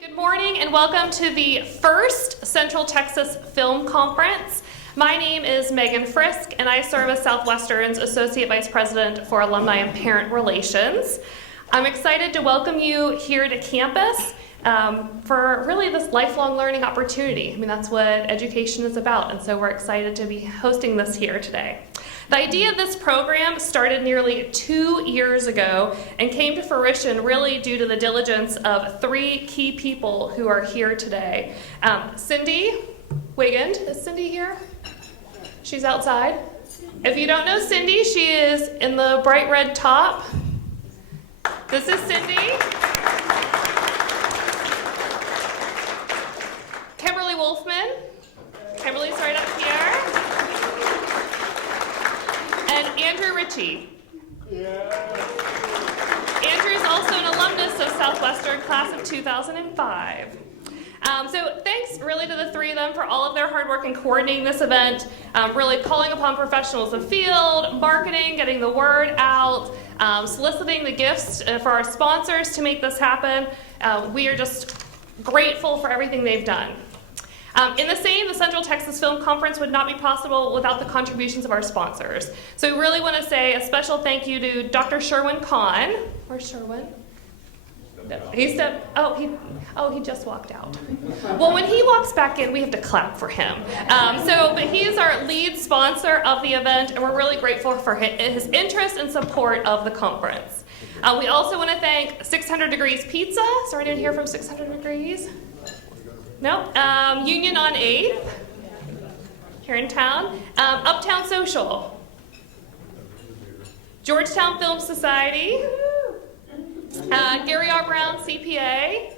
Good morning and welcome to the first Central Texas Film Conference. My name is Megan Frisque and I serve as Southwestern's Associate Vice President for Alumni and Parent Relations. I'm excited to welcome you here to campus for really this lifelong learning opportunity. I mean, that's what education is about, and so we're excited to be hosting this here today. The idea of this program started nearly 2 years ago and came to fruition really due to the diligence of three key people who are here today. Cindy Wigand, is Cindy here? She's outside. If you don't know Cindy, she is in the bright red top. This is Cindy. Kimberly Wolfmann. Kimberly's right up here. And Andrew Ritchie. Andrew is also an alumnus of Southwestern, class of 2005. So thanks really to the three of them for all of their hard work in coordinating this event, really calling upon professionals of field, marketing, getting the word out, soliciting the gifts for our sponsors to make this happen. We are just grateful for everything they've done. In the same, the Central Texas Film Conference would not be possible without the contributions of our sponsors. So we really want to say a special thank you to Dr. Sherwin Kahn. Where's Sherwin? He just walked out. Well, when he walks back in, we have to clap for him. But he is our lead sponsor of the event, and we're really grateful for his interest and support of the conference. We also want to thank 600 Degrees Pizza. Sorry, I didn't hear from 600 Degrees. No. Union on 8th, here in town. Uptown Social. Georgetown Film Society. Gary R. Brown CPA.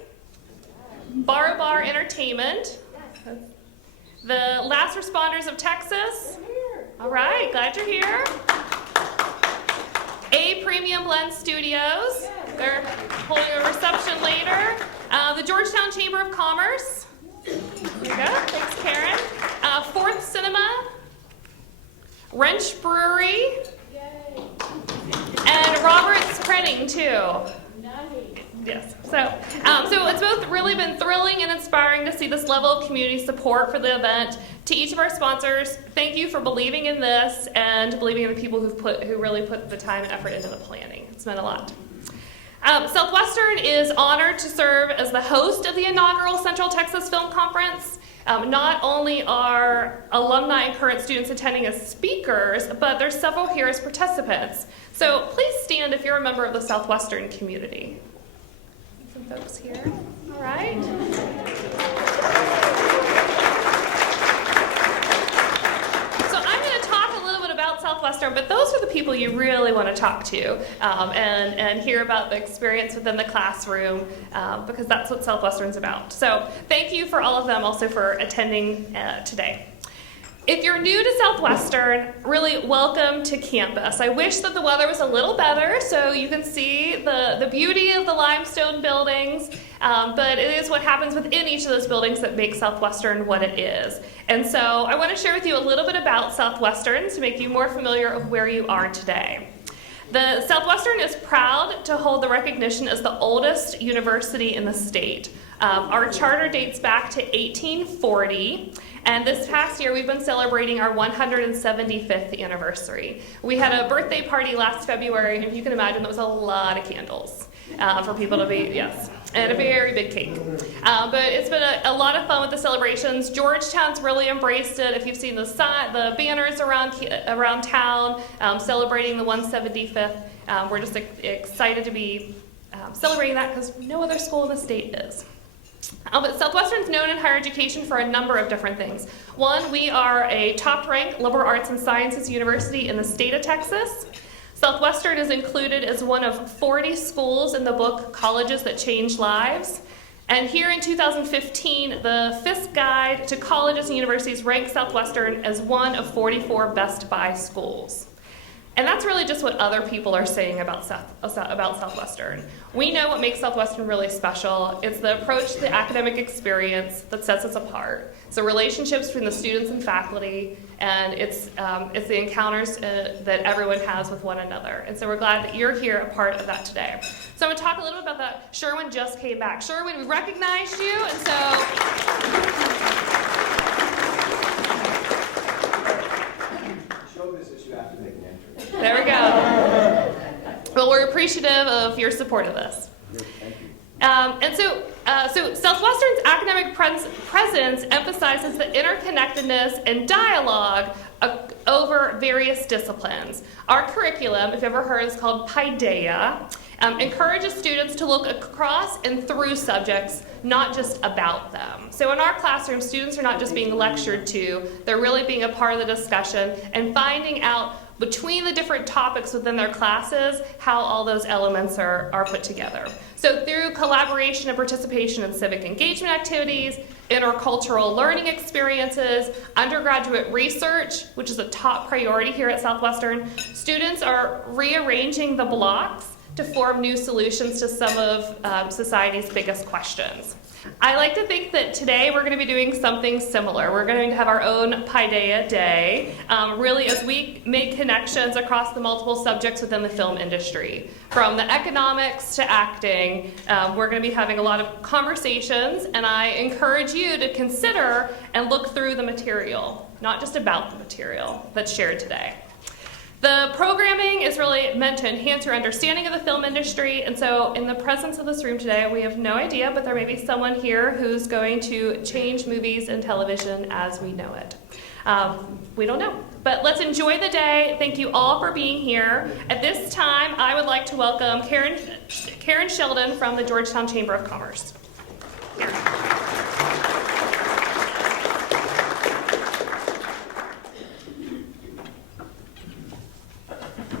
Bar Entertainment. The Last Responders of Texas. All right, glad you're here. A Premium Blend Studios. They're holding a reception later. The Georgetown Chamber of Commerce. There you go. Thanks, Karen. Fourth Cinema. Wrench Brewery. Yay. And Robert's Printing, too. Nice. Yes. So it's both really been thrilling and inspiring to see this level of community support for the event. To each of our sponsors, thank you for believing in this and believing in the people who really put the time and effort into the planning. It's meant a lot. Southwestern is honored to serve as the host of the inaugural Central Texas Film Conference. Not only are alumni and current students attending as speakers, but there's several here as participants. So please stand if you're a member of the Southwestern community. Some folks here. All right. Southwestern, but those are the people you really want to talk to and hear about the experience within the classroom because that's what Southwestern's about. So thank you for all of them also for attending today. If you're new to Southwestern, really welcome to campus. I wish that the weather was a little better so you can see the beauty of the limestone buildings, but it is what happens within each of those buildings that makes Southwestern what it is. And so I want to share with you a little bit about Southwestern to make you more familiar of where you are today. The Southwestern is proud to hold the recognition as the oldest university in the state. Our charter dates back to 1840. And this past year, we've been celebrating our 175th anniversary. We had a birthday party last February, and if you can imagine, that was a lot of candles for people to be, yes, and a very big cake. But it's been a lot of fun with the celebrations. Georgetown's really embraced it. If you've seen the banners around town celebrating the 175th, we're just excited to be celebrating that because no other school in the state is. But Southwestern's known in higher education for a number of different things. One, we are a top-ranked liberal arts and sciences university in the state of Texas. Southwestern is included as one of 40 schools in the book Colleges That Change Lives. And here in 2015, the Frisque Guide to Colleges and Universities ranked Southwestern as one of 44 Best Buy schools. And that's really just what other people are saying about Southwestern. We know what makes Southwestern really special. It's the approach to the academic experience that sets us apart. So relationships between the students and faculty, and it's the encounters that everyone has with one another. And so we're glad that you're here, a part of that today. So I'm going to talk a little bit about that. Sherwin just came back. Sherwin, we recognized you, and so... Show business, you have to make an entry. There we go. Well, we're appreciative of your support of this. Thank you. And so Southwestern's academic presence emphasizes the interconnectedness and dialogue over various disciplines. Our curriculum, if you've ever heard, is called Paideia, encourages students to look across and through subjects, not just about them. So in our classroom, students are not just being lectured to, they're really being a part of the discussion and finding out between the different topics within their classes how all those elements are put together. So through collaboration and participation in civic engagement activities, intercultural learning experiences, undergraduate research, which is a top priority here at Southwestern, students are rearranging the blocks to form new solutions to some of society's biggest questions. I like to think that today we're going to be doing something similar. We're going to have our own Paideia Day, really as we make connections across the multiple subjects within the film industry. From the economics to acting, we're going to be having a lot of conversations, and I encourage you to consider and look through the material, not just about the material that's shared today. The programming is really meant to enhance your understanding of the film industry, and so in the presence of this room today, we have no idea, but there may be someone here who's going to change movies and television as we know it. We don't know, but let's enjoy the day. Thank you all for being here. At this time, I would like to welcome Karen Sheldon from the Georgetown Chamber of Commerce. Karen.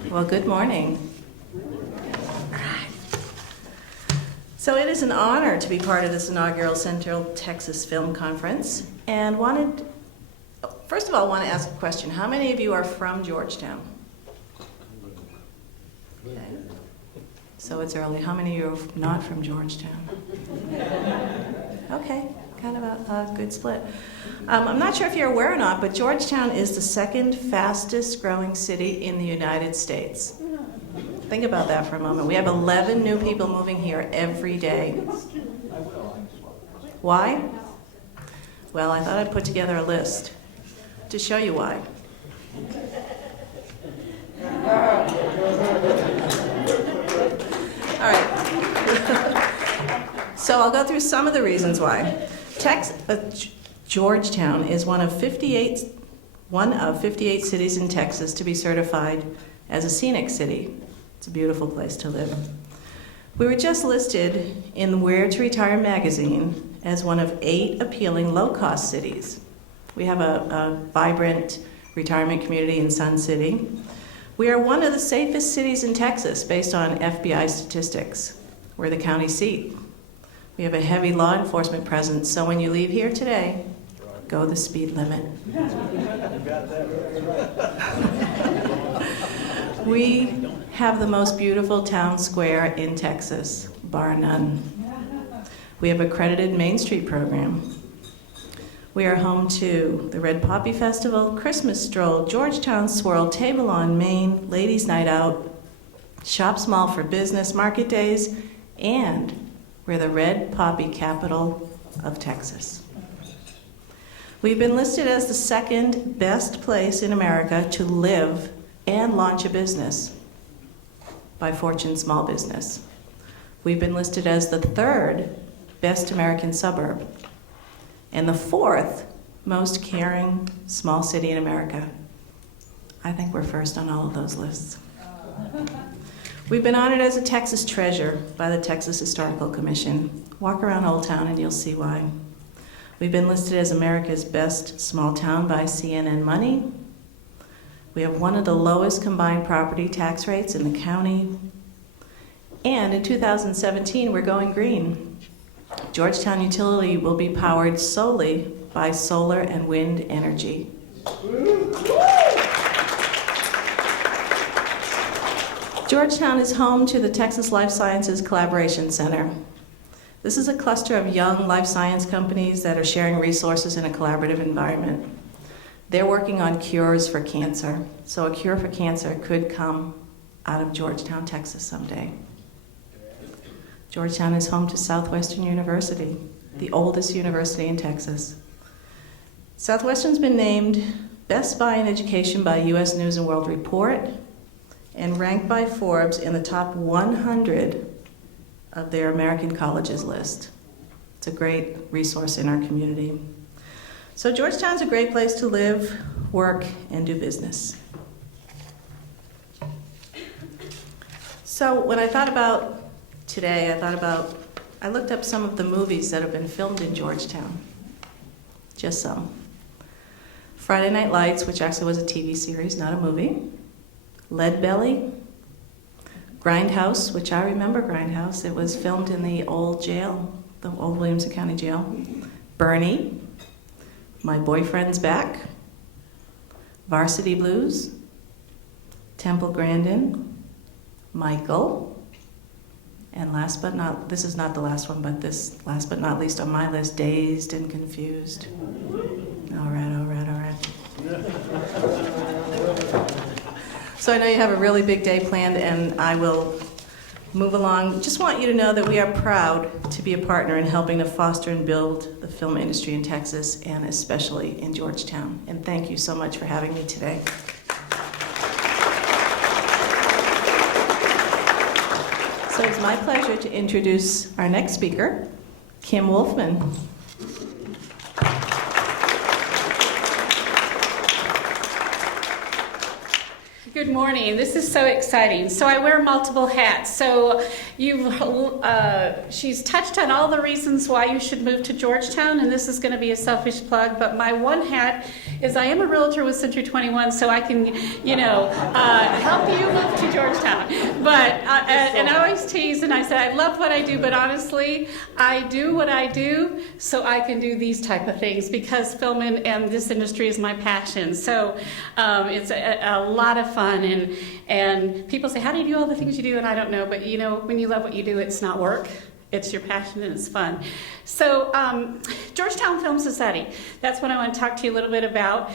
Well, good morning. So it is an honor to be part of this inaugural Central Texas Film Conference, and first of all, I want to ask a question. How many of you are from Georgetown? Okay. So it's early. How many of you are not from Georgetown? Okay, kind of a good split. I'm not sure if you're aware or not, but Georgetown is the second fastest growing city in the United States. Think about that for a moment. We have 11 new people moving here every day. Why? Well, I thought I'd put together a list to show you why. All right. So I'll go through some of the reasons why. Georgetown is one of 58 cities in Texas to be certified as a scenic city. It's a beautiful place to live. We were just listed in Where to Retire magazine as one of 8 appealing low-cost cities. We have a vibrant retirement community in Sun City. We are one of the safest cities in Texas based on FBI statistics. We're the county seat. We have a heavy law enforcement presence, so when you leave here today, go the speed limit. We have the most beautiful town square in Texas, bar none. We have accredited Main Street program. We are home to the Red Poppy Festival, Christmas Stroll, Georgetown Swirl, Table on Main, Ladies Night Out, Shop Small for Business, Market Days, and we're the Red Poppy capital of Texas. We've been listed as the second best place in America to live and launch a business by Fortune Small Business. We've been listed as the third best American suburb and the fourth most caring small city in America. I think we're first on all of those lists. We've been honored as a Texas treasure by the Texas Historical Commission. Walk around Old Town and you'll see why. We've been listed as America's best small town by CNN Money. We have one of the lowest combined property tax rates in the county. And in 2017, we're going green. Georgetown Utility will be powered solely by solar and wind energy. Georgetown is home to the Texas Life Sciences Collaboration Center. This is a cluster of young life science companies that are sharing resources in a collaborative environment. They're working on cures for cancer, so a cure for cancer could come out of Georgetown, Texas someday. Georgetown is home to Southwestern University, the oldest university in Texas. Southwestern's been named Best Buy in Education by U.S. News & World Report and ranked by Forbes in the top 100 of their American colleges list. It's a great resource in our community. So Georgetown's a great place to live, work, and do business. So when I thought about today, I looked up some of the movies that have been filmed in Georgetown. Just some. Friday Night Lights, which actually was a TV series, not a movie. Lead Belly. Grindhouse, which I remember Grindhouse. It was filmed in the old jail, the old Williamson County Jail. Bernie. My Boyfriend's Back. Varsity Blues. Temple Grandin. Michael. And last but not, this is not the last one, but this last but not least on my list, Dazed and Confused. All right. So I know you have a really big day planned, and I will move along. Just want you to know that we are proud to be a partner in helping to foster and build the film industry in Texas, and especially in Georgetown. And thank you so much for having me today. So it's my pleasure to introduce our next speaker, Kim Wolfmann. Good morning. This is so exciting. So I wear multiple hats. So she's touched on all the reasons why you should move to Georgetown, and this is going to be a selfish plug, but my one hat is I am a realtor with Century 21, so I can, help you move to Georgetown. But, and I always tease and I say, I love what I do, but honestly, I do what I do so I can do these type of things, because filming and this industry is my passion. So it's a lot of fun. And people say, how do you do all the things you do? And I don't know, but when you love what you do, it's not work. It's your passion and it's fun. So Georgetown Film Society, that's what I want to talk to you a little bit about.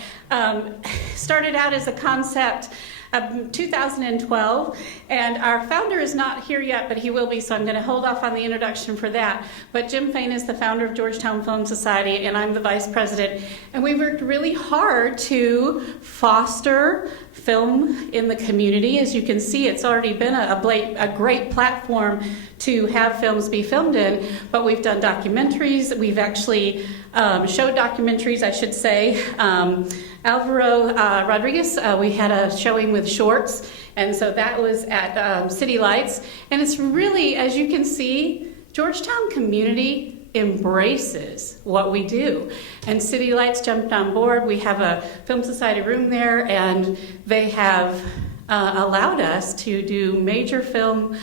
Started out as a concept of 2012, and our founder is not here yet, but he will be, so I'm going to hold off on the introduction for that. But Jim Fain is the founder of Georgetown Film Society, and I'm the vice president. And we worked really hard to foster film in the community. As you can see, it's already been a great platform to have films be filmed in, but we've done documentaries. We've actually showed documentaries, I should say. Alvaro Rodriguez, we had a showing with shorts, and so that was at City Lights. And it's really, as you can see, Georgetown community embraces what we do. And City Lights jumped on board. We have a Film Society room there, and they have allowed us to do major film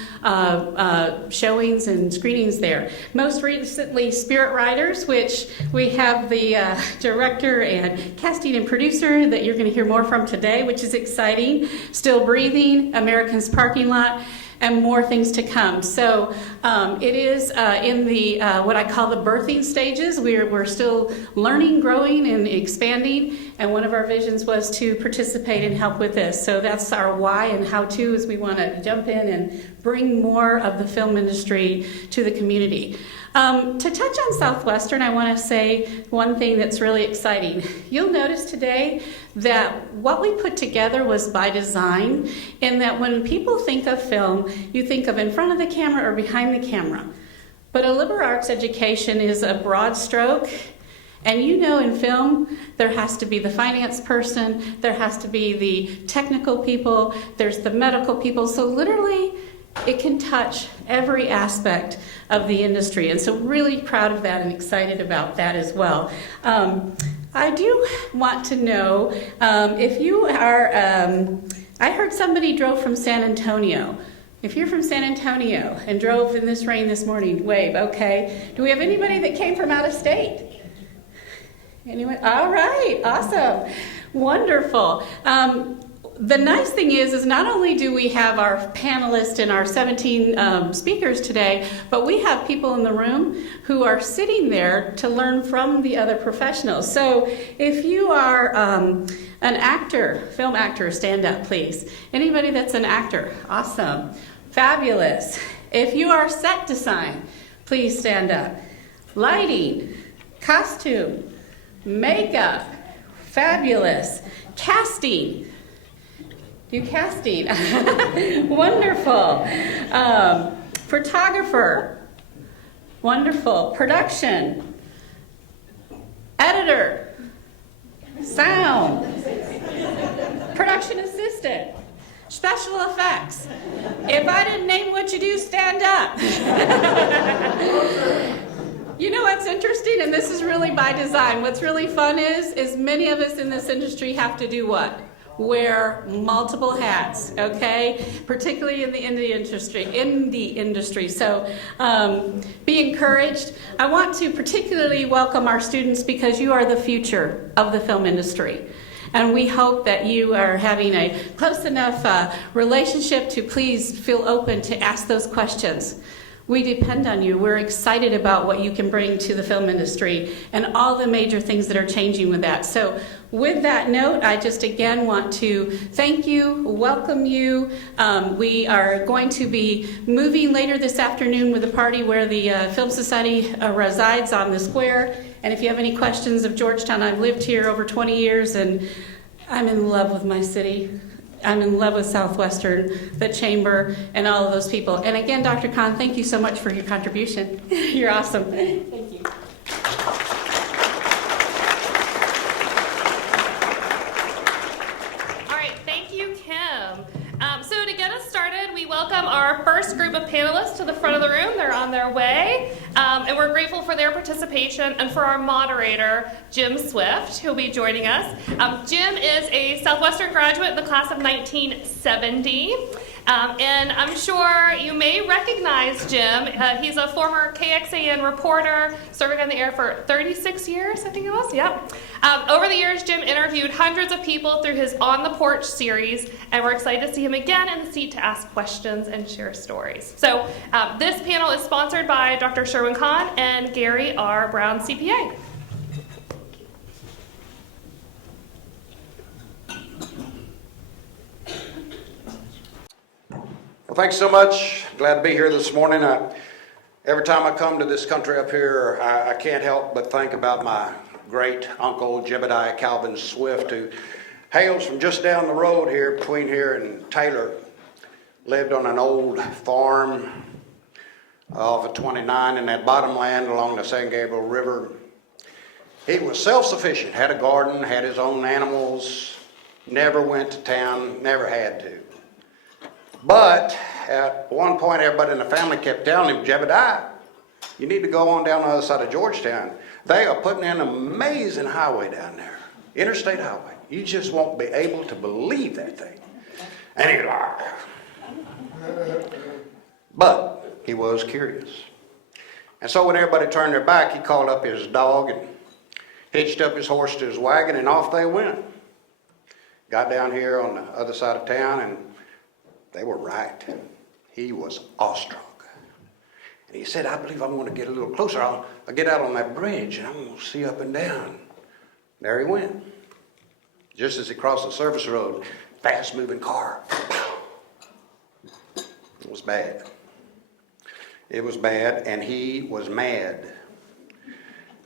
showings and screenings there. Most recently, Spirit Riders, which we have the director and casting and producer that you're going to hear more from today, which is exciting. Still Breathing, American's Parking Lot, and more things to come. So it is in the what I call the birthing stages. We're still learning, growing, and expanding. And one of our visions was to participate and help with this. So that's our why and how to, is we want to jump in and bring more of the film industry to the community. To touch on Southwestern, I want to say one thing that's really exciting. You'll notice today that what we put together was by design, in that when people think of film, you think of in front of the camera or behind the camera. But a liberal arts education is a broad stroke. And in film, there has to be the finance person, there has to be the technical people, there's the medical people. So literally, it can touch every aspect of the industry. And so really proud of that and excited about that as well. I do want to know if you are, I heard somebody drove from San Antonio. If you're from San Antonio and drove in this rain this morning, wave, okay. Do we have anybody that came from out of state? Anyone? All right, awesome, wonderful. the nice thing is not only do we have our panelists and our 17 speakers today, but we have people in the room who are sitting there to learn from the other professionals. So if you are an actor, film actor, stand up, please. Anybody that's an actor, awesome, fabulous. If you are set design, please stand up. Lighting, costume, makeup, fabulous. Casting. Do casting. Wonderful. Photographer. Wonderful. Production. Editor. Sound. Production assistant. Special effects. If I didn't name what you do, stand up. You know what's interesting, and this is really by design, what's really fun is many of us in this industry have to do what? Wear multiple hats, okay? Particularly in the indie industry. So be encouraged. I want to particularly welcome our students because you are the future of the film industry. And we hope that you are having a close enough relationship to please feel open to ask those questions. We depend on you. We're excited about what you can bring to the film industry and all the major things that are changing with that. So with that note, I just again want to thank you, welcome you. We are going to be moving later this afternoon with a party where the Film Society resides on the square. And if you have any questions of Georgetown, I've lived here over 20 years and I'm in love with my city. I'm in love with Southwestern, the Chamber, and all of those people. And again, Dr. Khan, thank you so much for your contribution. You're awesome. Thank you. All right, thank you, Kim. So to get us started, we welcome our first group of panelists to the front of the room. They're on their way. And we're grateful for their participation and for our moderator, Jim Swift, who'll be joining us. Jim is a Southwestern graduate in the class of 1970. And I'm sure you may recognize Jim. He's a former KXAN reporter, serving on the air for 36 years, I think it was. Yep. Over the years, Jim interviewed hundreds of people through his On the Porch series, and we're excited to see him again in the seat to ask questions and share stories. So this panel is sponsored by Dr. Sherwin Kahn and Gary R. Brown, CPA. Well, thanks so much. Glad to be here this morning. Every time I come to this country up here, I can't help but think about my great uncle, Jebediah Calvin Swift, who hails from just down the road here, between here and Taylor. Lived on an old farm off of 29 in that bottomland along the San Gabriel River. He was self-sufficient, had a garden, had his own animals, never went to town, never had to. But at one point, everybody in the family kept telling him, Jebediah, you need to go on down the other side of Georgetown. They are putting in an amazing highway down there, interstate highway. You just won't be able to believe that thing. And he laughed. But he was curious. And so when everybody turned their back, he called up his dog and hitched up his horse to his wagon, and off they went. Got down here on the other side of town, and they were right. He was awestruck. And he said, I believe I'm going to get a little closer. I'll get out on that bridge, and I'm going to see up and down. There he went. Just as he crossed the service road, fast-moving car. It was bad. It was bad, and he was mad.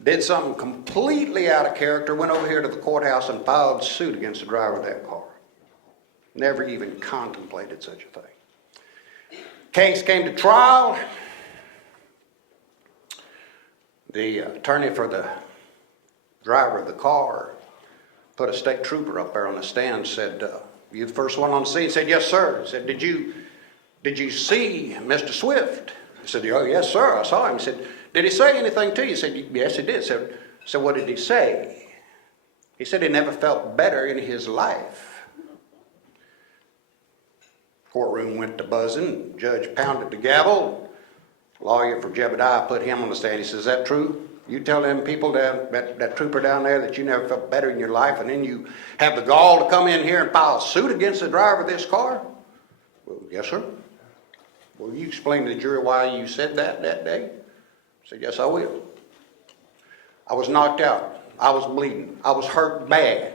Did something completely out of character, went over here to the courthouse and filed suit against the driver of that car. Never even contemplated such a thing. Case came to trial. The attorney for the driver of the car put a state trooper up there on the stand, said, you the first one on the scene? Said, yes, sir. He said, did you see Mr. Swift? He said, oh, yes, sir, I saw him. He said, did he say anything to you? He said, yes, he did. So what did he say? He said he never felt better in his life. Courtroom went to buzzing. Judge pounded the gavel. Lawyer for Jebediah put him on the stand. He says, is that true? You tell them people that trooper down there that you never felt better in your life, and then you have the gall to come in here and file suit against the driver of this car? Well, yes, sir. Will you explain to the jury why you said that day? I said, yes, I will. I was knocked out. I was bleeding. I was hurt bad.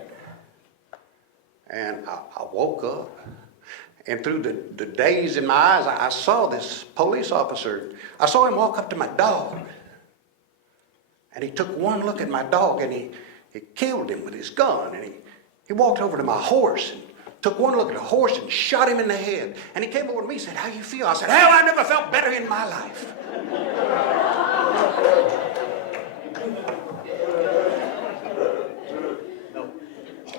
And I woke up. And through the daze in my eyes, I saw this police officer. I saw him walk up to my dog. And he took one look at my dog and he killed him with his gun. And he walked over to my horse and took one look at the horse and shot him in the head. And he came over to me and said, how you feel? I said, hell, I never felt better in my life.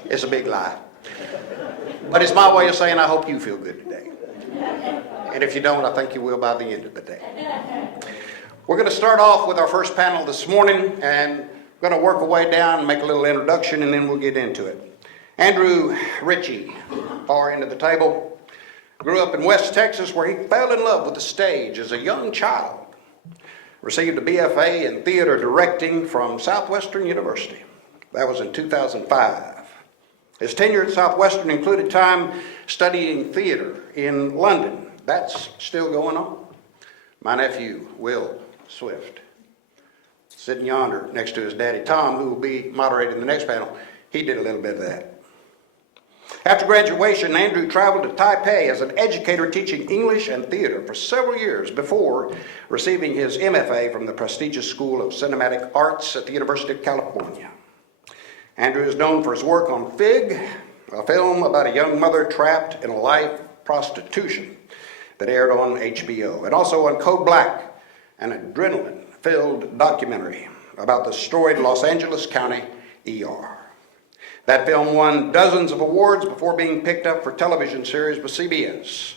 It's a big lie. But it's my way of saying I hope you feel good today. And if you don't, I think you will by the end of the day. We're going to start off with our first panel this morning, and we're going to work our way down and make a little introduction, and then we'll get into it. Andrew Ritchie, far end of the table, grew up in West Texas where he fell in love with the stage as a young child. Received a BFA in theater directing from Southwestern University. That was in 2005. His tenure at Southwestern included time studying theater in London. That's still going on. My nephew, Will Swift, sitting yonder next to his daddy, Tom, who will be moderating the next panel, he did a little bit of that. After graduation, Andrew traveled to Taipei as an educator teaching English and theater for several years before receiving his MFA from the prestigious School of Cinematic Arts at the University of California. Andrew is known for his work on Fig, a film about a young mother trapped in a life of prostitution that aired on HBO, and also on Code Black, an adrenaline-filled documentary about the storied Los Angeles County ER. That film won dozens of awards before being picked up for television series by CBS.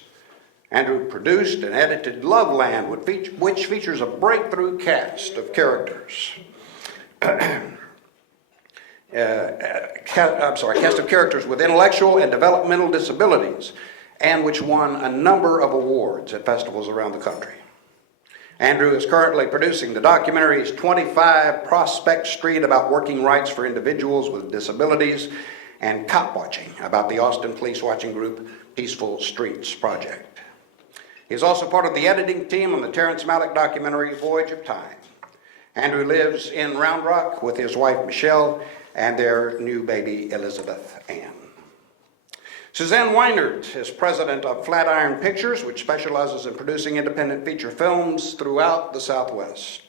Andrew produced and edited Loveland, which features a breakthrough cast of characters. Cast of characters with intellectual and developmental disabilities, and which won a number of awards at festivals around the country. Andrew is currently producing the documentaries 25 Prospect Street about working rights for individuals with disabilities, and Cop Watching about the Austin police watching group Peaceful Streets Project. He's also part of the editing team on the Terrence Malick documentary Voyage of Time. Andrew lives in Round Rock with his wife Michelle and their new baby Elizabeth Ann. Suzanne Weinert is president of Flatiron Pictures, which specializes in producing independent feature films throughout the Southwest.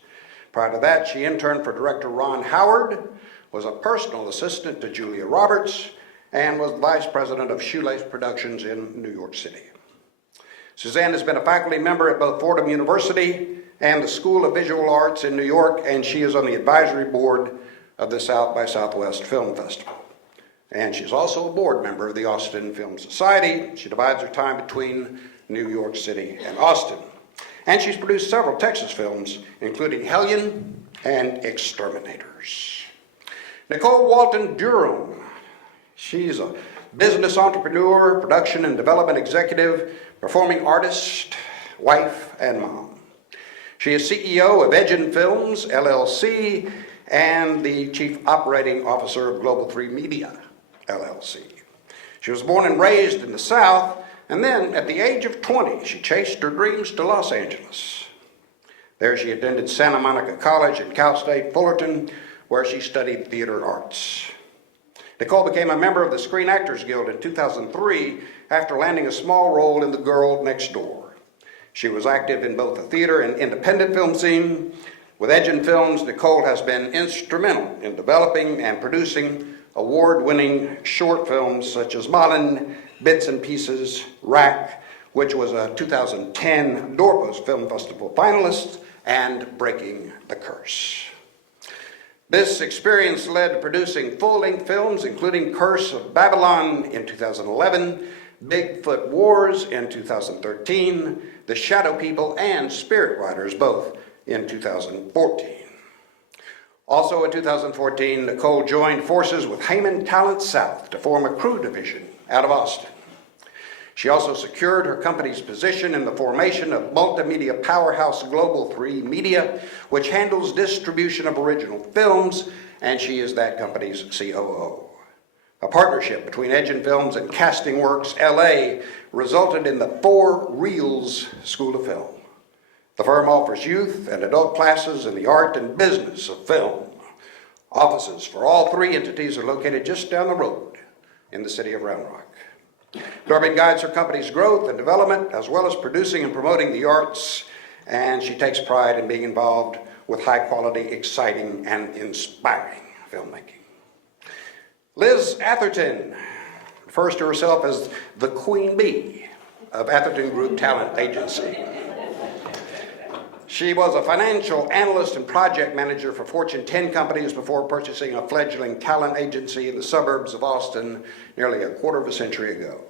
Prior to that, she interned for director Ron Howard, was a personal assistant to Julia Roberts, and was vice president of Shoelace Productions in New York City. Suzanne has been a faculty member at both Fordham University and the School of Visual Arts in New York, and she is on the advisory board of the South by Southwest Film Festival. And she's also a board member of the Austin Film Society. She divides her time between New York City and Austin. And she's produced several Texas films, including Hellion and Exterminators. Nicole Walton Durham. She's a business entrepreneur, production and development executive, performing artist, wife, and mom. She is CEO of Edgen Films, LLC, and the Chief Operating Officer of Global 3 Media, LLC. She was born and raised in the South, and then at the age of 20, she chased her dreams to Los Angeles. There she attended Santa Monica College and Cal State Fullerton, where she studied theater arts. Nicole became a member of the Screen Actors Guild in 2003 after landing a small role in The Girl Next Door. She was active in both the theater and independent film scene. With Edgen Films, Nicole has been instrumental in developing and producing award-winning short films such as Malin, Bits and Pieces, Rack, which was a 2010 Doorpost Film Festival finalist, and Breaking the Curse. This experience led to producing full-length films, including Curse of Babylon in 2011, Bigfoot Wars in 2013, The Shadow People, and Spirit Riders, both in 2014. Also in 2014, Nicole joined forces with Heyman Talent South to form a crew division out of Austin. She also secured her company's position in the formation of multimedia powerhouse Global 3 Media, which handles distribution of original films, and she is that company's COO. A partnership between Edgen Films and Casting Works LA resulted in the 4 Reels School of Film. The firm offers youth and adult classes in the art and business of film. Offices for all 3 entities are located just down the road in the city of Round Rock. Doreen guides her company's growth and development, as well as producing and promoting the arts, and she takes pride in being involved with high-quality, exciting, and inspiring filmmaking. Liz Atherton refers to herself as the Queen Bee of Atherton Group Talent Agency. She was a financial analyst and project manager for Fortune 10 companies before purchasing a fledgling talent agency in the suburbs of Austin nearly a quarter of a century ago.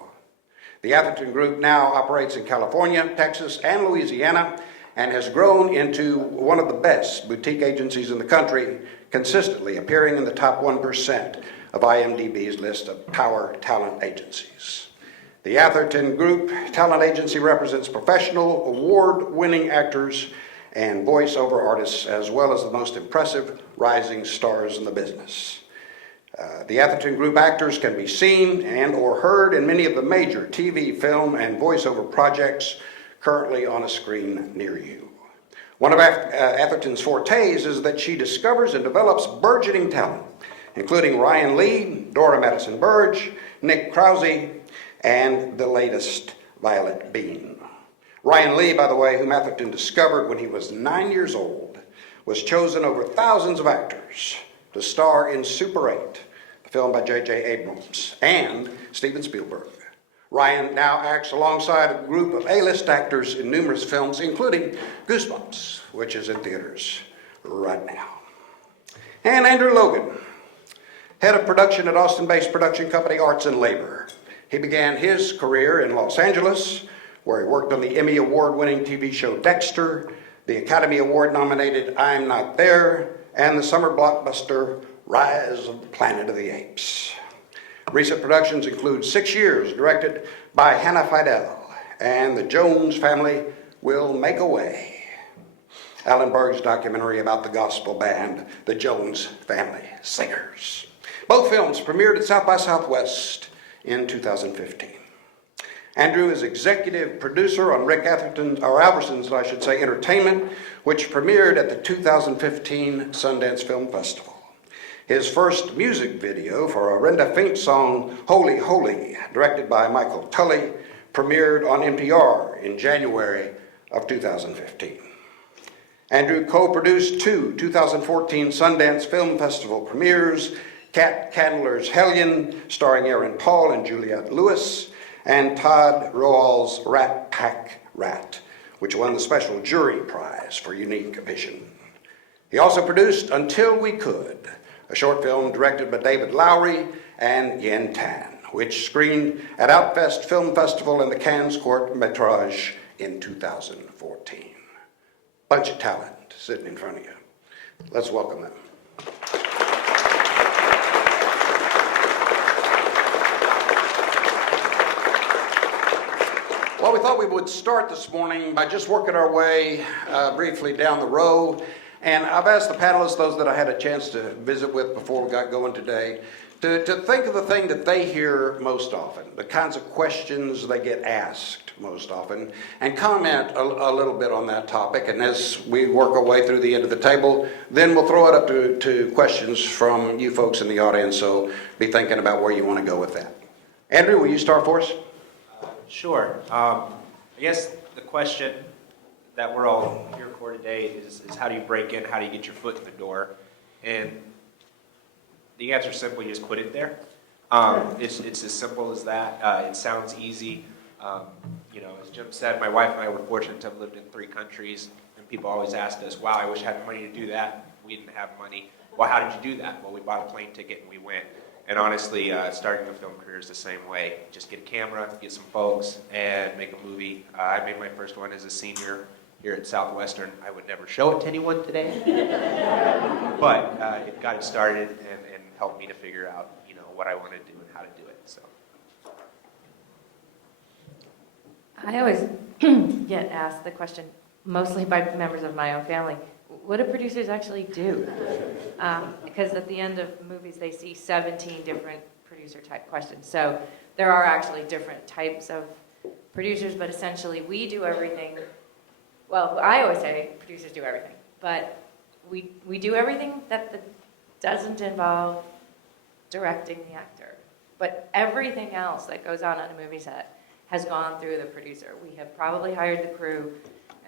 The Atherton Group now operates in California, Texas, and Louisiana, and has grown into one of the best boutique agencies in the country, consistently appearing in the top 1% of IMDb's list of power talent agencies. The Atherton Group Talent Agency represents professional, award-winning actors and voiceover artists, as well as the most impressive rising stars in the business. The Atherton Group actors can be seen and or heard in many of the major TV, film, and voiceover projects currently on a screen near you. One of Atherton's fortes is that she discovers and develops burgeoning talent, including Ryan Lee, Dora Madison Burge, Nick Krause, and the latest, Violet Bean. Ryan Lee, by the way, whom Atherton discovered when he was 9 years old, was chosen over thousands of actors to star in Super 8, the film by J.J. Abrams, and Steven Spielberg. Ryan now acts alongside a group of A-list actors in numerous films, including Goosebumps, which is in theaters right now. And Andrew Logan, head of production at Austin-based production company Arts and Labor. He began his career in Los Angeles, where he worked on the Emmy Award-winning TV show Dexter, the Academy Award-nominated I'm Not There, and the summer blockbuster Rise of the Planet of the Apes. Recent productions include 6 Years, directed by Hannah Fidel, and The Jones Family Will Make a Way, Alan Berg's documentary about the gospel band, the Jones Family Singers. Both films premiered at South by Southwest in 2015. Andrew is executive producer on Rick Alverson's, entertainment, which premiered at the 2015 Sundance Film Festival. His first music video for a Renda Fink song, Holy Holy, directed by Michael Tully, premiered on NPR in January of 2015. Andrew co-produced 2 2014 Sundance Film Festival premieres, Kat Candler's Hellion, starring Aaron Paul and Juliette Lewis, and Todd Roal's Rat Pack Rat, which won the Special Jury Prize for Unique Vision. He also produced Until We Could, a short film directed by David Lowry and Yen Tan, which screened at Outfest Film Festival and the Cannes Court Métrage in 2014. Bunch of talent sitting in front of you. Let's welcome them. Well, we thought we would start this morning by just working our way briefly down the row. And I've asked the panelists, those that I had a chance to visit with before we got going today, to think of the thing that they hear most often, the kinds of questions they get asked most often, and comment a little bit on that topic. And as we work our way through the end of the table, then we'll throw it up to questions from you folks in the audience, so be thinking about where you want to go with that. Andrew, will you start for us? Sure. I guess the question that we're all here for today is how do you break in, how do you get your foot in the door? And the answer is simply just put it there. It's as simple as that. It sounds easy. As Jim said, my wife and I were fortunate to have lived in 3 countries, and people always asked us, wow, I wish I had money to do that. We didn't have money. Well, how did you do that? Well, we bought a plane ticket and we went. And honestly, starting a film career is the same way. Just get a camera, get some folks, and make a movie. I made my first one as a senior here at Southwestern. I would never show it to anyone today, but it got it started and helped me to figure out, what I want to do and how to do it. So, I always get asked the question, mostly by members of my own family, what do producers actually do? Because at the end of movies, they see 17 different producer type questions. So there are actually different types of producers, but essentially we do everything. Well, I always say producers do everything, but we do everything that doesn't involve directing the actor. But everything else that goes on a movie set has gone through the producer. We have probably hired the crew,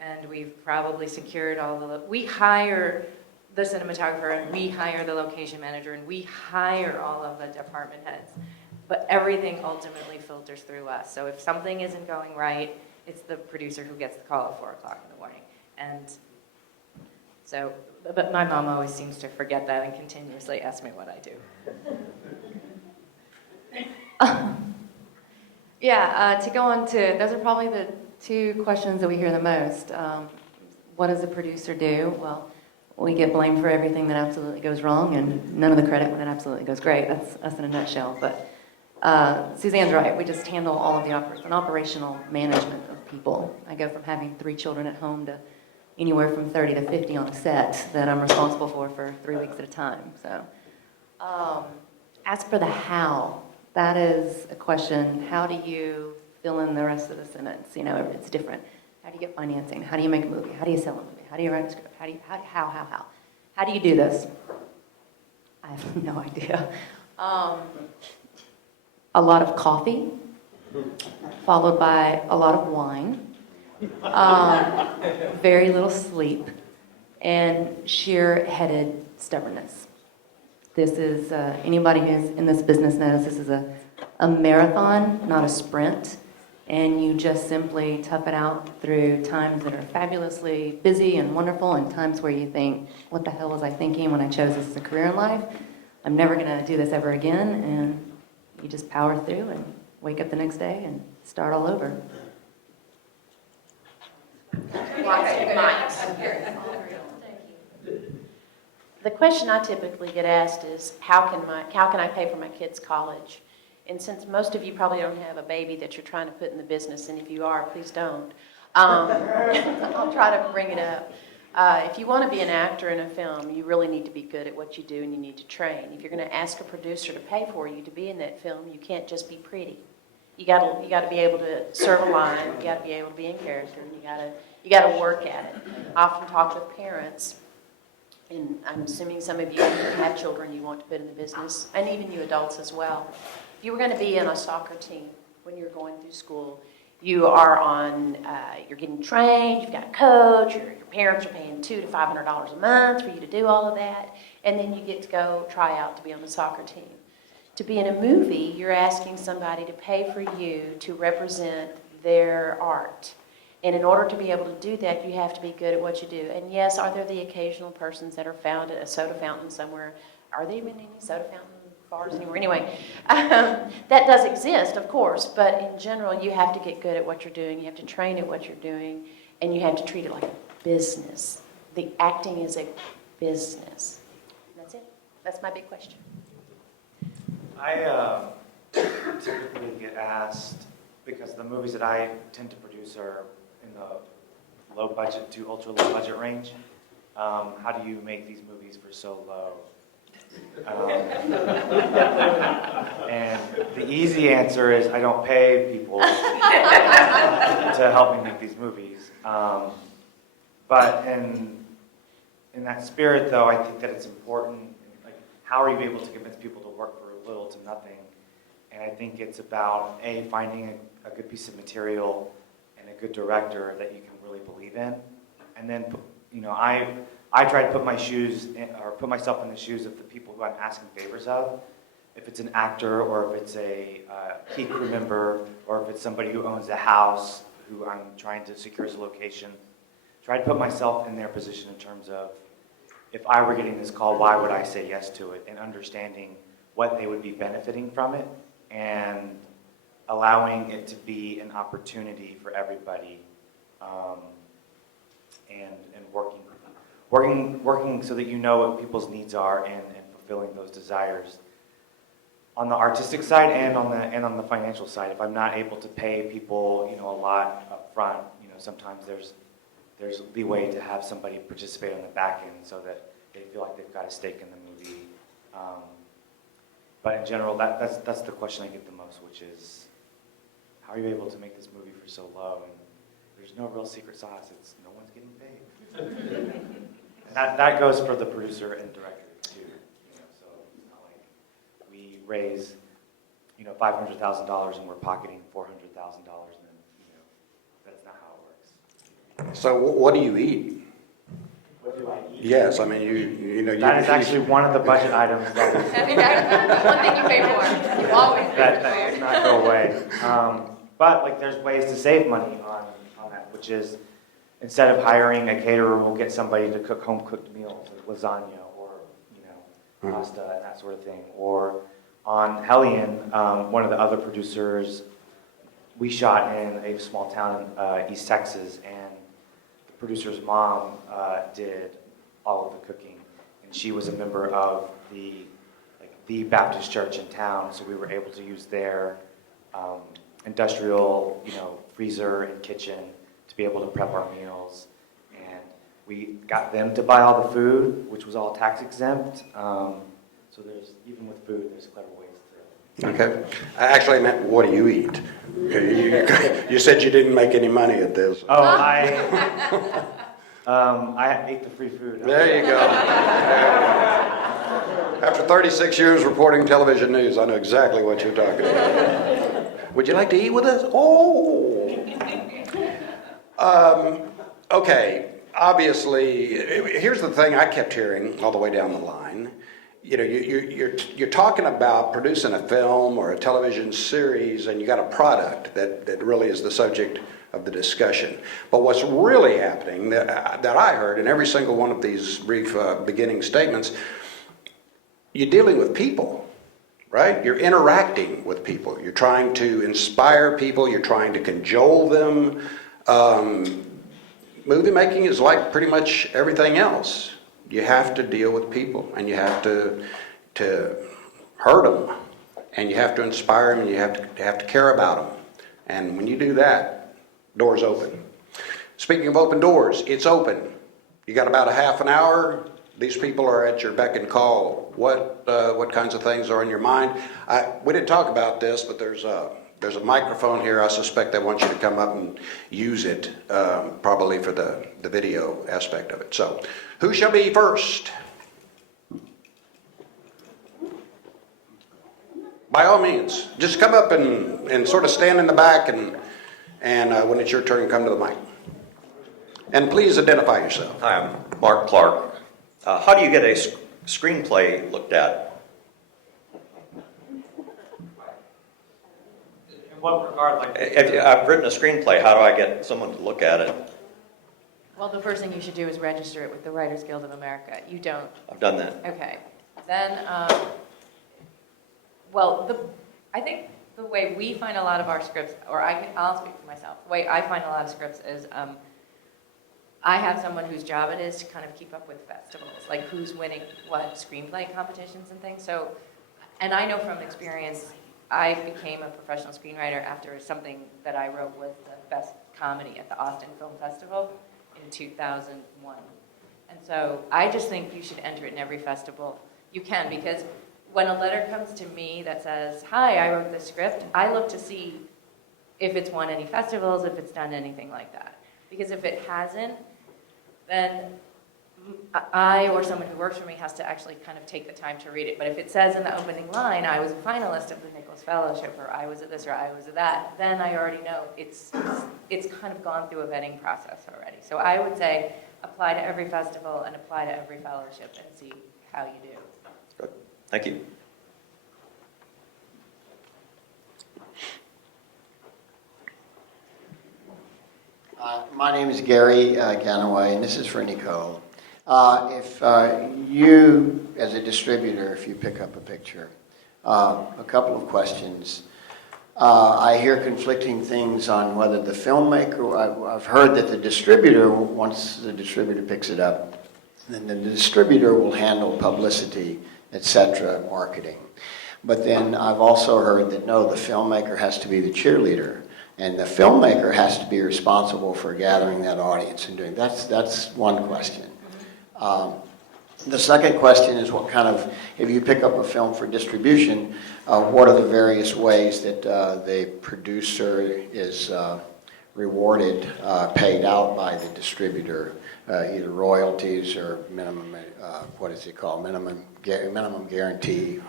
and we've probably secured all the, we hire the cinematographer, and we hire the location manager, and we hire all of the department heads. But everything ultimately filters through us. So if something isn't going right, it's the producer who gets the call at 4 o'clock in the morning. And so, but my mom always seems to forget that and continuously ask me what I do. To go on to, those are probably the two questions that we hear the most. What does a producer do? Well, we get blamed for everything that absolutely goes wrong and none of the credit when it absolutely goes great. That's us in a nutshell. But Suzanne's right. We just handle all of the operational management of people. I go from having 3 children at home to anywhere from 30 to 50 on a set that I'm responsible for 3 weeks at a time. So as for the how, that is a question. How do you fill in the rest of the sentence? You know, it's different. How do you get financing? How do you make a movie? How do you sell a movie? How do you write a script? How? How do you do this? I have no idea. A lot of coffee, followed by a lot of wine, very little sleep, and sheer-headed stubbornness. This is, anybody who's in this business knows this is a marathon, not a sprint, and you just simply tough it out through times that are fabulously busy and wonderful and times where you think, what the hell was I thinking when I chose this as a career in life? I'm never going to do this ever again, and you just power through and wake up the next day and start all over. The question I typically get asked is, how can I pay for my kids' college? And since most of you probably don't have a baby that you're trying to put in the business, and if you are, please don't, I'll try to bring it up. If you want to be an actor in a film, you really need to be good at what you do, and you need to train. If you're going to ask a producer to pay for you to be in that film, you can't just be pretty. You got to be able to serve a line. You got to be able to be in character. And you got to work at it. I often talk with parents, and I'm assuming some of you have children you want to put in the business, and even you adults as well. If you were going to be in a soccer team when you're going through school, you are on, you're getting trained, you've got a coach, your parents are paying $200 to $500 a month for you to do all of that, and then you get to go try out to be on the soccer team. To be in a movie, you're asking somebody to pay for you to represent their art. And in order to be able to do that, you have to be good at what you do. And yes, are there the occasional persons that are found at a soda fountain somewhere? Are there even any soda fountain bars anywhere? Anyway, that does exist, of course, but in general, you have to get good at what you're doing. You have to train at what you're doing, and you have to treat it like a business. The acting is a business. And that's it. That's my big question. I typically get asked, because the movies that I tend to produce are in the low budget to ultra low budget range. How do you make these movies for so low? And the easy answer is I don't pay people to help me make these movies. But in that spirit, though, I think that it's important. Like, how are you able to convince people to work for little to nothing? And I think it's about finding a good piece of material and a good director that you can really believe in. And then, I try to put put myself in the shoes of the people who I'm asking favors of. If it's an actor, or if it's a key crew member, or if it's somebody who owns a house who I'm trying to secure as a location, try to put myself in their position in terms of, if I were getting this call, why would I say yes to it? And understanding what they would be benefiting from it, and allowing it to be an opportunity for everybody, and working so that you know what people's needs are, and fulfilling those desires. on the artistic side and on the financial side. If I'm not able to pay people, a lot up front, sometimes there's leeway to have somebody participate on the back end so that they feel like they've got a stake in the movie. But in general, that's the question I get the most, which is, how are you able to make this movie for so low? And there's no real secret sauce. It's no one's getting paid. And that goes for the producer and director too. So it's not like we raise, $500,000 and we're pocketing $400,000, and then that's not how it works. So what do you eat? What do I eat? Yes, I mean, you That is actually one of the budget items that is, One thing you pay for, you always that pay does not go away. But there's ways to save money on that, which is instead of hiring a caterer, we'll get somebody to cook home-cooked meals, like lasagna or pasta and that sort of thing. Or on Hellion, one of the other producers, we shot in a small town in East Texas, and the producer's mom did all of the cooking, and she was a member of the Baptist church in town, so we were able to use their industrial, freezer and kitchen to be able to prep our meals. And we got them to buy all the food, which was all tax exempt. So even with food, there's clever ways to. Okay. I actually meant, what do you eat? You said you didn't make any money at this. Oh, I ate the free food. There you go. After 36 years reporting television news, I know exactly what you're talking about. Would you like to eat with us? Oh! Okay, obviously, here's the thing I kept hearing all the way down the line. You're talking about producing a film or a television series, and you got a product that really is the subject of the discussion. But what's really happening that I heard in every single one of these brief beginning statements, you're dealing with people, right? You're interacting with people. You're trying to inspire people. You're trying to cajole them. Movie making is like pretty much everything else. You have to deal with people, and you have to hurt them, and you have to inspire them, and you have to care about them. And when you do that, doors open. Speaking of open doors, it's open. You got about a half an hour. These people are at your beck and call. What kinds of things are in your mind? We didn't talk about this, but there's a microphone here. I suspect they want you to come up and use it, probably for the video aspect of it. So, who shall be first? By all means, just come up and sort of stand in the back, and when it's your turn, come to the mic. And please identify yourself. Hi, I'm Mark Clark. How do you get a screenplay looked at? In what regard? If I've written a screenplay, how do I get someone to look at it? Well, the first thing you should do is register it with the Writers Guild of America. You don't. I've done that. Okay. Then, I think the way we find a lot of our scripts, or I'll speak for myself. The way I find a lot of scripts is I have someone whose job it is to kind of keep up with festivals, like who's winning what screenplay competitions and things. So, and I know from experience, I became a professional screenwriter after something that I wrote was the best comedy at the Austin Film Festival in 2001. And so I just think you should enter it in every festival you can, because when a letter comes to me that says, hi, I wrote this script, I look to see if it's won any festivals, if it's done anything like that. Because if it hasn't, then I or someone who works for me has to actually kind of take the time to read it. But if it says in the opening line, I was a finalist of the Nichols Fellowship, or I was at this, or I was at that, then I already know it's kind of gone through a vetting process already. So I would say apply to every festival and apply to every fellowship and see how you do. Good. Thank you. My name is Gary Ganaway, and this is for Nicole. If you, as a distributor, if you pick up a picture, a couple of questions. I hear conflicting things on whether the filmmaker, I've heard that the distributor, once the distributor picks it up, then the distributor will handle publicity, etc., marketing. But then I've also heard that, no, the filmmaker has to be the cheerleader. And the filmmaker has to be responsible for gathering that audience and doing, that's one question. The second question is what kind of, if you pick up a film for distribution, what are the various ways that the producer is rewarded, paid out by the distributor, either royalties or minimum, what is it called, minimum guarantee,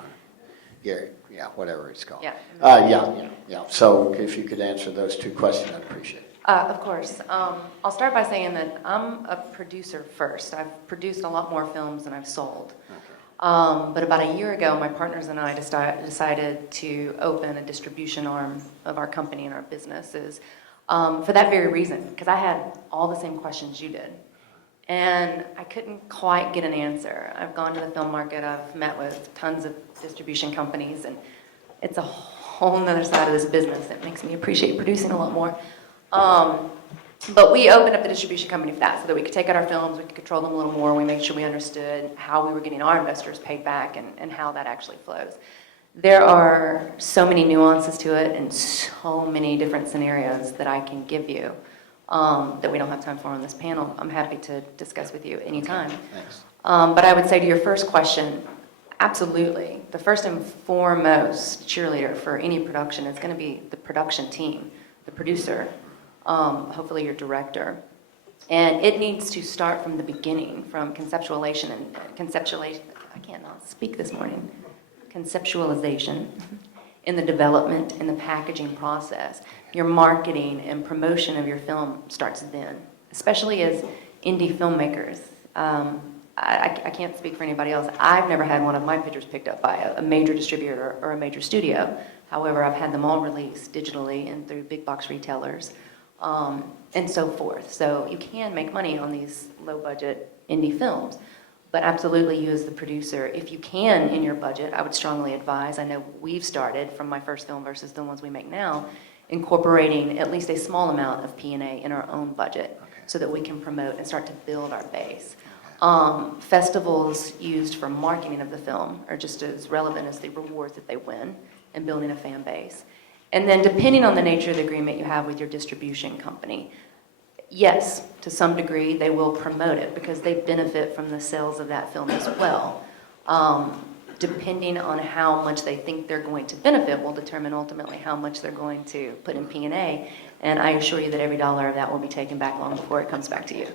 yeah, whatever it's called. Yeah. So if you could answer those two questions, I'd appreciate it. Of course. I'll start by saying that I'm a producer first. I've produced a lot more films than I've sold. But about a year ago, my partners and I decided to open a distribution arm of our company and our businesses for that very reason, because I had all the same questions you did. And I couldn't quite get an answer. I've gone to the film market, I've met with tons of distribution companies, and it's a whole nother side of this business that makes me appreciate producing a lot more. But we opened up the distribution company for that, so that we could take out our films, we could control them a little more, we made sure we understood how we were getting our investors paid back and how that actually flows. There are so many nuances to it and so many different scenarios that I can give you that we don't have time for on this panel. I'm happy to discuss with you anytime. Thanks. But I would say to your first question, absolutely. The first and foremost cheerleader for any production is going to be the production team, the producer, hopefully your director. And it needs to start from the beginning, from conceptualization and conceptualization. I cannot speak this morning. Conceptualization in the development, in the packaging process. Your marketing and promotion of your film starts then, especially as indie filmmakers. I can't speak for anybody else. I've never had one of my pictures picked up by a major distributor or a major studio. However, I've had them all released digitally and through big box retailers and so forth. So you can make money on these low budget indie films. But absolutely, you as the producer, if you can in your budget, I would strongly advise, I know we've started from my first film versus the ones we make now, incorporating at least a small amount of P&A in our own budget so that we can promote and start to build our base. Festivals used for marketing of the film are just as relevant as the rewards that they win and building a fan base. And then depending on the nature of the agreement you have with your distribution company, yes, to some degree they will promote it because they benefit from the sales of that film as well. Depending on how much they think they're going to benefit will determine ultimately how much they're going to put in P&A. And I assure you that every dollar of that will be taken back long before it comes back to you.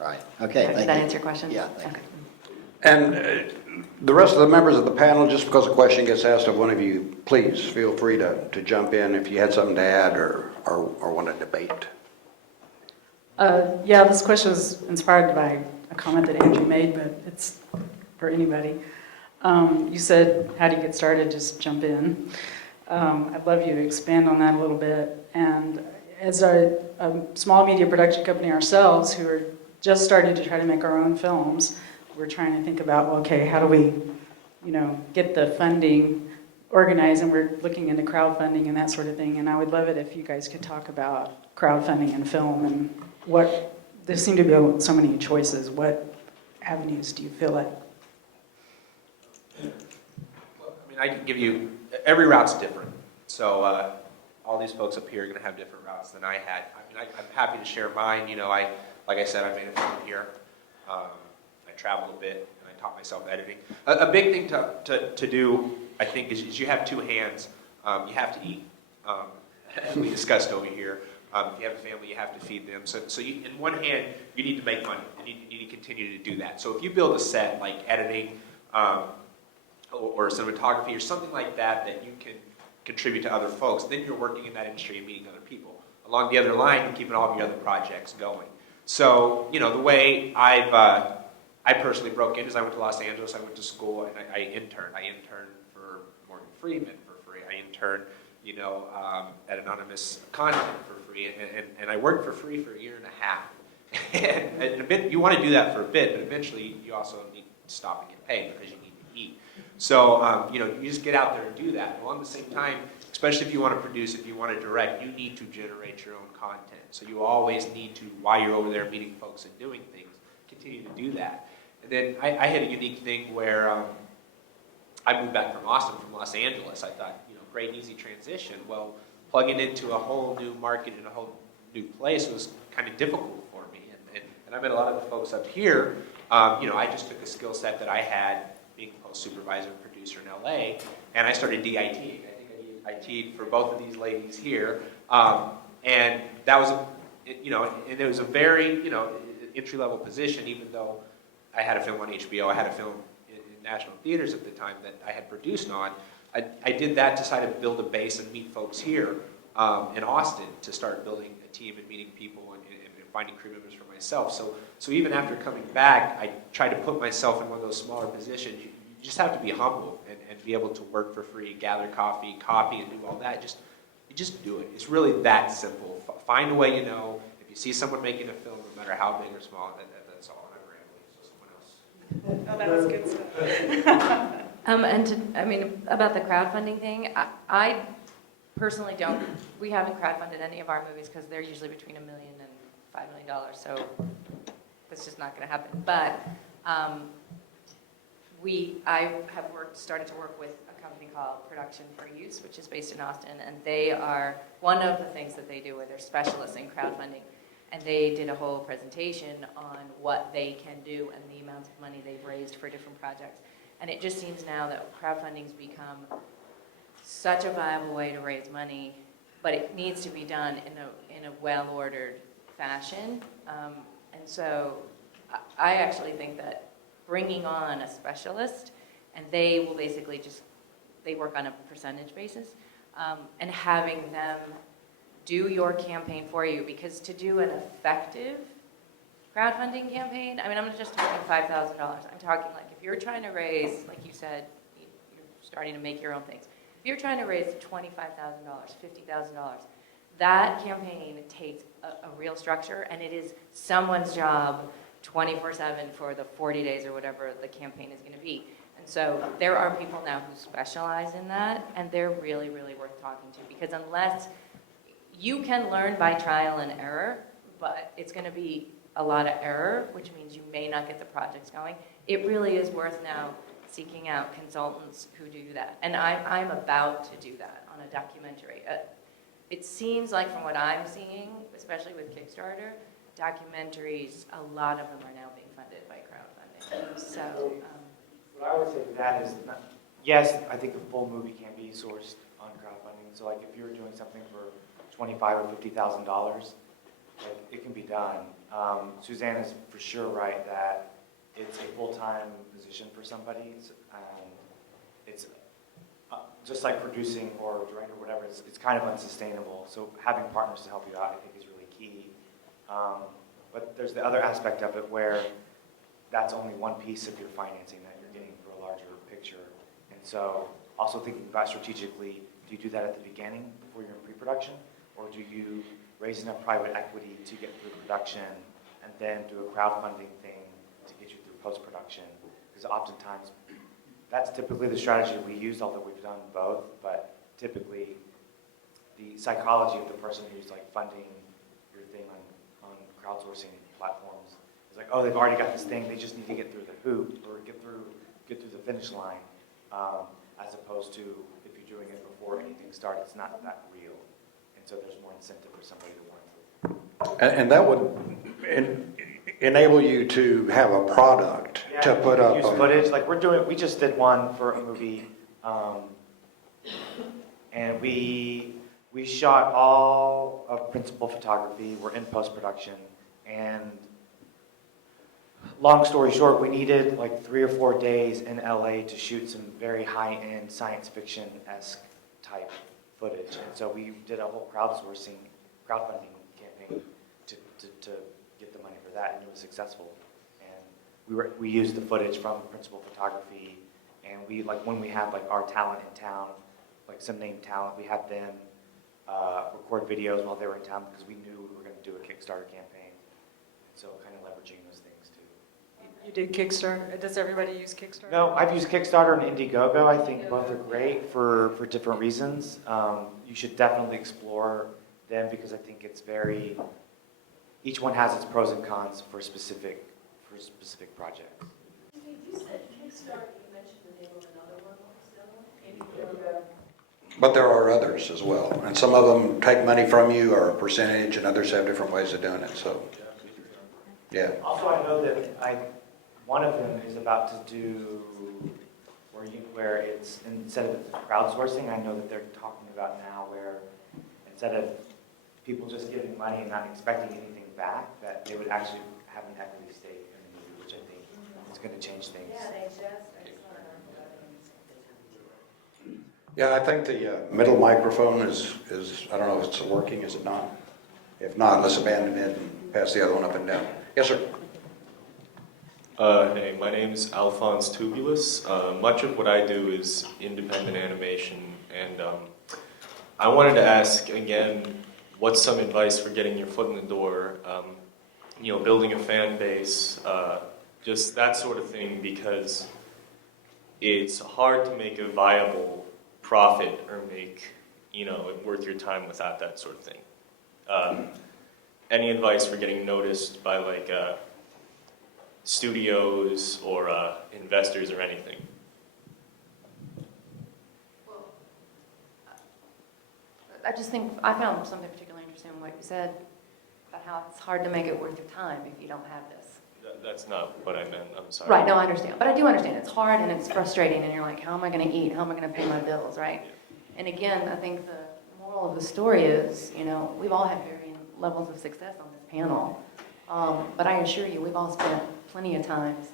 Right. Okay, thank you. Did that answer your question? Yeah, thank you. And the rest of the members of the panel, just because a question gets asked of one of you, please feel free to jump in if you had something to add or want to debate. Yeah, this question was inspired by a comment that Andrew made, but it's for anybody. You said, how do you get started? Just jump in. I'd love you to expand on that a little bit. And as a small media production company ourselves, who are just starting to try to make our own films, we're trying to think about, well, okay, how do we, get the funding organized, and we're looking into crowdfunding and that sort of thing. And I would love it if you guys could talk about crowdfunding and film and there seem to be so many choices. What avenues do you feel like? I can give you, every route's different. So all these folks up here are going to have different routes than I had. I'm happy to share mine. Like I said, I made a film here. I traveled a bit, and I taught myself editing. A big thing to do, I think, is you have two hands. You have to eat, as we discussed over here. If you have a family, you have to feed them. So you, in one hand, you need to make money, and you need to continue to do that. So if you build a set like editing or cinematography or something like that you can contribute to other folks, then you're working in that industry and meeting other people. Along the other line, you're keeping all of your other projects going. So, the way I personally broke in is I went to Los Angeles, I went to school, and I interned. I interned for Morgan Freeman for free. I interned, at Anonymous Content for free, and I worked for free for a year and a half. and a bit, you want to do that for a bit, but eventually you also need to stop and get paid because you need to eat. So, you just get out there and do that. Well, at the same time, especially if you want to produce, if you want to direct, you need to generate your own content. So you always need to, while you're over there meeting folks and doing things, continue to do that. And then I had a unique thing where I moved back from Austin, from Los Angeles. I thought, great and easy transition. Well, plugging into a whole new market and a whole new place was kind of difficult for me. And I met a lot of the folks up here. I just took a skill set that I had being a post supervisor and producer in LA, and I started DITing. I think I DIT'd for both of these ladies here. And that was, and it was a very, entry-level position, even though I had a film on HBO, I had a film in national theaters at the time that I had produced on. I did that, decided to build a base and meet folks here in Austin to start building a team and meeting people and finding crew members for myself. So even after coming back, I tried to put myself in one of those smaller positions. You just have to be humble and be able to work for free, gather coffee, copy, and do all that. You just do it. It's really that simple. Find a way, if you see someone making a film, no matter how big or small, that's all. I'm rambling, so someone else. Oh, that was good stuff. About the crowdfunding thing, I personally don't, we haven't crowdfunded any of our movies because they're usually between $1 million and $5 million, so that's just not going to happen. But I have started to work with a company called Production for Use, which is based in Austin, and they are, one of the things that they do, they're specialists in crowdfunding, and they did a whole presentation on what they can do and the amounts of money they've raised for different projects. And it just seems now that crowdfunding's become such a viable way to raise money, but it needs to be done in a well-ordered fashion. And so I actually think that bringing on a specialist, and they will basically they work on a percentage basis, and having them do your campaign for you, because to do an effective crowdfunding campaign, I'm not just talking $5,000. I'm talking like if you're trying to raise, like you said, you're starting to make your own things. If you're trying to raise $25,000, $50,000, that campaign takes a real structure, and it is someone's job 24/7 for the 40 days or whatever the campaign is going to be. And so there are people now who specialize in that, and they're really, really worth talking to, because unless you can learn by trial and error, but it's going to be a lot of error, which means you may not get the projects going. It really is worth now seeking out consultants who do that. And I'm about to do that on a documentary. It seems like from what I'm seeing, especially with Kickstarter, documentaries, a lot of them are now being funded by crowdfunding. So, what I would say to that is, yes, I think a full movie can be sourced on crowdfunding. So like if you're doing something for $25,000 or $50,000, it can be done. Suzanne is for sure right that it's a full-time position for somebody. It's just like producing or directing or whatever, it's kind of unsustainable. So having partners to help you out, I think, is really key. But there's the other aspect of it where that's only one piece of your financing that you're getting for a larger picture. And so also thinking about strategically, do you do that at the beginning before you're in pre-production? Or do you raise enough private equity to get through production and then do a crowdfunding thing to get you through post-production? Because oftentimes, that's typically the strategy we use, although we've done both, but typically the psychology of the person who's like funding your thing on crowdsourcing platforms is like, oh, they've already got this thing, they just need to get through the hoop or get through the finish line, as opposed to if you're doing it before anything starts, it's not that real. And so there's more incentive for somebody to want to. And that would enable you to have a product to put up. Use footage, like we just did one for a movie, and we shot all of principal photography. We're in post-production, and long story short, we needed like 3 or 4 days in LA to shoot some very high-end science fiction-esque type footage. And so we did a whole crowdfunding campaign to get the money for that, and it was successful. And we used the footage from principal photography, and we, like, when we had like our talent in town, like some named talent, we had them record videos while they were in town because we knew we were going to do a Kickstarter campaign. So kind of leveraging those things too. You did Kickstarter? Does everybody use Kickstarter? No, I've used Kickstarter and Indiegogo. I think both are great for different reasons. You should definitely explore them because I think it's each one has its pros and cons for specific projects. You said Kickstarter, you mentioned the name of another one But there are others as well, and some of them take money from you or a percentage, and others have different ways of doing it, so, yeah. Also, I know that one of them is about to do, where it's, instead of crowdsourcing, I know that they're talking about now where instead of people just giving money and not expecting anything back, that they would actually have an equity stake in the movie, which I think is going to change things. Yeah, I think the middle microphone is, I don't know if it's working, is it not? If not, let's abandon it and pass the other one up and down. Yes, sir. Hey, my name is Alphonse Tubulus. Much of what I do is independent animation, and I wanted to ask again, what's some advice for getting your foot in the door? Building a fan base, just that sort of thing, because it's hard to make a viable profit or make, it worth your time without that sort of thing. Any advice for getting noticed by studios or investors or anything? Well, I just think I found something particularly interesting in what you said about how it's hard to make it worth your time if you don't have this. That's not what I meant, I'm sorry. Right, no, I understand. But I do understand. It's hard and it's frustrating, and you're like, how am I going to eat? How am I going to pay my bills, right? And again, I think the moral of the story is, we've all had varying levels of success on this panel. But I assure you, we've all spent plenty of times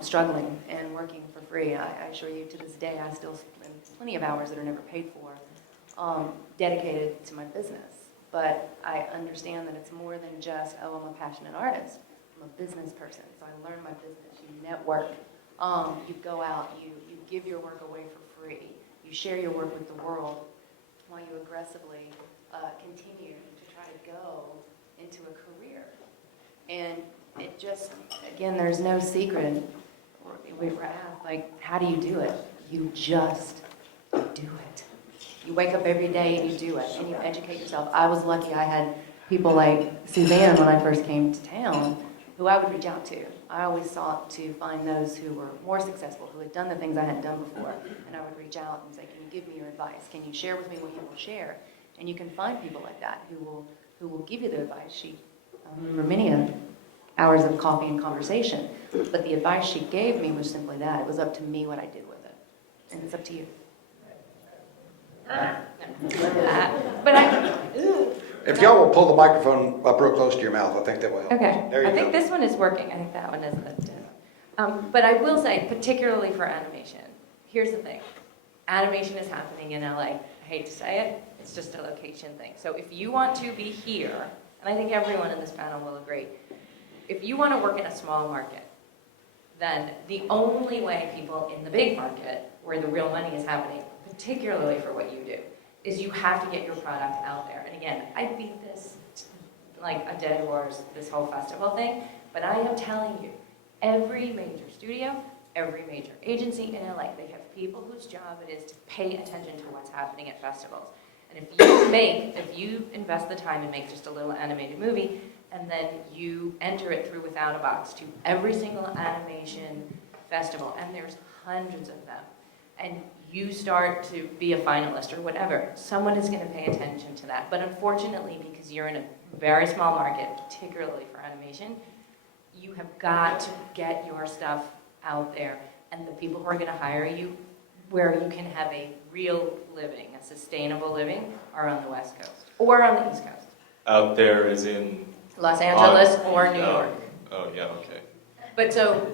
struggling and working for free. I assure you, to this day, I still spend plenty of hours that are never paid for, dedicated to my business. But I understand that it's more than just, oh, I'm a passionate artist. I'm a business person, so I learn my business. You network. You go out. You give your work away for free. You share your work with the world while you aggressively continue to try to go into a career. And it just, again, there's no secret. We were asked, how do you do it? You just do it. You wake up every day and you do it, and you educate yourself. I was lucky I had people like Suzanne when I first came to town who I would reach out to. I always sought to find those who were more successful, who had done the things I hadn't done before, and I would reach out and say, can you give me your advice? Can you share with me what you will share? And you can find people like that who will give you the advice. I remember many hours of coffee and conversation, but the advice she gave me was simply that. It was up to me what I did with it, and it's up to you. If y'all will pull the microphone up real close to your mouth, I think that will help. Okay, There you I think go. this one is working. I think that one isn't. But I will say, particularly for animation, here's the thing. Animation is happening in LA. I hate to say it, it's just a location thing. So if you want to be here, and I think everyone in this panel will agree, if you want to work in a small market, then the only way people in the big market, where the real money is happening, particularly for what you do, is you have to get your product out there. And again, I beat this like a dead horse, this whole festival thing, but I am telling you, every major studio, every major agency in LA, they have people whose job it is to pay attention to what's happening at festivals. And if you invest the time and make just a little animated movie, and then you enter it through Without a Box to every single animation festival, and there's hundreds of them, and you start to be a finalist or whatever, someone is going to pay attention to that. But unfortunately, because you're in a very small market, particularly for animation, you have got to get your stuff out there. And the people who are going to hire you, where you can have a real living, a sustainable living, are on the West Coast or on the East Coast. Out there as in? Los Angeles or New York. Oh, yeah, okay. And So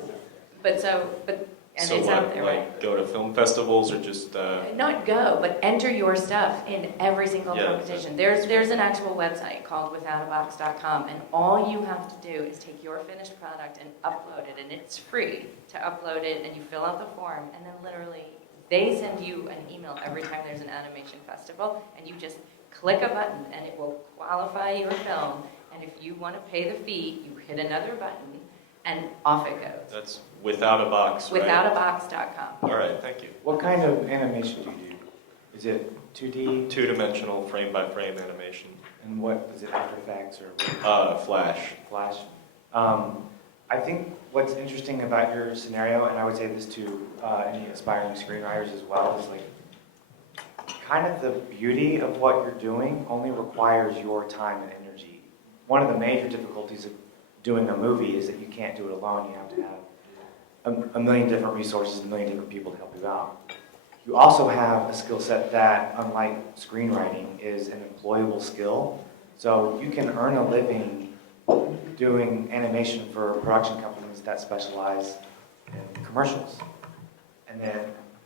it's out there, right? go to film festivals or just? Not go, but enter your stuff in every single Yeah. competition. There's an actual website called withoutabox.com, and all you have to do is take your finished product and upload it, and it's free to upload it, and you fill out the form, and then literally they send you an email every time there's an animation festival, and you just click a button, and it will qualify your film, and if you want to pay the fee, you hit another button, and off it goes. That's Without a Box, right? Withoutabox.com. All right, thank you. What kind of animation do you do? Is it 2D? Two-dimensional, frame-by-frame animation. And what, is it After Effects or? Flash. Flash. I think what's interesting about your scenario, and I would say this to any aspiring screenwriters as well, is like kind of the beauty of what you're doing only requires your time and energy. One of the major difficulties of doing a movie is that you can't do it alone. You have to have a million different resources, a million different people to help you out. You also have a skill set that, unlike screenwriting, is an employable skill. So you can earn a living doing animation for production companies that specialize in commercials. And then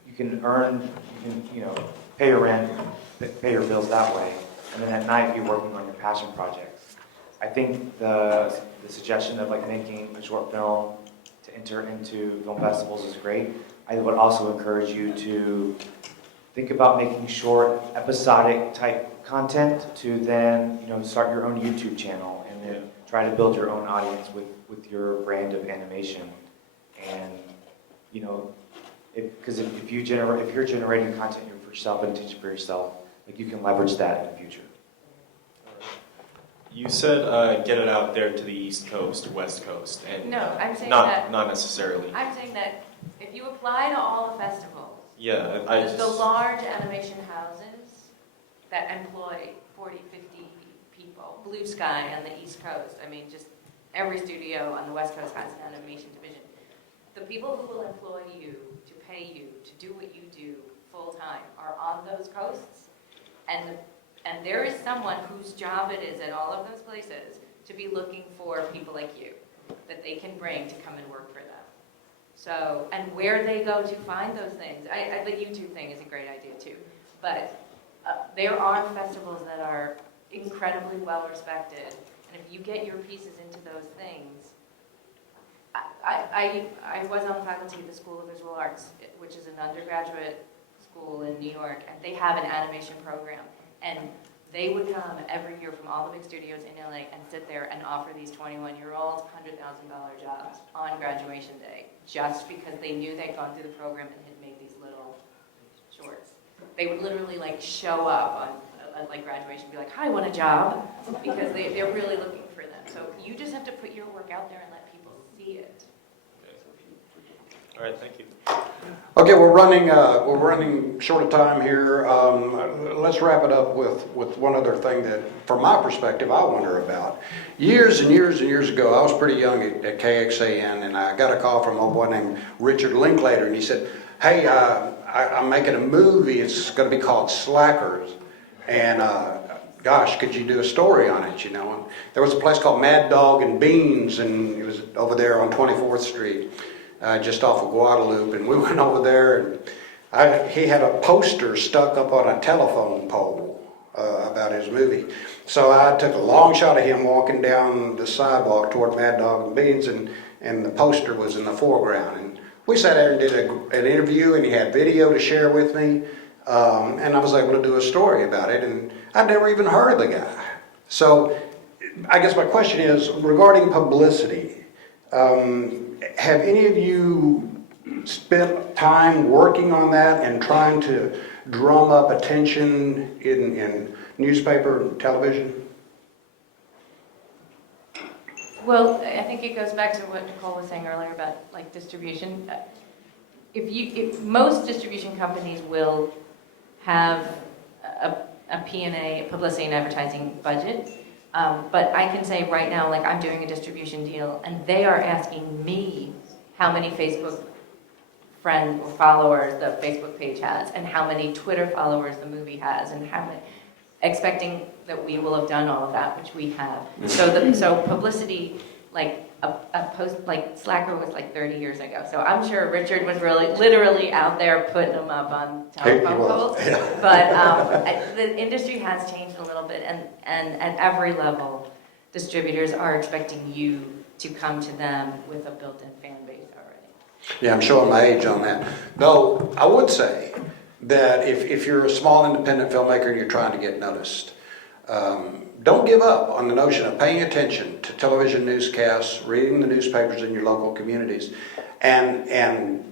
you can pay your rent, pay your bills that way, and then at night be working on your passion projects. I think the suggestion of like making a short film to enter into film festivals is great. I would also encourage you to think about making short, episodic type content to then, start your own YouTube channel and then try to build your own audience with your brand of animation. And, because if you're generating content for yourself and teaching for yourself, like you can leverage that in the future. You said get it out there to the East Coast, West Coast, and No, I'm saying not necessarily. I'm saying that if you apply to all the festivals, Yeah, the large animation houses that employ 40, 50 people, Blue Sky on the East Coast, I mean, just every studio on the West Coast has an animation division. The people who will employ you to pay you to do what you do full time are on those coasts, and there is someone whose job it is at all of those places to be looking for people like you that they can bring to come and work for them. So, and where they go to find those things, the YouTube thing is a great idea too, but there are festivals that are incredibly well respected, and if you get your pieces into those things, I was on faculty at the School of Visual Arts, which is an undergraduate school in New York, and they have an animation program, and they would come every year from all the big studios in LA and sit there and offer these 21-year-olds $100,000 jobs on graduation day, just because they knew they'd gone through the program and had made these little shorts. They would literally show up on graduation and be like, "Hi, I want a job," because they're really looking for them. So you just have to put your work out there and let people see it. All right, thank you. Okay, we're running short of time here. Let's wrap it up with one other thing that, from my perspective, I wonder about. Years and years and years ago, I was pretty young at KXAN, and I got a call from a boy named Richard Linklater, and he said, "Hey, I'm making a movie. It's going to be called Slackers, and gosh, could you do a story on it?" And there was a place called Mad Dog and Beans, and it was over there on 24th Street. Just off of Guadalupe, and we went over there, and he had a poster stuck up on a telephone pole about his movie. So I took a long shot of him walking down the sidewalk toward Mad Dog and Beans, and the poster was in the foreground. And we sat there and did an interview, and he had video to share with me, and I was able to do a story about it, and I'd never even heard of the guy. So I guess my question is, regarding publicity, have any of you spent time working on that and trying to drum up attention in newspaper and television? Well, I think it goes back to what Nicole was saying earlier about distribution. If most distribution companies will have a P&A, publicity and advertising budget. But I can say right now, I'm doing a distribution deal, and they are asking me how many Facebook friends or followers the Facebook page has, and how many Twitter followers the movie has, and how many, expecting that we will have done all of that, which we have. So publicity, a post Slacker was 30 years ago. So I'm sure Richard was literally out there putting them up on telephone poles. But the industry has changed a little bit, and at every level, distributors are expecting you to come to them with a built-in fan base already. Yeah, I'm showing my age on that. Though I would say that if you're a small independent filmmaker and you're trying to get noticed, don't give up on the notion of paying attention to television newscasts, reading the newspapers in your local communities, and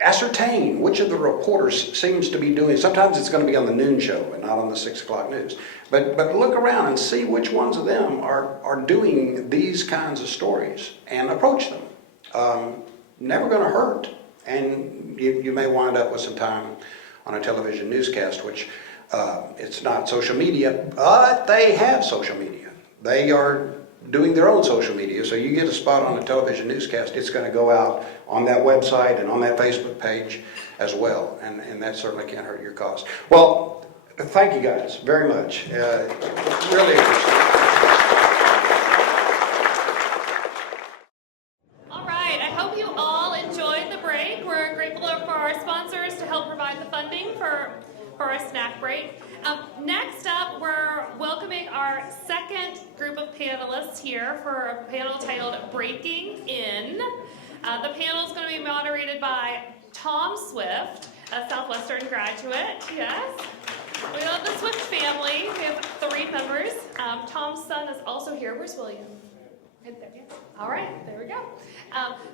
ascertain which of the reporters seems to be doing. Sometimes it's going to be on the noon show and not on the 6 o'clock news. But look around and see which ones of them are doing these kinds of stories and approach them. Never going to hurt. And you may wind up with some time on a television newscast, which It's not social media, but they have social media. They are doing their own social media. So you get a spot on a television newscast, it's going to go out on that website and on that Facebook page as well. And that certainly can't hurt your cause. Well, thank you guys very much. Really appreciate it. All right, I hope you all enjoyed the break. We're grateful for our sponsors to help provide the funding for our snack break. Next up, we're welcoming our second group of panelists here for a panel titled Breaking In. The panel is going to be moderated by Tom Swift, a Southwestern graduate. Yes. We love the Swift family. We have 3 members. Tom's son is also here. Where's William? Right there, yes. All right, there we go.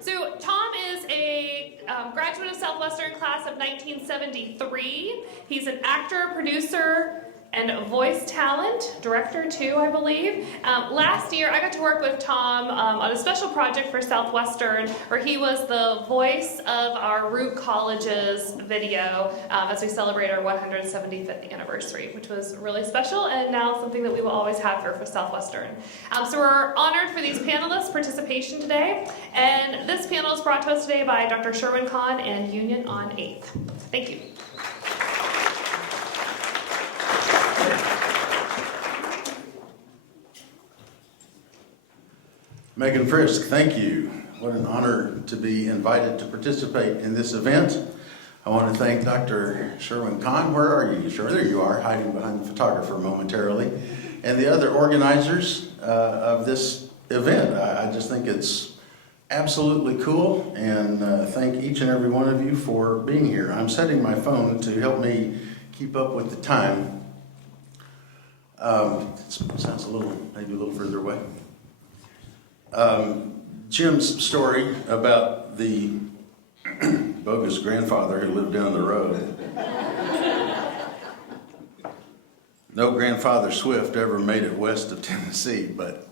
So Tom is a graduate of Southwestern class of 1973. He's an actor, producer, and voice talent, director too, I believe. Last year, I got to work with Tom on a special project for Southwestern where he was the voice of our Root College's video as we celebrate our 175th anniversary, which was really special and now something that we will always have here for Southwestern. So we're honored for these panelists' participation today. And this panel is brought to us today by Dr. Sherwin Kahn and Union on 8th. Thank you. Megan Frisque, thank you. What an honor to be invited to participate in this event. I want to thank Dr. Sherwin Kahn. Where are you? Sure, there you are, hiding behind the photographer momentarily. And the other organizers of this event. I just think it's absolutely cool, and thank each and every one of you for being here. I'm setting my phone to help me keep up with the time. It sounds maybe a little further away. Jim's story about the bogus grandfather who lived down the road. No grandfather Swift ever made it west of Tennessee, but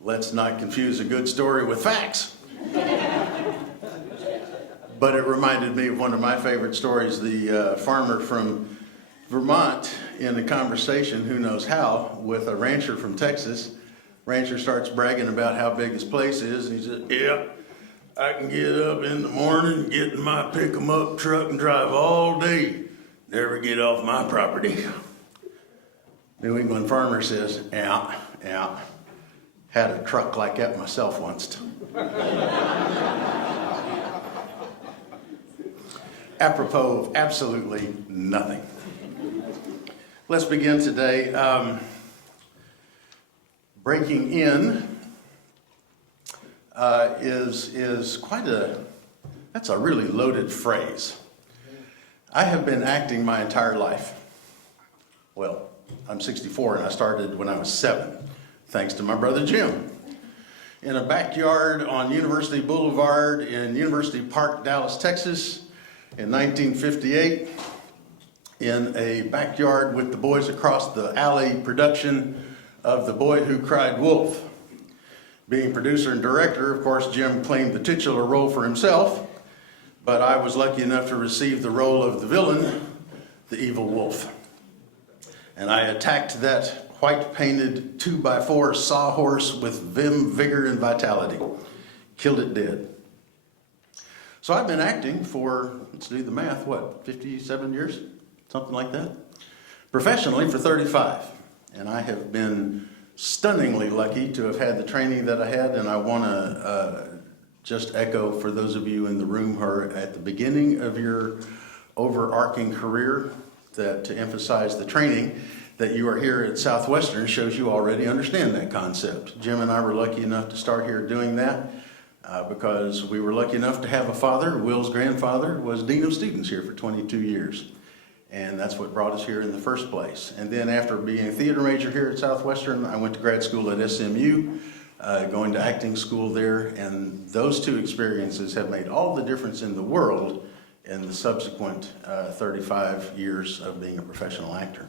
let's not confuse a good story with facts. But it reminded me of one of my favorite stories, the farmer from Vermont in a conversation, who knows how, with a rancher from Texas. Rancher starts bragging about how big his place is, and he says, yeah, I can get up in the morning, get in my pick-em-up truck and drive all day, never get off my property. New England farmer says, yeah, had a truck like that myself once. Apropos of absolutely nothing. Let's begin today. Breaking in is quite that's a really loaded phrase. I have been acting my entire life. Well, I'm 64 and I started when I was 7, thanks to my brother Jim. In a backyard on University Boulevard in University Park, Dallas, Texas, in 1958, in a backyard with the Boys Across the Alley production of The Boy Who Cried Wolf. Being producer and director, of course, Jim claimed the titular role for himself, but I was lucky enough to receive the role of the villain, the evil wolf. And I attacked that white-painted 2x4 sawhorse with vim, vigor, and vitality. Killed it dead. So I've been acting for, let's do the math, 57 years? Something like that? Professionally for 35. And I have been stunningly lucky to have had the training that I had, and I want to just echo for those of you in the room who are at the beginning of your overarching career, that to emphasize the training that you are here at Southwestern shows you already understand that concept. Jim and I were lucky enough to start here doing that because we were lucky enough to have a father. Will's grandfather was Dean of Students here for 22 years. And that's what brought us here in the first place. And then after being a theater major here at Southwestern, I went to grad school at SMU, going to acting school there. And those two experiences have made all the difference in the world in the subsequent 35 years of being a professional actor.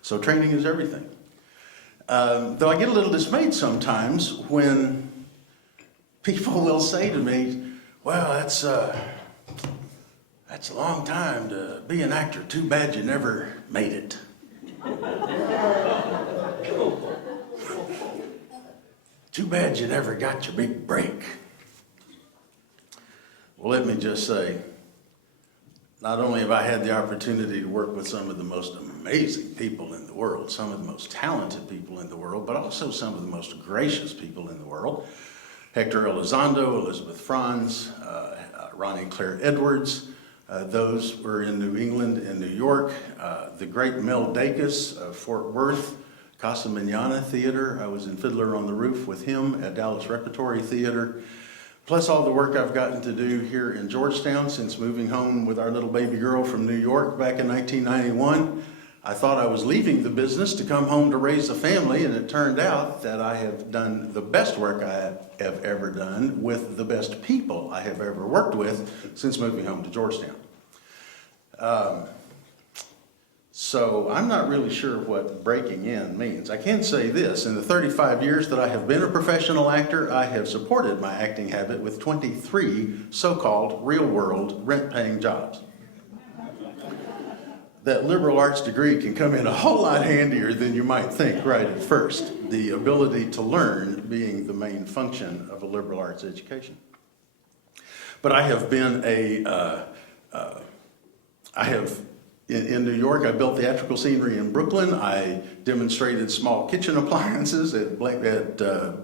So training is everything. Though I get a little dismayed sometimes when people will say to me, well, that's That's a long time to be an actor. Too bad you never made it. Too bad you never got your big break. Well, let me just say, not only have I had the opportunity to work with some of the most amazing people in the world, some of the most talented people in the world, but also some of the most gracious people in the world. Hector Elizondo, Elizabeth Franz, Ronnie Claire Edwards, those were in New England and New York. The great Mel Dacus of Fort Worth, Casa Manana Theater. I was in Fiddler on the Roof with him at Dallas Repertory Theater. Plus all the work I've gotten to do here in Georgetown since moving home with our little baby girl from New York back in 1991. I thought I was leaving the business to come home to raise a family, and it turned out that I have done the best work I have ever done with the best people I have ever worked with since moving home to Georgetown. So I'm not really sure what breaking in means. I can say this, in the 35 years that I have been a professional actor, I have supported my acting habit with 23 so-called real-world rent-paying jobs. That liberal arts degree can come in a whole lot handier than you might think right at first. The ability to learn being the main function of a liberal arts education. But I have been in New York, I built theatrical scenery in Brooklyn. I demonstrated small kitchen appliances at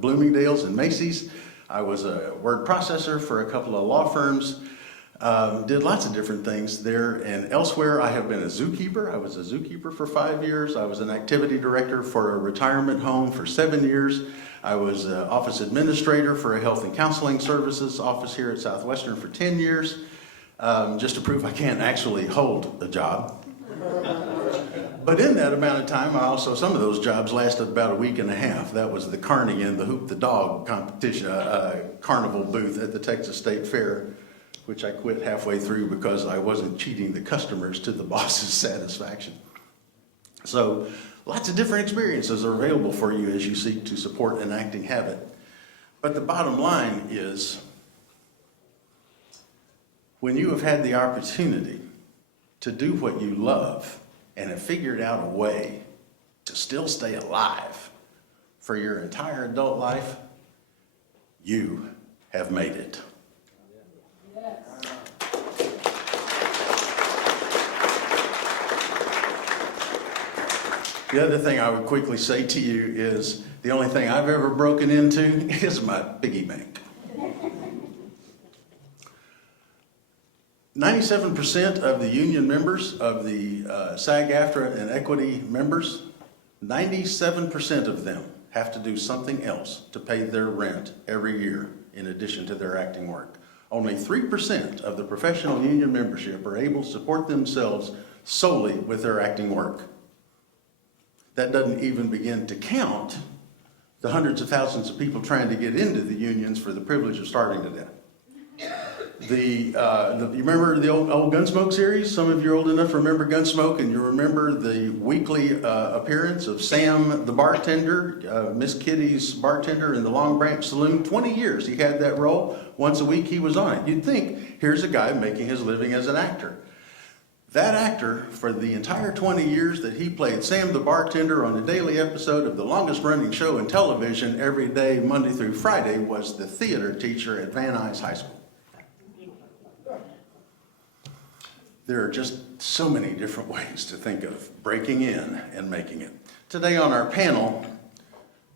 Bloomingdale's and Macy's. I was a word processor for a couple of law firms. Did lots of different things there and elsewhere. I have been a zookeeper. I was a zookeeper for 5 years. I was an activity director for a retirement home for 7 years. I was an office administrator for a health and counseling services office here at Southwestern for 10 years. Just to prove I can't actually hold a job. But in that amount of time, some of those jobs lasted about a week and a half. That was the Carney and the Hoop the Dog competition, carnival booth at the Texas State Fair, which I quit halfway through because I wasn't cheating the customers to the boss's satisfaction. So lots of different experiences are available for you as you seek to support an acting habit. But the bottom line is, when you have had the opportunity to do what you love and have figured out a way to still stay alive for your entire adult life, you have made it. The other thing I would quickly say to you is the only thing I've ever broken into is my piggy bank. 97% of the union members, of the SAG-AFTRA and equity members, 97% of them have to do something else to pay their rent every year in addition to their acting work. Only 3% of the professional union membership are able to support themselves solely with their acting work. That doesn't even begin to count the hundreds of thousands of people trying to get into the unions for the privilege of starving to death. You remember the old Gunsmoke series? Some of you are old enough to remember Gunsmoke, and you remember the weekly appearance of Sam the bartender, Miss Kitty's bartender in the Long Branch Saloon. 20 years he had that role. Once a week he was on it. You'd think, here's a guy making his living as an actor. That actor, for the entire 20 years that he played Sam the bartender on a daily episode of the longest running show in television every day, Monday through Friday, was the theater teacher at Van Nuys High School. There are just so many different ways to think of breaking in and making it. Today on our panel,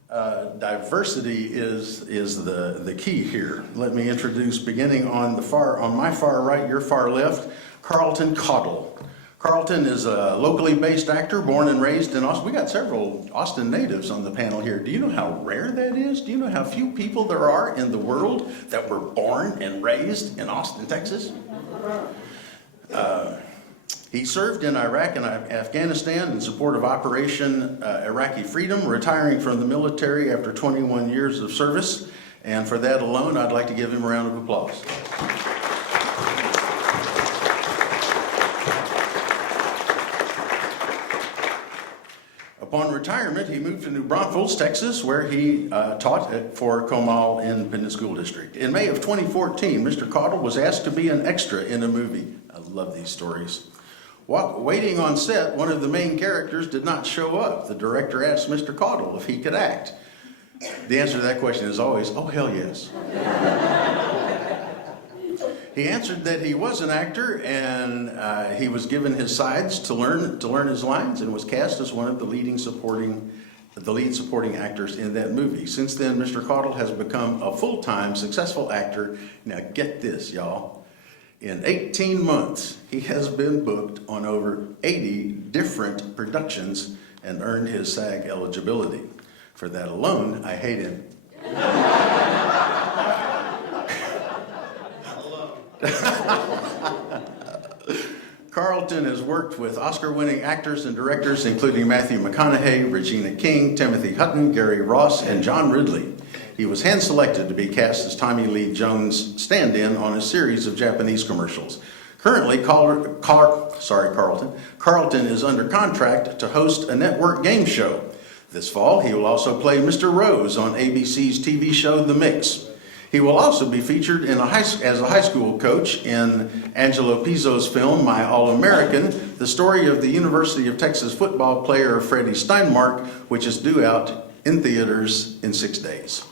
diversity is the key here. Let me introduce, beginning on my far right, your far left, Carlton Caudle. Carlton is a locally based actor, born and raised in Austin. We got several Austin natives on the panel here. Do you know how rare that is? Do you know how few people there are in the world that were born and raised in Austin, Texas? He served in Iraq and Afghanistan in support of Operation Iraqi Freedom, retiring from the military after 21 years of service. And for that alone, I'd like to give him a round of applause. Upon retirement, he moved to New Braunfels, Texas, where he taught at Fort Comal Independent School District. In May of 2014, Mr. Caudle was asked to be an extra in a movie, a love these stories. Waiting on set, one of the main characters did not show up. The director asked Mr. Caudle if he could act. The answer to that question is always, oh, hell yes. He answered that he was an actor, and he was given his sides to learn his lines, and was cast as one of the lead supporting actors in that movie. Since then, Mr. Caudle has become a full-time successful actor. Now get this, y'all. In 18 months, he has been booked on over 80 different productions and earned his SAG eligibility. For that alone, I hate him. Carlton has worked with Oscar-winning actors and directors including Matthew McConaughey, Regina King, Timothy Hutton, Gary Ross, and John Ridley. He was hand-selected to be cast as Tommy Lee Jones' stand-in on a series of Japanese commercials. Currently, Carlton is under contract to host a network game show. This fall, he will also play Mr. Rose on ABC's TV show The Mix. He will also be featured as a high school coach in Angelo Pizzo's film My All-American, the story of the University of Texas football player Freddie Steinmark, which is due out in theaters in 6 days.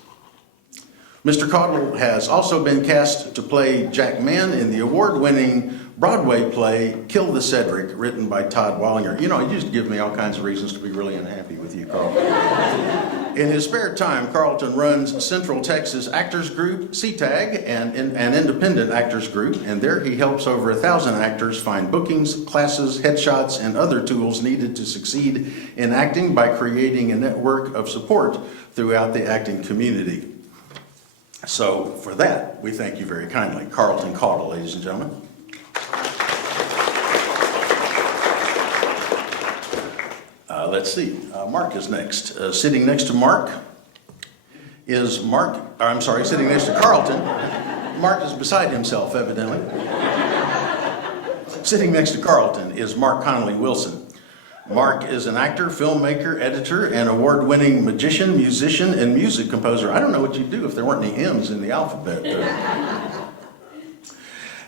Mr. Caudle has also been cast to play Jack Mann in the award-winning Broadway play Kill the Cedric, written by Todd Wallinger. You know, you just give me all kinds of reasons to be really unhappy with you, Carl. In his spare time, Carlton runs Central Texas Actors Group, CTAG, and an independent actors group, and there he helps over 1,000 actors find bookings, classes, headshots, and other tools needed to succeed in acting by creating a network of support throughout the acting community. So for that, we thank you very kindly. Carlton Caudle, ladies and gentlemen. Let's see, Mark is next. Sitting next to Mark is sitting next to Carlton. Mark is beside himself, evidently. Sitting next to Carlton is Mark Connolly Wilson. Mark is an actor, filmmaker, editor, and award-winning magician, musician, and music composer. I don't know what you'd do if there weren't any M's in the alphabet.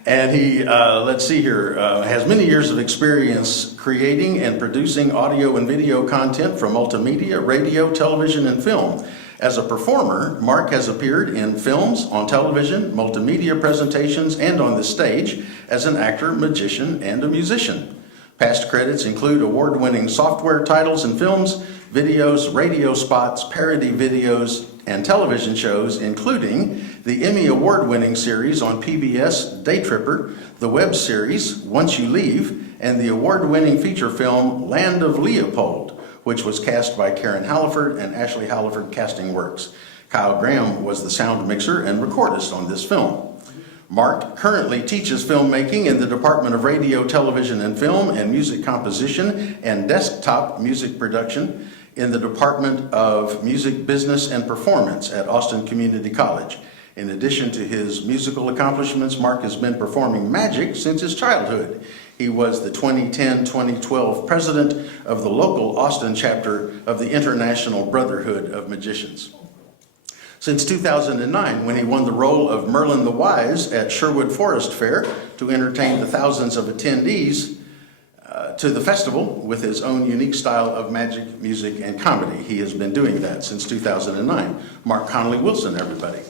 And he, has many years of experience creating and producing audio and video content for multimedia, radio, television, and film. As a performer, Mark has appeared in films, on television, multimedia presentations, and on the stage as an actor, magician, and a musician. Past credits include award-winning software titles and films, videos, radio spots, parody videos, and television shows, including the Emmy Award-winning series on PBS, Day Tripper, the web series, Once You Leave, and the award-winning feature film, Land of Leopold, which was cast by Karen Halliford and Ashley Halliford Casting Works. Kyle Graham was the sound mixer and recordist on this film. Mark currently teaches filmmaking in the Department of Radio, Television, and Film, and Music Composition and Desktop Music Production in the Department of Music Business and Performance at Austin Community College. In addition to his musical accomplishments, Mark has been performing magic since his childhood. He was the 2010-2012 president of the local Austin chapter of the International Brotherhood of Magicians. Since 2009, when he won the role of Merlin the Wise at Sherwood Forest Fair to entertain the thousands of attendees to the festival with his own unique style of magic, music, and comedy. He has been doing that since 2009. Mark Connolly Wilson, everybody.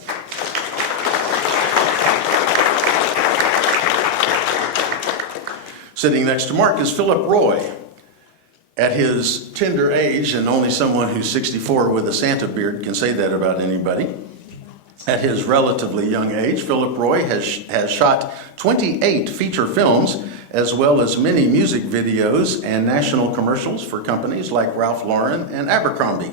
Sitting next to Mark is Philip Roy. At his tender age, and only someone who's 64 with a Santa beard can say that about anybody, at his relatively young age, Philip Roy has shot 28 feature films, as well as many music videos and national commercials for companies like Ralph Lauren and Abercrombie.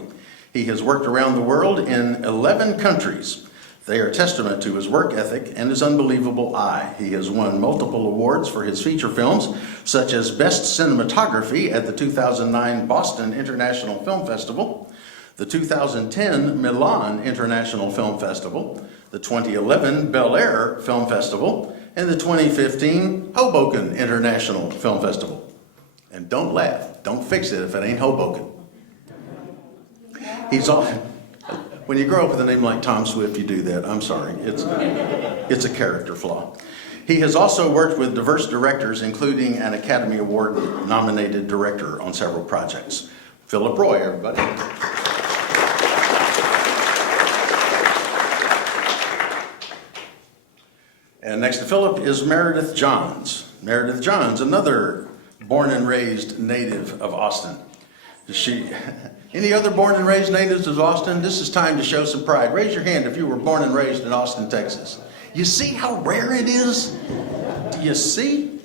He has worked around the world in 11 countries. They are testament to his work ethic and his unbelievable eye. He has won multiple awards for his feature films, such as Best Cinematography at the 2009 Boston International Film Festival, the 2010 Milan International Film Festival, the 2011 Bel Air Film Festival, and the 2015 Hoboken International Film Festival. And don't laugh, don't fix it if it ain't Hoboken. When you grow up with a name like Tom Swift, you do that. I'm sorry. It's a character flaw. He has also worked with diverse directors, including an Academy Award-nominated director on several projects. Philip Roy, everybody. And next to Philip is Meredith Johns. Meredith Johns, another born and raised native of Austin. Any other born and raised natives of Austin? This is time to show some pride. Raise your hand if you were born and raised in Austin, Texas. You see how rare it is? Do you see?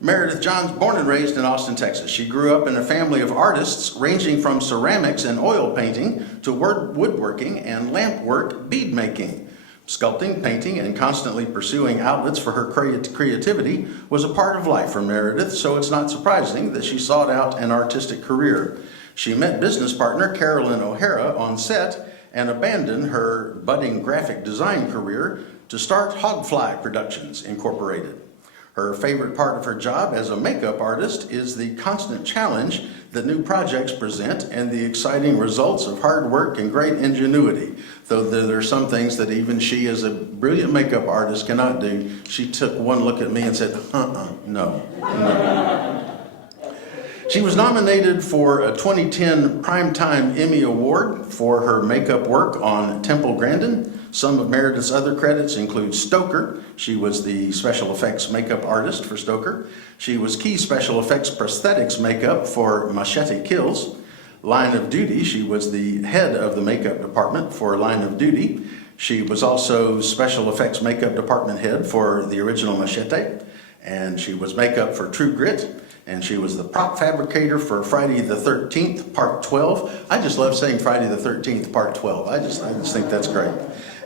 Meredith Johns, born and raised in Austin, Texas. She grew up in a family of artists ranging from ceramics and oil painting to woodworking and lamp work, bead making. Sculpting, painting, and constantly pursuing outlets for her creativity was a part of life for Meredith, so it's not surprising that she sought out an artistic career. She met business partner Carolyn O'Hara on set and abandoned her budding graphic design career to start Hogfly Productions, Incorporated. Her favorite part of her job as a makeup artist is the constant challenge that new projects present and the exciting results of hard work and great ingenuity. Though there are some things that even she, as a brilliant makeup artist, cannot do. She took one look at me and said, no. She was nominated for a 2010 Primetime Emmy Award for her makeup work on Temple Grandin. Some of Meredith's other credits include Stoker. She was the special effects makeup artist for Stoker. She was key special effects prosthetics makeup for Machete Kills. Line of Duty, she was the head of the makeup department for Line of Duty. She was also special effects makeup department head for the original Machete. And she was makeup for True Grit. And she was the prop fabricator for Friday the 13th, Part 12. I just love saying Friday the 13th, Part 12. I just think that's great.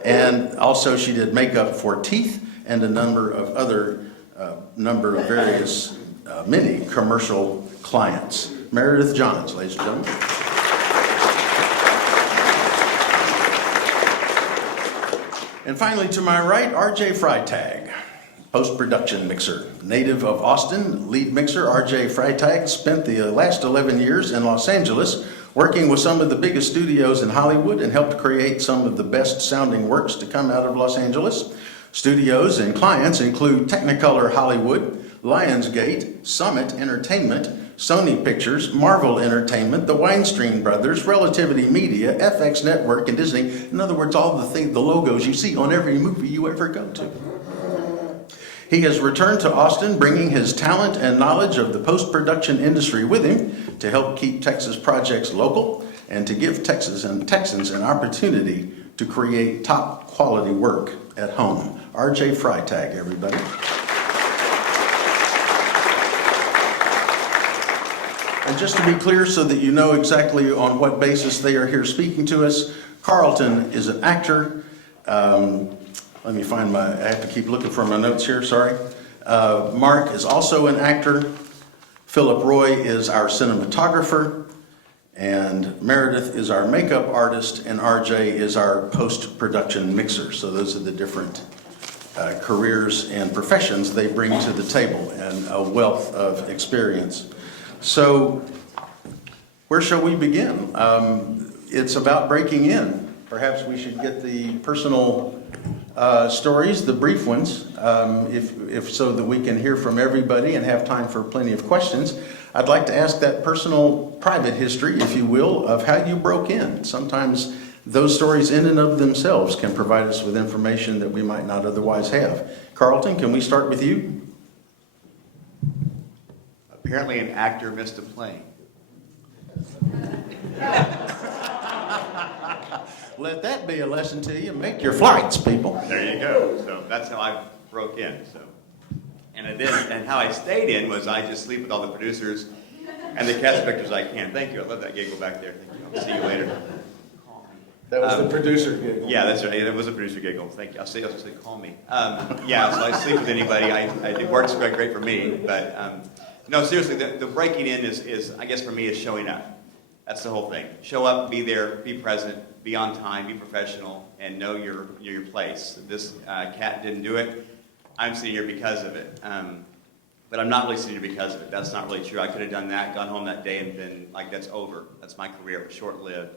And also she did makeup for Teeth and a number of other, various, many commercial clients. Meredith Johns, ladies and gentlemen. And finally, to my right, R.J. Freitag, post-production mixer. Native of Austin, lead mixer R.J. Freitag spent the last 11 years in Los Angeles working with some of the biggest studios in Hollywood and helped create some of the best sounding works to come out of Los Angeles. Studios and clients include Technicolor Hollywood, Lionsgate, Summit Entertainment, Sony Pictures, Marvel Entertainment, the Weinstein Brothers, Relativity Media, FX Network, and Disney. In other words, all the logos you see on every movie you ever go to. He has returned to Austin, bringing his talent and knowledge of the post-production industry with him to help keep Texas projects local and to give Texas and Texans an opportunity to create top quality work at home. R.J. Freitag, everybody. And just to be clear so that you know exactly on what basis they are here speaking to us, Carlton is an actor. Let me find I have to keep looking for my notes here, sorry. Mark is also an actor. Philip Roy is our cinematographer. And Meredith is our makeup artist. And RJ is our post-production mixer. So those are the different careers and professions they bring to the table and a wealth of experience. So where shall we begin? It's about breaking in. Perhaps we should get the personal stories, the brief ones, if so that we can hear from everybody and have time for plenty of questions. I'd like to ask that personal, private history, if you will, of how you broke in. Sometimes those stories in and of themselves can provide us with information that we might not otherwise have. Carlton, can we start with you? Apparently an actor missed a plane. Let that be a lesson to you. Make your flights, people. There you go. So that's how I broke in. So, and how I stayed in was I just sleep with all the producers and the cast pictures I can. Thank you. I love that giggle back there. Thank you. I'll see you later. That was the producer giggle. Yeah, that's right. It was a producer giggle. Thank you. I'll say, call me. Yeah, so I sleep with anybody. It works great for me. But no, seriously, the breaking in is, I guess for me, is showing up. That's the whole thing. Show up, be there, be present, be on time, be professional, and know your place. This cat didn't do it. I'm sitting here because of it. But I'm not really sitting here because of it. That's not really true. I could have done that, gone home that day, and been like, that's over. That's my career. It was short-lived.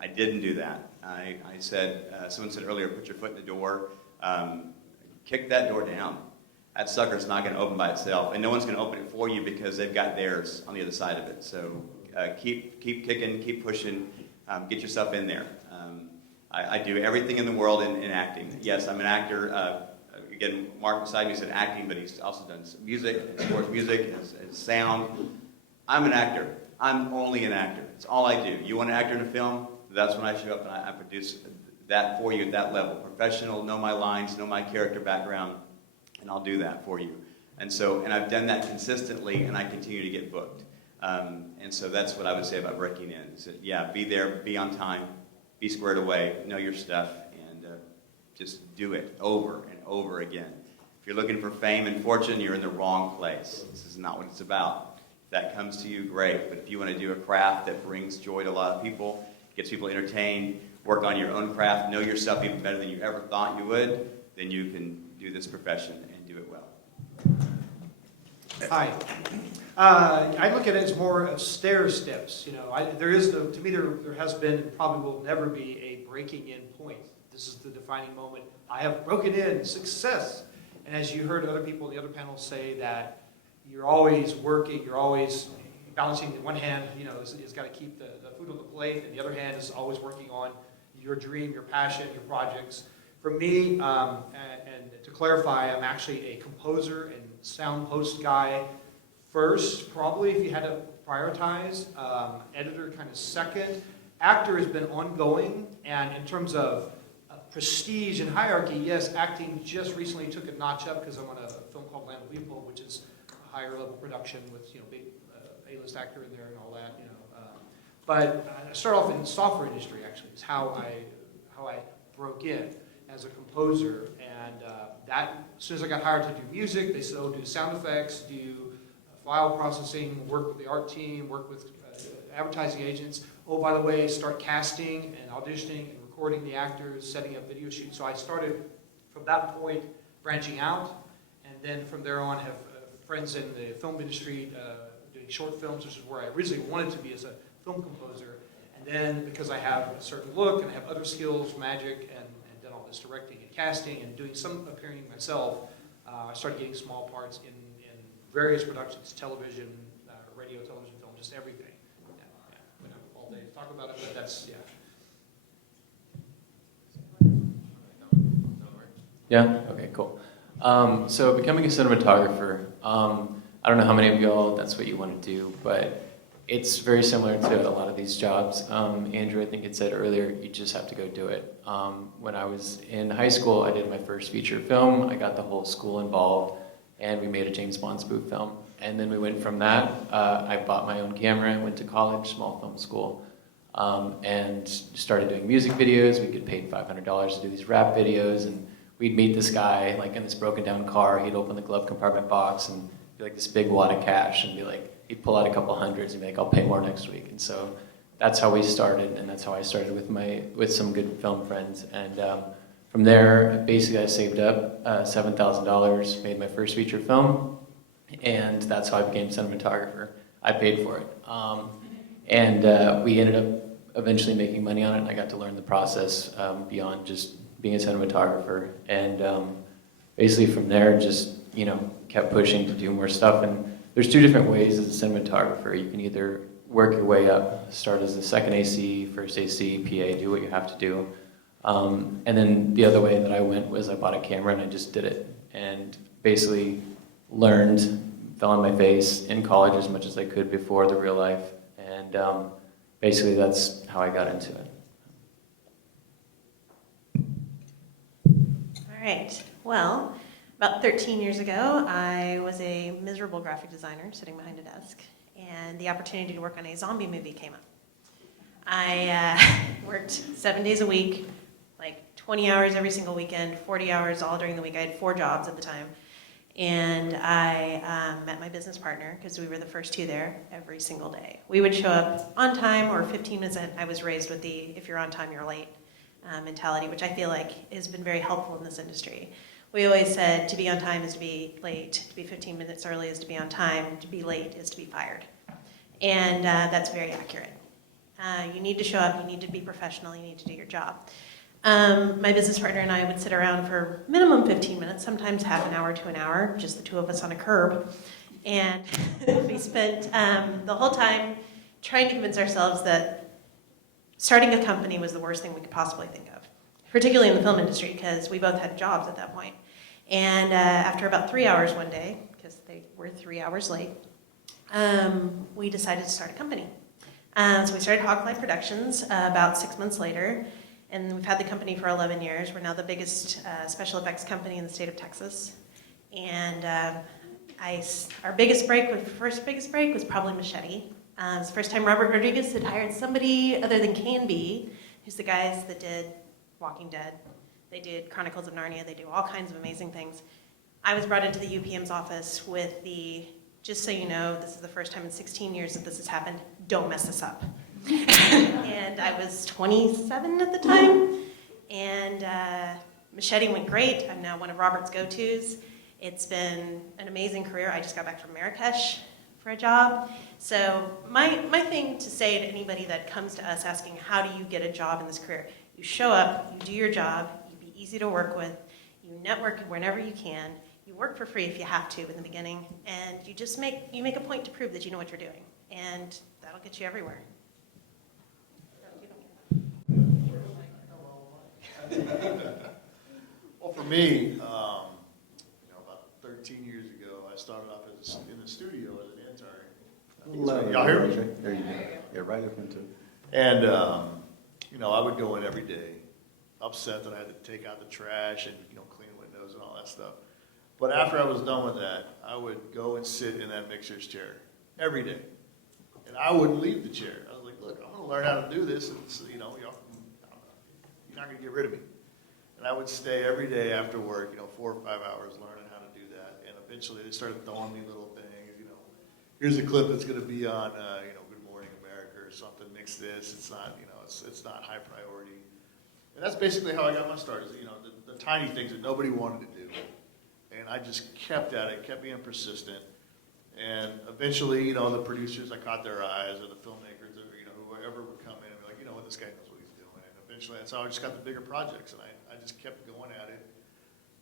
I didn't do that. I said, someone said earlier, put your foot in the door. Kick that door down. that sucker's not going to open by itself, and no one's going to open it for you because they've got theirs on the other side of it. So keep kicking, keep pushing, get yourself in there. I do everything in the world in acting. Yes, I'm an actor. Again, Mark beside me said acting, but he's also done some music, sports music, and sound. I'm an actor. I'm only an actor. It's all I do. You want an actor in a film? That's when I show up and I produce that for you at that level. Professional, know my lines, know my character background, and I'll do that for you. And I've done that consistently, and I continue to get booked. And so that's what I would say about breaking in. Is that, yeah, be there, be on time, be squared away, know your stuff, and just do it over and over again. If you're looking for fame and fortune, you're in the wrong place. This is not what it's about. If that comes to you, great. But if you want to do a craft that brings joy to a lot of people, gets people entertained, work on your own craft, know yourself even better than you ever thought you would, then you can do this profession and do it well. Hi. I look at it as more of stair steps. You know, there has been and probably will never be a breaking in point. This is the defining moment. I have broken in, success. And as you heard other people in the other panels say that you're always working, you're always balancing. One hand, you know, is got to keep the food on the plate, and the other hand is always working on your dream, your passion, your projects. For me, and to clarify, I'm actually a composer and sound post guy first, probably, if you had to prioritize. Editor kind of second. Actor has been ongoing, and in terms of prestige and hierarchy, yes, acting just recently took a notch up because I'm on a film called Land of Leopold, which is a higher level production with, you know, big A-list actor in there and all that, you know. But I started off in the software industry, actually, is how I broke in as a composer. And that, as soon as I got hired to do music, they said, oh, do sound effects, do file processing, work with the art team, work with advertising agents. Oh, by the way, start casting and auditioning and recording the actors, setting up video shoots. So I started from that point branching out, and then from there on have friends in the film industry doing short films, which is where I originally wanted to be as a film composer. And then because I have a certain look and I have other skills, magic, and done all this directing and casting and doing some appearing myself, I started getting small parts in various productions, television, radio, television, film, just everything. Yeah. We don't have all day to talk about it, but that's, yeah. Yeah? Okay, cool. So becoming a cinematographer, I don't know how many of y'all that's what you want to do, but it's very similar to a lot of these jobs. Andrew, I think it said earlier, you just have to go do it. When I was in high school, I did my first feature film. I got the whole school involved, and we made a James Bond spoof film. And then we went from that. I bought my own camera, went to college, small film school, and started doing music videos. We get paid $500 to do these rap videos, and we'd meet this guy like in this broken down car. He'd open the glove compartment box and be like this big wad of cash and be like, he'd pull out a couple hundreds and be like, I'll pay more next week. And so that's how we started, and that's how I started with some good film friends. And from there, basically I saved up $7,000, made my first feature film, and that's how I became cinematographer. I paid for it. And we ended up eventually making money on it, and I got to learn the process beyond just being a cinematographer. And basically from there, just, you know, kept pushing to do more stuff. And there's two different ways as a cinematographer. You can either work your way up, start as the second AC, first AC, PA, do what you have to do. And then the other way that I went was I bought a camera and I just did it. And basically learned, fell on my face in college as much as I could before the real life. And basically that's how I got into it. All right. Well, about 13 years ago, I was a miserable graphic designer sitting behind a desk, and the opportunity to work on a zombie movie came up. I worked 7 days a week, like 20 hours every single weekend, 40 hours all during the week. I had 4 jobs at the time. And I met my business partner, because we were the first 2 there, every single day. We would show up on time or 15 minutes ahead. I was raised with the if you're on time, you're late mentality, which I feel like has been very helpful in this industry. We always said to be on time is to be late, to be 15 minutes early is to be on time, to be late is to be fired. And that's very accurate. You need to show up, you need to be professional, you need to do your job. My business partner and I would sit around for minimum 15 minutes, sometimes half an hour to an hour, just the two of us on a curb. And we spent the whole time trying to convince ourselves that starting a company was the worst thing we could possibly think of, particularly in the film industry, because we both had jobs at that point. And after about 3 hours one day, because they were 3 hours late, we decided to start a company. So we started Hogfly Productions about 6 months later, and we've had the company for 11 years. We're now the biggest special effects company in the state of Texas. And our first biggest break was probably Machete. It was the first time Robert Rodriguez had hired somebody other than Canby, who's the guys that did Walking Dead. They did Chronicles of Narnia. They do all kinds of amazing things. I was brought into the UPM's office with just so you know, this is the first time in 16 years that this has happened. Don't mess this up. And I was 27 at the time. And Machete went great. I'm now one of Robert's go-tos. It's been an amazing career. I just got back from Marrakesh for a job. So my thing to say to anybody that comes to us asking, how do you get a job in this career? You show up, you do your job, you be easy to work with, you network whenever you can, you work for free if you have to in the beginning, and you make a point to prove that you know what you're doing, and that'll get you everywhere. Well, for me, about 13 years ago, I started off in the studio as an intern. Y'all hear me? There you go. Yeah, right up into it. And, I would go in every day, upset that I had to take out the trash and, clean windows and all that stuff. But after I was done with that, I would go and sit in that mixer's chair every day. And I wouldn't leave the chair. I was like, look, I'm going to learn how to do this. And, you're not going to get rid of me. And I would stay every day after work, 4 or 5 hours learning how to do that. And eventually they started throwing me little things, here's a clip that's going to be on, Good Morning America or something. Mix this. It's not, it's not high priority. And that's basically how I got my start. Is, the tiny things that nobody wanted to do. And I just kept at it, kept being persistent. And eventually, the producers, I caught their eyes, or the filmmakers, or, whoever would come in and be like, this guy knows what he's doing. And eventually, that's how I just got the bigger projects. And I just kept going at it.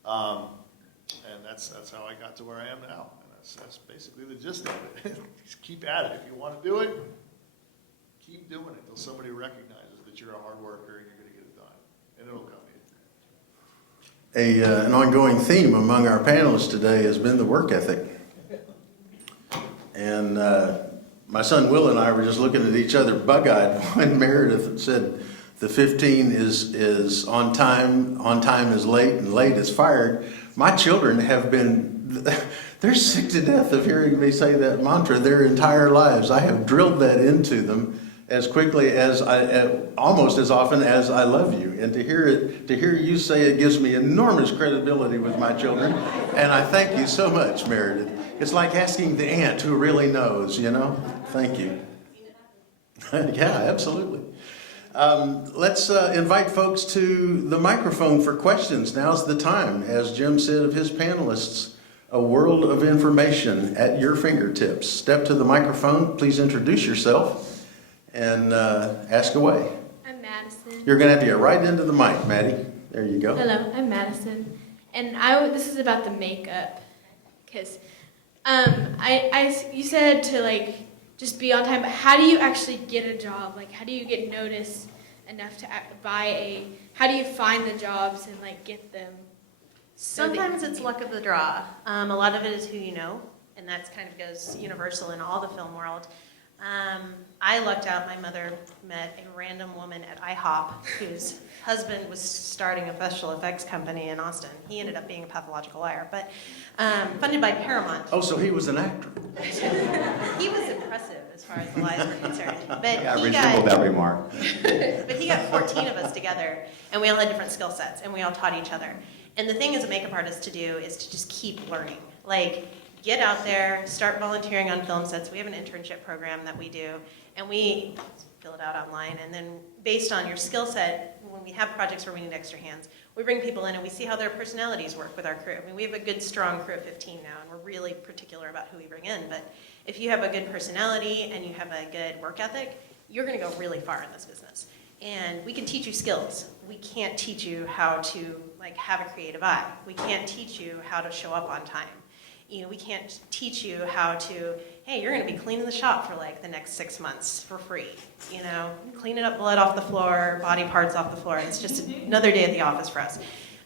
And that's how I got to where I am now. And that's basically the gist of it. Just keep at it. If you want to do it, keep doing it until somebody recognizes that you're a hard worker and you're going to get it done. And it'll come in. An ongoing theme among our panelists today has been the work ethic. And my son Will and I were just looking at each other bug-eyed when Meredith said the 15 is on time is late, and late is fired. My children have been, they're sick to death of hearing me say that mantra their entire lives. I have drilled that into them as quickly as almost as often as I love you. And to hear you say it gives me enormous credibility with my children. And I thank you so much, Meredith. It's like asking the aunt who really knows, Thank you. Yeah, absolutely. Let's invite folks to the microphone for questions. Now's the time. As Jim said of his panelists, a world of information at your fingertips. Step to the microphone. Please introduce yourself and ask away. I'm Madison. You're going to have to get right into the mic, Maddie. There you go. Hello, I'm Madison. And this is about the makeup. Because you said to just be on time, but how do you actually get a job? How do you get noticed enough to how do you find the jobs and get them? Sometimes it's luck of the draw. A lot of it is who you know, and that kind of goes universal in all the film world. I lucked out. My mother met a random woman at IHOP whose husband was starting a special effects company in Austin. He ended up being a pathological liar, but funded by Paramount. Oh, so he was an actor. He was impressive as far as the lies were concerned. But I resemble that remark. But he got 14 of us together, and we all had different skill sets, and we all taught each other. And the thing as a makeup artist to do is to just keep learning. Get out there, start volunteering on film sets. We have an internship program that we do, and we fill it out online. And then based on your skill set, when we have projects where we need extra hands, we bring people in and we see how their personalities work with our crew. We have a good, strong crew of 15 now, and we're really particular about who we bring in. But if you have a good personality and you have a good work ethic, you're going to go really far in this business. And we can teach you skills. We can't teach you how to like have a creative eye. We can't teach you how to show up on time. You know, we can't teach you how to, hey, you're going to be cleaning the shop for like the next 6 months for free. You know, cleaning up blood off the floor, body parts off the floor. It's just another day at the office for us.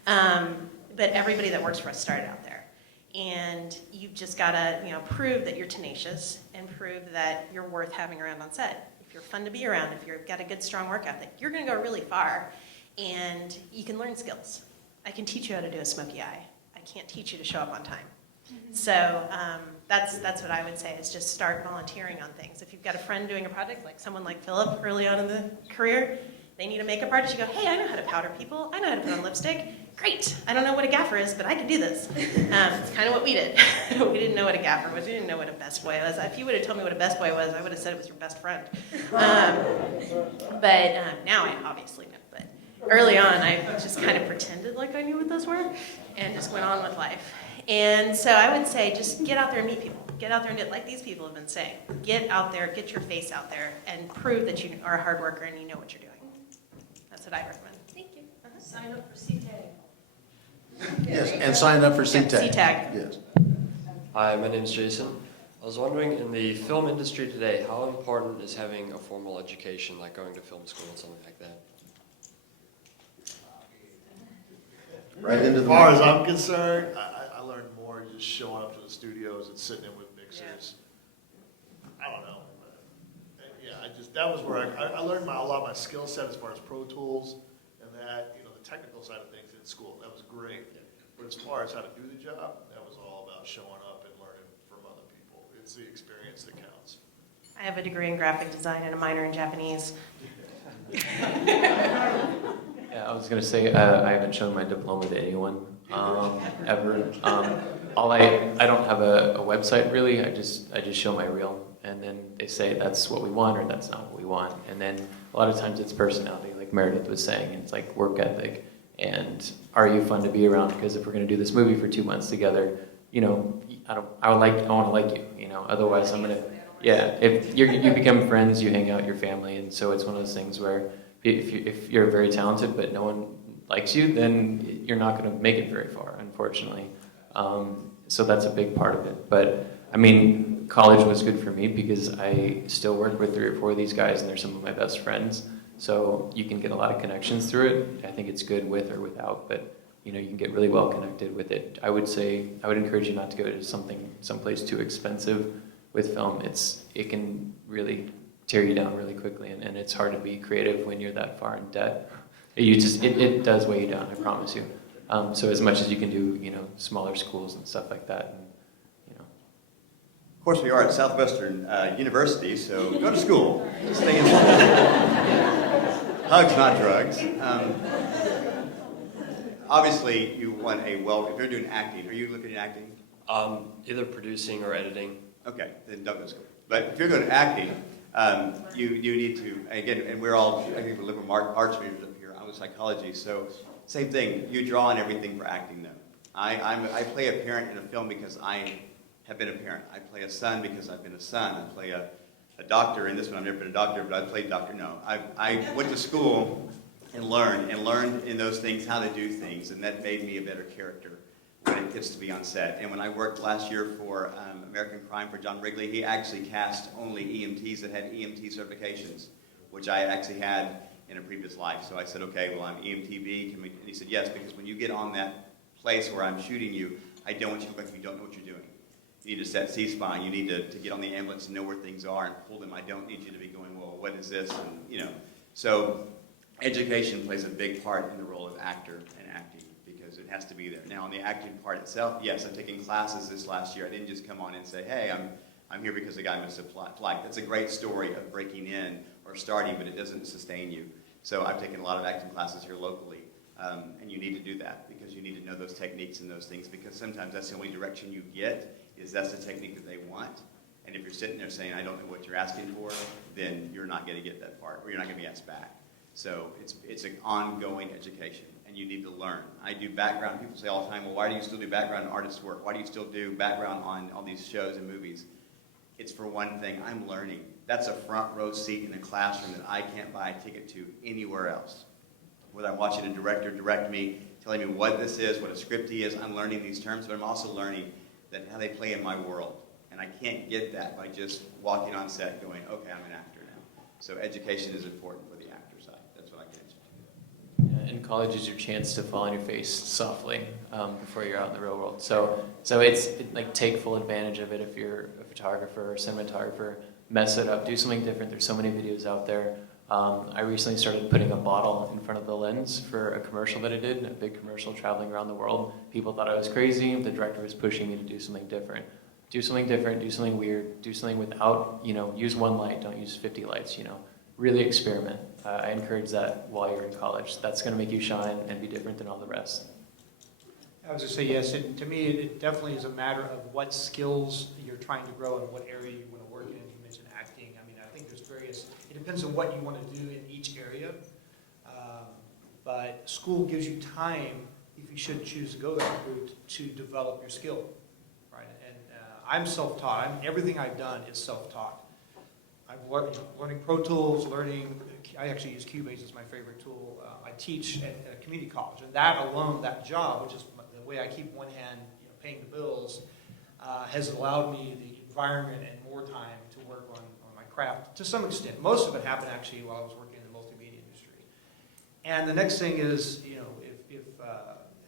But everybody that works for us started out there. And you've just got to, you know, prove that you're tenacious and prove that you're worth having around on set. If you're fun to be around, if you've got a good, strong work ethic, you're going to go really far. And you can learn skills. I can teach you how to do a smoky eye. I can't teach you to show up on time. So that's what I would say, is just start volunteering on things. If you've got a friend doing a project, like someone like Philip early on in the career, they need a makeup artist, you go, hey, I know how to powder people. I know how to put on lipstick. Great. I don't know what a gaffer is, but I can do this. It's kind of what we did. We didn't know what a gaffer was. We didn't know what a best boy was. If you would have told me what a best boy was, I would have said it was your best friend. But now I obviously know. But early on, I just kind of pretended like I knew what those were and just went on with life. And so I would say just get out there and meet people. Get out there and do it like these people have been saying. Get out there, get your face out there, and prove that you are a hard worker and you know what you're doing. That's what I recommend. Thank you. Sign up for CTAG. Yes, and sign up for CTAG. CTAG. Yes. Hi, my name is Jason. I was wondering, in the film industry today, how important is having a formal education, like going to film school and something like that? Right into the As far as I'm concerned, I learned more just showing up to the studios and sitting in with mixers. I don't know. Yeah, that was where I learned a lot of my skill set as far as Pro Tools and that, you know, the technical side of things in school. That was great. But as far as how to do the job, that was all about showing up and learning from other people. It's the experience that counts. I have a degree in graphic design and a minor in Japanese. Yeah, I was gonna say I haven't shown my diploma to anyone ever. I don't have a website really. I just show my reel, and then they say that's what we want or that's not what we want. And then a lot of times it's personality, like Meredith was saying. It's like work ethic, and are you fun to be around? Because if we're gonna do this movie for 2 months together, you know, I want to like you. You know, otherwise I'm gonna. Yeah, if you become friends, you hang out, your family, and so it's one of those things where if you're very talented but no one likes you, then you're not going to make it very far, unfortunately. So that's a big part of it. But I mean, college was good for me because I still work with 3 or 4 of these guys, and they're some of my best friends. So you can get a lot of connections through it. I think it's good with or without, but you know, you can get really well connected with it. I would encourage you not to go to someplace too expensive with film. It can really tear you down really quickly, and it's hard to be creative when you're that far in debt. It does weigh you down, I promise you. So as much as you can do, you know, smaller schools and stuff like that, and, you know. Of course, we are at Southwestern University, so go to school. Stay in school. Hugs, not drugs. Obviously, you want if you're doing acting, are you looking at acting? Either producing or editing. Okay, then don't go to school. But if you're going to acting, you need to, again, and we're all, I think we're liberal arts majors up here. I was psychology, so same thing. You draw on everything for acting, though. I play a parent in a film because I have been a parent. I play a son because I've been a son. I play a doctor in this one. I've never been a doctor, but I played doctor. No, I went to school and learned in those things how to do things, and that made me a better character when it gets to be on set. And when I worked last year for American Crime for John Wrigley, he actually cast only EMTs that had EMT certifications, which I actually had in a previous life. So I said, okay, well, I'm EMTB. And he said, yes, because when you get on that place where I'm shooting you, I don't want you to look like you don't know what you're doing. You need to set C-spine. You need to get on the ambulance and know where things are and pull them. I don't need you to be going, well, what is this? And, you know, so education plays a big part in the role of actor and acting, because it has to be there. Now, on the acting part itself, yes, I've taken classes this last year. I didn't just come on and say, hey, I'm here because the guy missed a flight. That's a great story of breaking in or starting, but it doesn't sustain you. So I've taken a lot of acting classes here locally, and you need to do that because you need to know those techniques and those things, because sometimes that's the only direction you get, is that's the technique that they want. And if you're sitting there saying, I don't know what you're asking for, then you're not going to get that part, or you're not going to be asked back. So it's an ongoing education, and you need to learn. I do background. People say all the time, well, why do you still do background artist work? Why do you still do background on all these shows and movies? It's for one thing, I'm learning. That's a front row seat in a classroom that I can't buy a ticket to anywhere else. whether I'm watching a director direct me, telling me what this is, what a script is. I'm learning these terms, but I'm also learning that how they play in my world. And I can't get that by just walking on set going, okay, I'm an actor now. So education is important for the actor side. That's what I get into. Yeah, and college is your chance to fall on your face softly before you're out in the real world. So it's like take full advantage of it if you're a photographer or cinematographer. Mess it up, do something different. There's so many videos out there. I recently started putting a bottle in front of the lens for a commercial that I did, a big commercial traveling around the world. People thought I was crazy. The director was pushing me to do something different. Do something different, do something weird, do something without, use one light, don't use 50 lights, Really experiment. I encourage that while you're in college. That's going to make you shine and be different than all the rest. I was going to say, yes, to me, it definitely is a matter of what skills you're trying to grow and what area you want to work in. You mentioned acting. I mean, I think there's various, it depends on what you want to do in each area. But school gives you time, if you should choose to go that route, to develop your skill, right? And I'm self-taught. Everything I've done is self-taught. I've learned, learning Pro Tools, I actually use Cubase as my favorite tool. I teach at a community college, and that alone, that job, which is the way I keep one hand paying the bills, has allowed me the environment and more time to work on my craft to some extent. Most of it happened actually while I was working in the multimedia industry. And the next thing is, if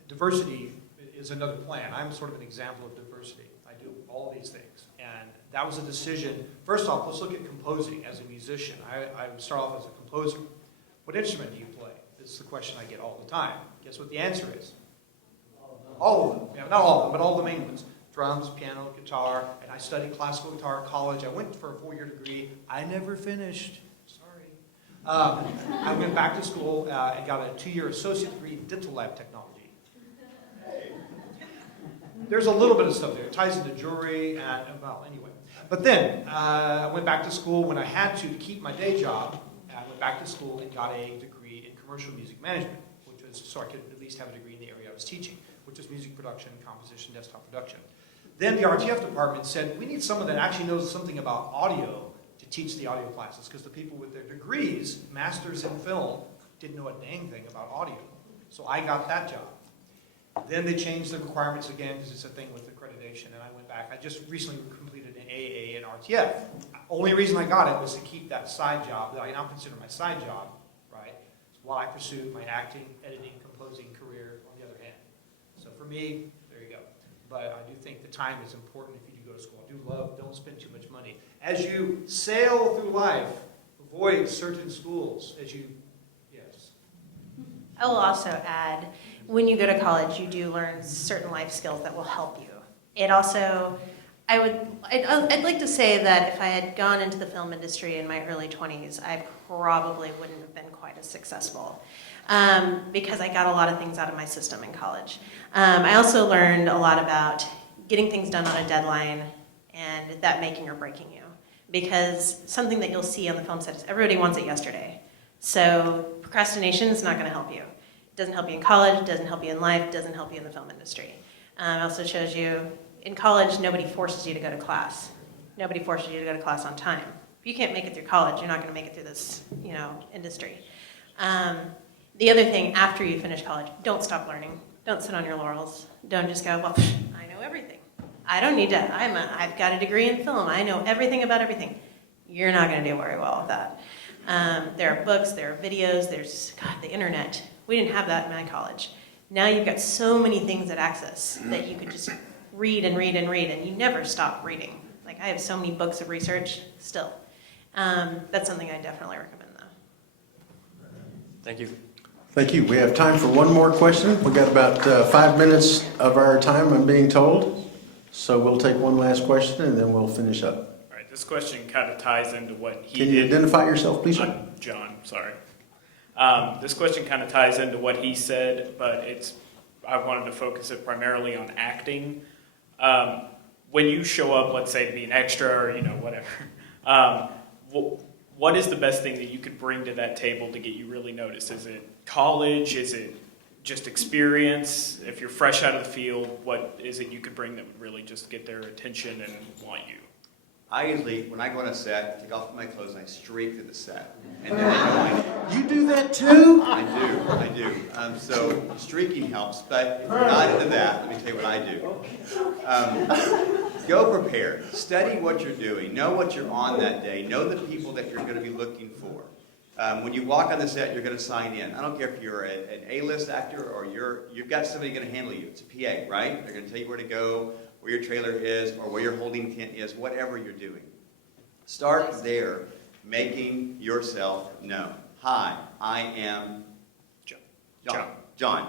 diversity is another plan. I'm sort of an example of diversity. I do all these things. And that was a decision. First off, let's look at composing as a musician. I would start off as a composer. What instrument do you play? This is the question I get all the time. Guess what the answer is? All of them. Yeah, not all of them, but all the main ones. Drums, piano, guitar, and I studied classical guitar at college. I went for a 4-year degree. I never finished. Sorry. I went back to school and got a 2-year associate degree in dental lab technology. There's a little bit of stuff there. It ties into jewelry and, well, anyway. But then I went back to school when I had to keep my day job. I went back to school and got a degree in commercial music management, which was so I could at least have a degree in the area I was teaching, which is music production, composition, desktop production. Then the RTF department said, we need someone that actually knows something about audio to teach the audio classes, because the people with their degrees, masters in film, didn't know a dang thing about audio. So I got that job. Then they changed the requirements again because it's a thing with accreditation, and I went back. I just recently completed an AA in RTF. Only reason I got it was to keep that side job that I now consider my side job, right, while I pursued my acting, editing, composing career on the other hand. So for me, there you go. But I do think the time is important if you do go to school. I do love, don't spend too much money. As you sail through life, avoid certain schools as you, yes. I will also add, when you go to college, you do learn certain life skills that will help you. It also, I'd like to say that if I had gone into the film industry in my early 20s, I probably wouldn't have been quite as successful because I got a lot of things out of my system in college. I also learned a lot about getting things done on a deadline and that making or breaking you. Because something that you'll see on the film set is everybody wants it yesterday. So procrastination is not going to help you. It doesn't help you in college, doesn't help you in life, doesn't help you in the film industry. It also shows you, in college, nobody forces you to go to class. Nobody forces you to go to class on time. If you can't make it through college, you're not going to make it through this, industry. The other thing, after you finish college, don't stop learning. Don't sit on your laurels. Don't just go, well, I know everything. I don't need to, I've got a degree in film. I know everything about everything. You're not going to do very well with that. There are books, there are videos, there's, the internet. We didn't have that in my college. Now you've got so many things at access that you could just read and read and read, and you never stop reading. Like, I have so many books of research still. That's something I definitely recommend, though. Thank you. Thank you. We have time for one more question. We've got about 5 minutes of our time, I'm being told. So we'll take one last question, and then we'll finish up. All right, this question kind of ties into what he Can you did. identify yourself, please, sir? John, sorry. This question kind of ties into what he said, but I wanted to focus it primarily on acting. When you show up, let's say to be an extra or whatever, what is the best thing that you could bring to that table to get you really noticed? Is it college? Is it just experience? If you're fresh out of the field, what is it you could bring that would really just get their attention and want you? I usually, when I go on a set, I take off my clothes and I streak through the set. And then I go, You do that too? I do. So streaking helps, but if you're not into that, let me tell you what I do. Go prepared. Study what you're doing. Know what you're on that day. Know the people that you're going to be looking for. When you walk on the set, you're going to sign in. I don't care if you're an A-list actor or you've got somebody going to handle you. It's a PA, right? They're going to tell you where to go, where your trailer is, or where your holding tent is, whatever you're doing. Start there, making yourself known. Hi, I am John.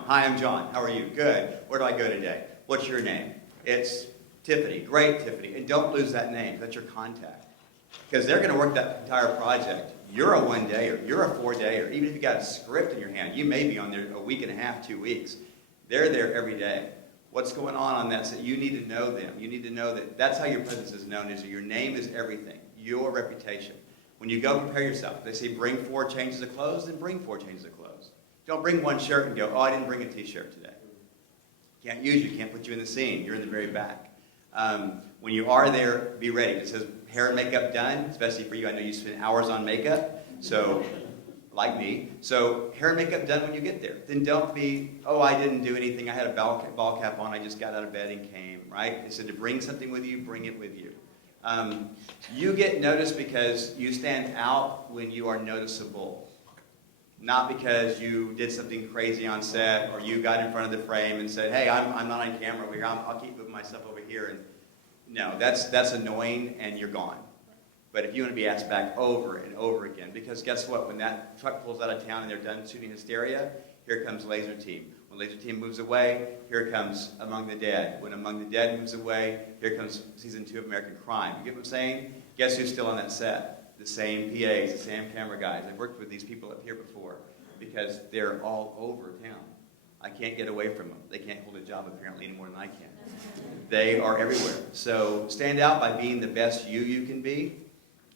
Hi, I'm John. How are you? Good. Where do I go today? What's your name? It's Tiffany. Great, Tiffany. And don't lose that name. That's your contact. Because they're going to work that entire project. You're a one-dayer. You're a four-dayer. Even if you got a script in your hand, you may be on there a week and a half, 2 weeks. They're there every day. What's going on that set? You need to know them. You need to know that that's how your presence is known, is your name is everything. Your reputation. When you go prepare yourself, they say bring 4 changes of clothes, then bring 4 changes of clothes. Don't bring one shirt and go, oh, I didn't bring a t-shirt today. Can't use you, can't put you in the scene. You're in the very back. When you are there, be ready. It says hair and makeup done, especially for you. I know you spend hours on makeup, so like me. So hair and makeup done when you get there. Then don't be, oh, I didn't do anything. I had a ball cap on. I just got out of bed and came, right? It said to bring something with you, bring it with you. You get noticed because you stand out when you are noticeable. Not because you did something crazy on set or you got in front of the frame and said, hey, I'm not on camera over here. I'll keep moving myself over here. And no, that's annoying and you're gone. But if you want to be asked back over and over again, because guess what? When that truck pulls out of town and they're done shooting Hysteria, here comes Laser Team. When Laser Team moves away, here comes Among the Dead. When Among the Dead moves away, here comes season 2 of American Crime. You get what I'm saying? Guess who's still on that set? The same PAs, the same camera guys. I've worked with these people up here before because they're all over town. I can't get away from them. They can't hold a job apparently any more than I can. They are everywhere. So stand out by being the best you can be,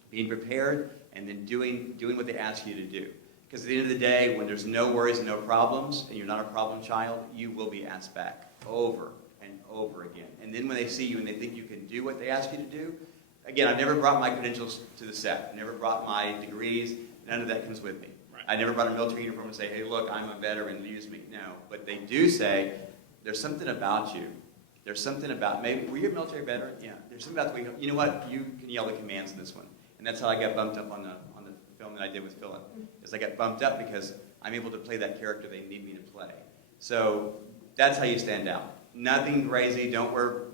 being prepared, and then doing what they ask you to do. Because at the end of the day, when there's no worries and no problems, and you're not a problem child, you will be asked back over and over again. And then when they see you and they think you can do what they ask you to do, again, I've never brought my credentials to the set. I've never brought my degrees. None of that comes with me. Right. I never brought a military uniform and say, hey, look, I'm a veteran, use me. No. But they do say, there's something about you. There's something about, maybe, were you a military veteran? Yeah. There's something about the way you know what? You can yell the commands in this one. And that's how I got bumped up on the film that I did with Philip. Is I got bumped up because I'm able to play that character they need me to play. So that's how you stand out. Nothing crazy. Don't wear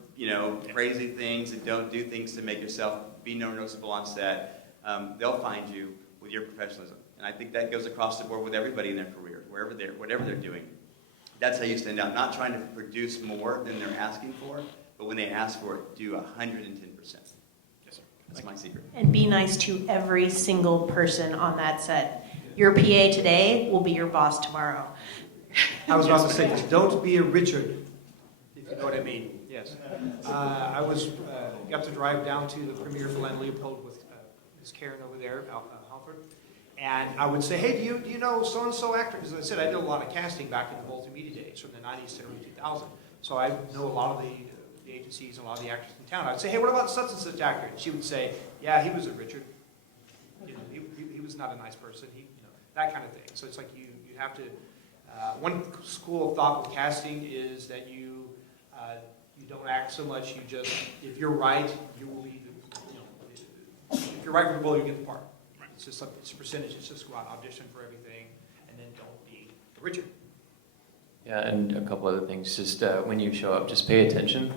crazy things, and don't do things to make yourself be noticeable on set. They'll find you with your professionalism. And I think that goes across the board with everybody in their career, whatever they're doing. That's how you stand out. Not trying to produce more than they're asking for, but when they ask for it, do 110%. Yes, sir. That's my secret. And be nice to every single person on that set. Your PA today will be your boss tomorrow. I was about to say this. Don't be a Richard, if you know what I mean. Yes. I got to drive down to the premiere for Len Leopold with Ms. Karen over there, Halford. And I would say, hey, do you know so-and-so actor? Because as I said, I did a lot of casting back in the multimedia days from the 90s to early 2000. So I know a lot of the agencies and a lot of the actors in town. I'd say, hey, what about such and such actor? And she would say, yeah, he was a Richard. He was not a nice person. That kind of thing. So it's like you have to, one school of thought with casting is that you don't act so much, you just, if you're right, you will lead, if you're right for the role, you get the part. Right. It's just it's a percentage, it's just go out and audition for everything, and then don't be Richard. Yeah, and a couple other things. Just when you show up, just pay attention.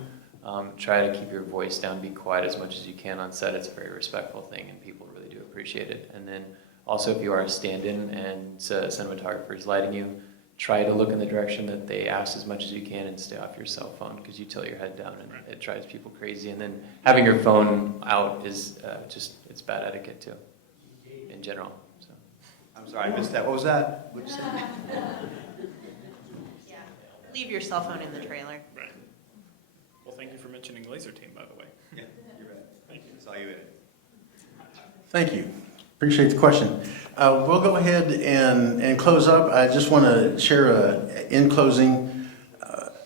Try to keep your voice down, be quiet as much as you can on set. It's a very respectful thing, and people really do appreciate it. And then also, if you are a stand-in and a cinematographer is lighting you, try to look in the direction that they ask as much as you can and stay off your cell phone because you tilt your head down and it drives people crazy. And then having your phone out is it's bad etiquette too, in general. So. I'm sorry, I missed that. What was that? What did you say? Yeah. Leave your cell phone in the trailer. Right. Well, thank you for mentioning Laser Team, by the way. Yeah, you're right. Thank you. Saw you in it. Thank you. Appreciate the question. We'll go ahead and close up. I just want to share in closing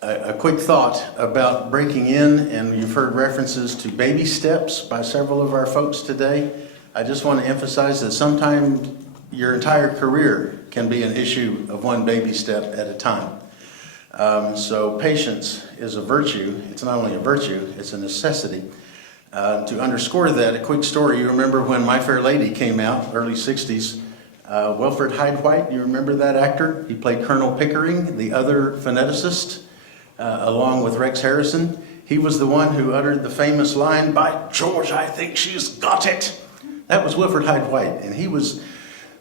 a quick thought about breaking in, and you've heard references to baby steps by several of our folks today. I just want to emphasize that sometimes your entire career can be an issue of one baby step at a time. So patience is a virtue. It's not only a virtue, it's a necessity. To underscore that, a quick story. You remember when My Fair Lady came out, early 60s, Wilfred Hyde-White, you remember that actor? He played Colonel Pickering, the other phoneticist, along with Rex Harrison. He was the one who uttered the famous line, "By George, I think she's got it." That was Wilfred Hyde-White, and he was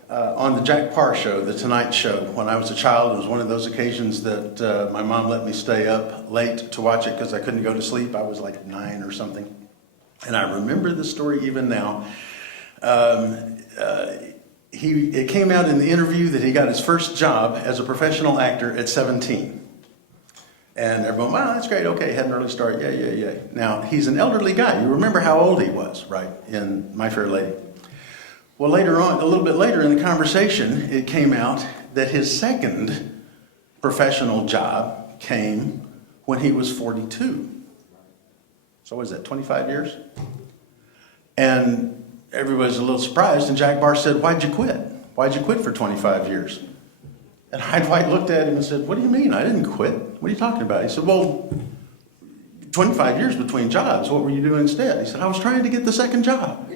on the Jack Parr show, The Tonight Show. When I was a child, it was one of those occasions that my mom let me stay up late to watch it because I couldn't go to sleep. I was like 9 or something. And I remember the story even now. It came out in the interview that he got his first job as a professional actor at 17. And everyone, wow, that's great. Okay, had an early start. Yeah. Now, he's an elderly guy. You remember how old he was, right, in My Fair Lady. Well, later on, a little bit later in the conversation, it came out that his second professional job came when he was 42. So what is that, 25 years? And everybody's a little surprised, and Jack Parr said, "Why'd you quit? Why'd you quit for 25 years? And Hyde-White looked at him and said, "What do you mean? I didn't quit. What are you talking about?" He said, "Well, 25 years between jobs, what were you doing instead?" He said, "I was trying to get the second job."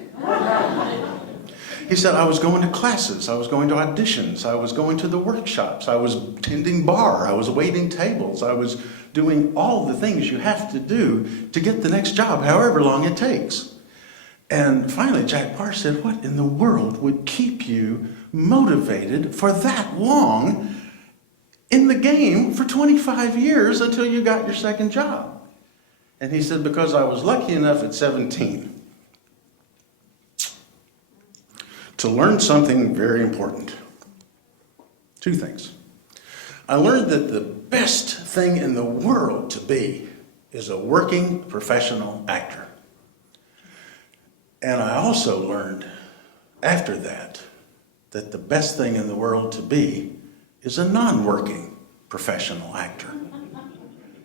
He said, "I was going to classes, I was going to auditions, I was going to the workshops, I was tending bar, I was waiting tables, I was doing all the things you have to do to get the next job, however long it takes." And finally, Jack Parr said, "What in the world would keep you motivated for that long in the game for 25 years until you got your second job?" And he said, "Because I was lucky enough at 17 to learn something very important. Two things. I learned that the best thing in the world to be is a working professional actor. And I also learned after that the best thing in the world to be is a non-working professional actor.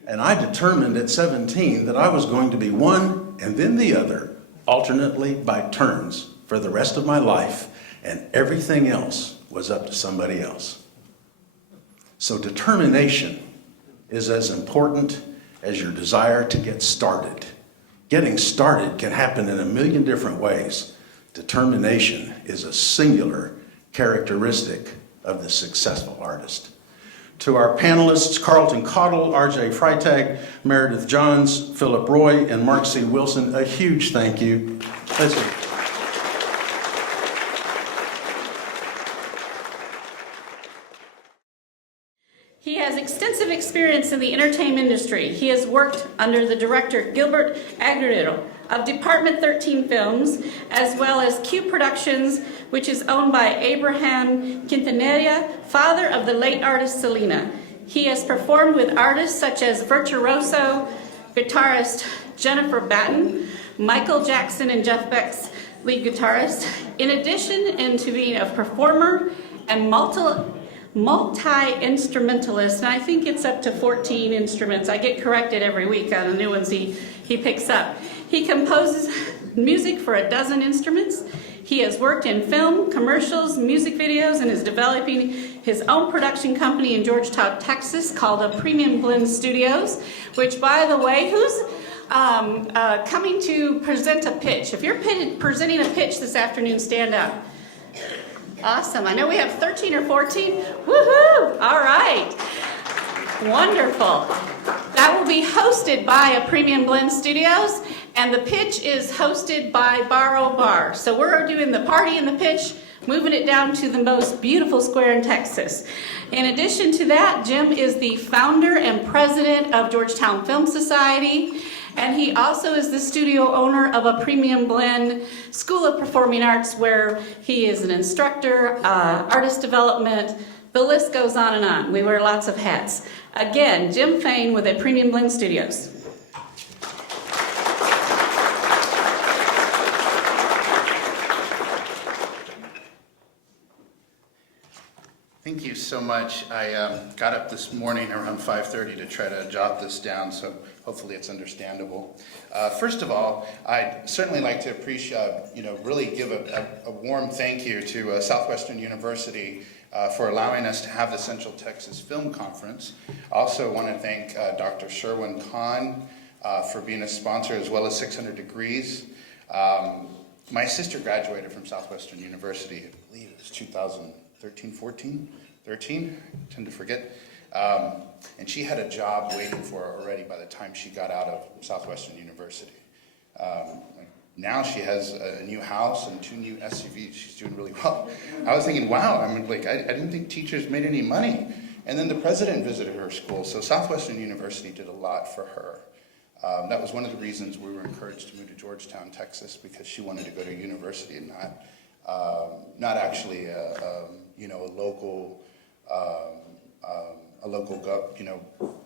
And I determined at 17 that I was going to be one and then the other, alternately by turns, for the rest of my life, and everything else was up to somebody else." So determination is as important as your desire to get started. Getting started can happen in a million different ways. Determination is a singular characteristic of the successful artist. To our panelists, Carlton Cottle, R.J. Freitag, Meredith Johns, Philip Roy, and Mark C. Wilson, a huge thank you. Let's hear it. He has extensive experience in the entertainment industry. He has worked under the director Gilbert Aguirre of Department 13 Films, as well as Q Productions, which is owned by Abraham Quintanilla, father of the late artist Selena. He has performed with artists such as virtuoso guitarist Jennifer Batten, Michael Jackson and Jeff Beck's lead guitarist. In addition, into being a performer and multi-instrumentalist, and I think it's up to 14 instruments. I get corrected every week on the new ones he picks up. He composes music for a dozen instruments. He has worked in film, commercials, music videos, and is developing his own production company in Georgetown, Texas, called Premium Blend Studios, which, by the way, who's coming to present a pitch? If you're presenting a pitch this afternoon, stand up. Awesome. I know we have 13 or 14. Woohoo! All right. Wonderful. That will be hosted by Premium Blend Studios, and the pitch is hosted by Bar. So we're doing the party and the pitch, moving it down to the most beautiful square in Texas. In addition to that, Jim is the founder and president of Georgetown Film Society. And he also is the studio owner of a Premium Blend School of Performing Arts, where he is an instructor, artist development. The list goes on and on. We wear lots of hats. Again, Jim Fain with Premium Blend Studios. Thank you so so much. I got up this morning around 5:30 to try to jot this down, so hopefully it's understandable. First of all, I'd certainly like to appreciate, really give a warm thank you to Southwestern University for allowing us to have the Central Texas Film Conference. I also want to thank Dr. Sherwin Kahn for being a sponsor, as well as 600 Degrees. My sister graduated from Southwestern University, I believe it was 2013, 14, 13, I tend to forget. And she had a job waiting for her already by the time she got out of Southwestern University. Now she has a new house and 2 new SUVs. She's doing really well. I was thinking, wow, I didn't think teachers made any money. And then the president visited her school, so Southwestern University did a lot for her. That was one of the reasons we were encouraged to move to Georgetown, Texas, because she wanted to go to university and not actually a local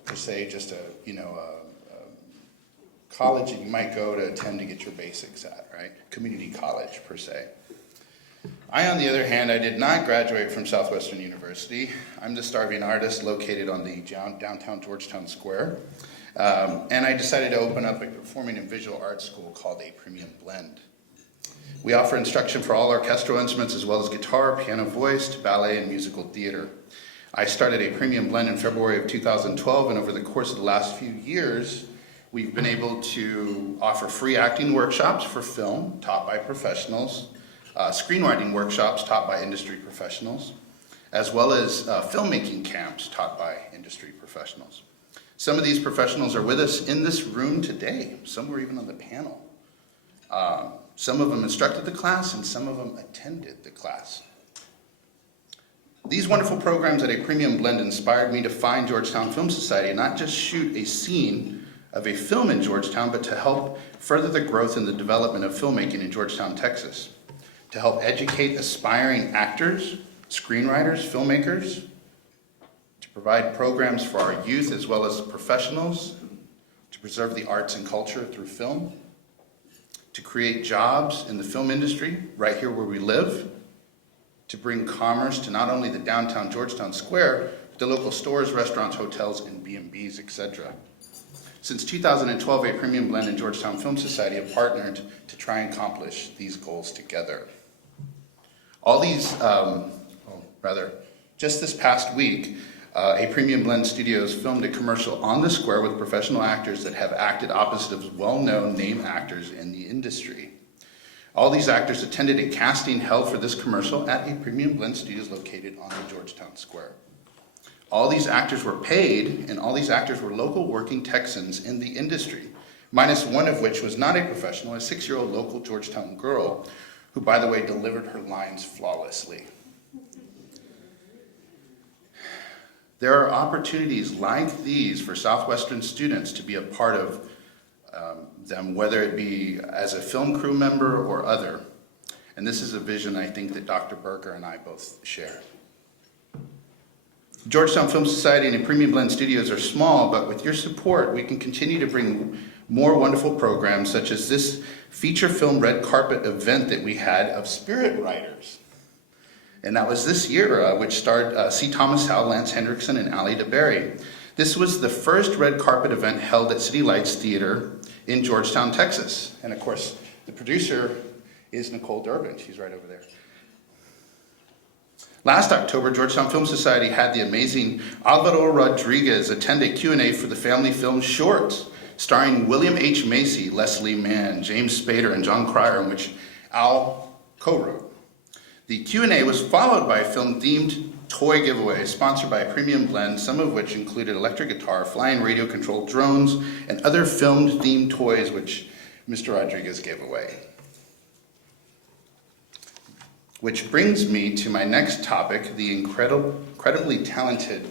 per se, just a college that you might go to attend to get your basics at, right? Community college, per se. I, on the other hand, I did not graduate from Southwestern University. I'm the starving artist located on the downtown Georgetown Square. And I decided to open up a performing and visual arts school called A Premium Blend. We offer instruction for all orchestral instruments, as well as guitar, piano, voice, ballet, and musical theater. I started A Premium Blend in February of 2012, and over the course of the last few years, we've been able to offer free acting workshops for film taught by professionals, screenwriting workshops taught by industry professionals, as well as filmmaking camps taught by industry professionals. Some of these professionals are with us in this room today. Some were even on the panel. Some of them instructed the class, and some of them attended the class. These wonderful programs at A Premium Blend inspired me to find Georgetown Film Society and not just shoot a scene of a film in Georgetown, but to help further the growth and the development of filmmaking in Georgetown, Texas. To help educate aspiring actors, screenwriters, filmmakers, to provide programs for our youth as well as professionals, to preserve the arts and culture through film, to create jobs in the film industry right here where we live, to bring commerce to not only the downtown Georgetown Square, but the local stores, restaurants, hotels, and B&Bs, etc. Since 2012, A Premium Blend and Georgetown Film Society have partnered to try and accomplish these goals together. All these, just this past week, A Premium Blend Studios filmed a commercial on the square with professional actors that have acted opposite of well-known name actors in the industry. All these actors attended a casting held for this commercial at A Premium Blend Studios located on the Georgetown Square. All these actors were paid, and all these actors were local working Texans in the industry, minus one of which was not a professional, a 6-year-old local Georgetown girl, who, by the way, delivered her lines flawlessly. There are opportunities like these for Southwestern students to be a part of them, whether it be as a film crew member or other. And this is a vision I think that Dr. Berger and I both share. Georgetown Film Society and A Premium Blend Studios are small, but with your support, we can continue to bring more wonderful programs such as this feature film red carpet event that we had of spirit writers. And that was this year, which starred C. Thomas Howell, Lance Hendrickson, and Ali DeBerry. This was the first red carpet event held at City Lights Theater in Georgetown, Texas. And of course, the producer is Nicole Durbin. She's right over there. Last October, Georgetown Film Society had the amazing Alvaro Rodriguez attend a Q&A for the family film Short, starring William H. Macy, Leslie Mann, James Spader, and John Cryer, in which Al co-wrote. The Q&A was followed by a film-themed toy giveaway sponsored by A Premium Blend, some of which included electric guitar, flying radio-controlled drones, and other film-themed toys which Mr. Rodriguez gave away. Which brings me to my next topic, the incredibly talented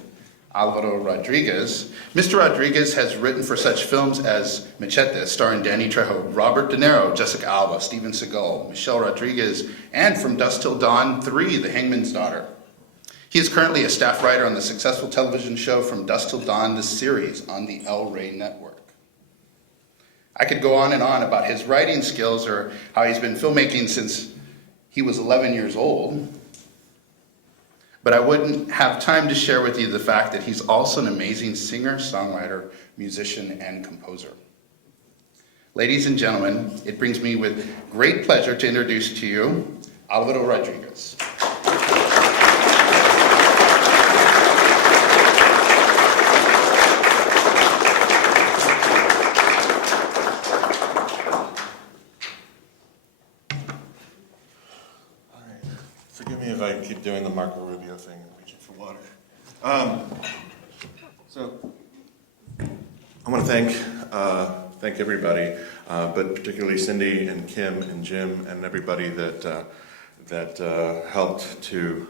Alvaro Rodriguez. Mr. Rodriguez has written for such films as Machete, starring Danny Trejo, Robert De Niro, Jessica Alba, Steven Seagal, Michelle Rodriguez, and From Dusk Till Dawn 3, The Hangman's Daughter. He is currently a staff writer on the successful television show From Dusk Till Dawn, the series on the El Rey Network. I could go on and on about his writing skills or how he's been filmmaking since he was 11 years old. but I wouldn't have time to share with you the fact that he's also an amazing singer, songwriter, musician, and composer. Ladies and gentlemen, it brings me with great pleasure to introduce to you Alvaro Rodriguez. Forgive me if I keep doing the Marco Rubio thing and reaching for water. So I want to thank everybody, but particularly Cindy and Kim and Jim and everybody that helped to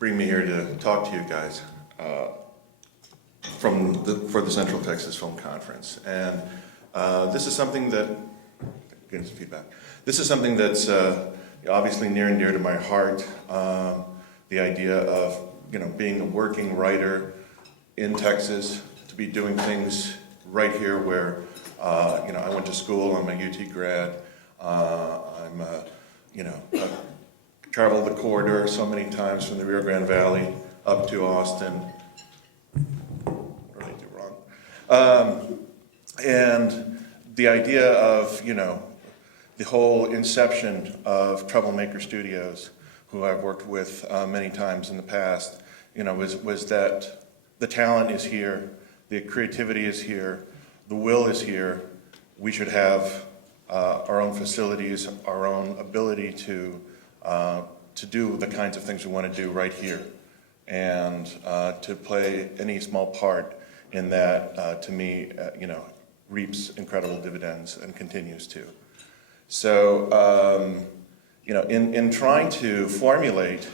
bring me here to talk to you guys for the Central Texas Film Conference. And this is something that, getting some feedback. This is something that's obviously near and dear to my heart. The idea of being a working writer in Texas, to be doing things right here where I went to school. I'm a UT grad. I'm traveled the corridor so many times from the Rio Grande Valley up to Austin. What did I do wrong? And the idea of the whole inception of Troublemaker Studios, who I've worked with many times in the past, was that the talent is here, the creativity is here, the will is here. We should have our own facilities, our own ability to do the kinds of things we want to do right here, and to play any small part in that, to me, reaps incredible dividends and continues to. So, in trying to formulate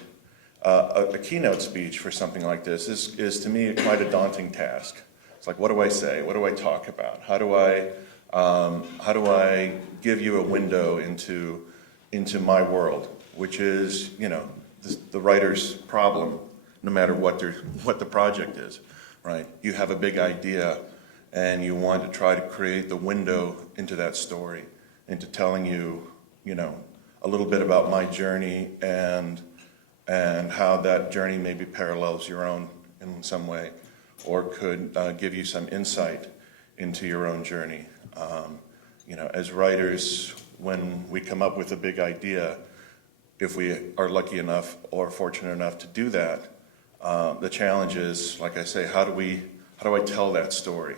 a keynote speech for something like this is to me quite a daunting task. It's like, what do I say? What do I talk about? How do I give you a window into my world, which is, the writer's problem, no matter what the project is, right? You have a big idea, and you want to try to create the window into that story, into telling you, a little bit about my journey and how that journey maybe parallels your own in some way, or could give you some insight into your own journey. As writers, when we come up with a big idea, if we are lucky enough or fortunate enough to do that, the challenge is, like I say, how do I tell that story?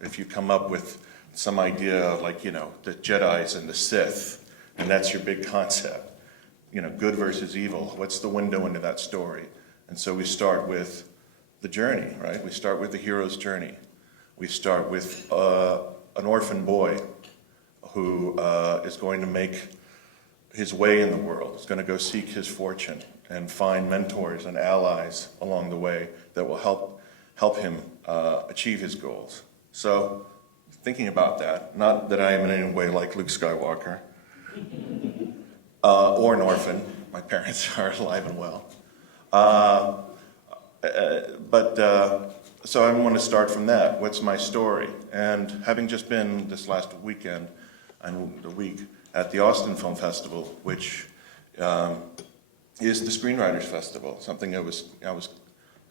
If you come up with some idea like, the Jedis and the Sith, and that's your big concept, good versus evil, what's the window into that story? And so we start with the journey, right? We start with the hero's journey. We start with an orphan boy who is going to make his way in the world, is going to go seek his fortune and find mentors and allies along the way that will help him achieve his goals. So, thinking about that, not that I am in any way like Luke Skywalker, or an orphan. My parents are alive and well. So I want to start from that. What's my story? And having just been this last weekend and the week at the Austin Film Festival, which is the Screenwriters Festival, something I was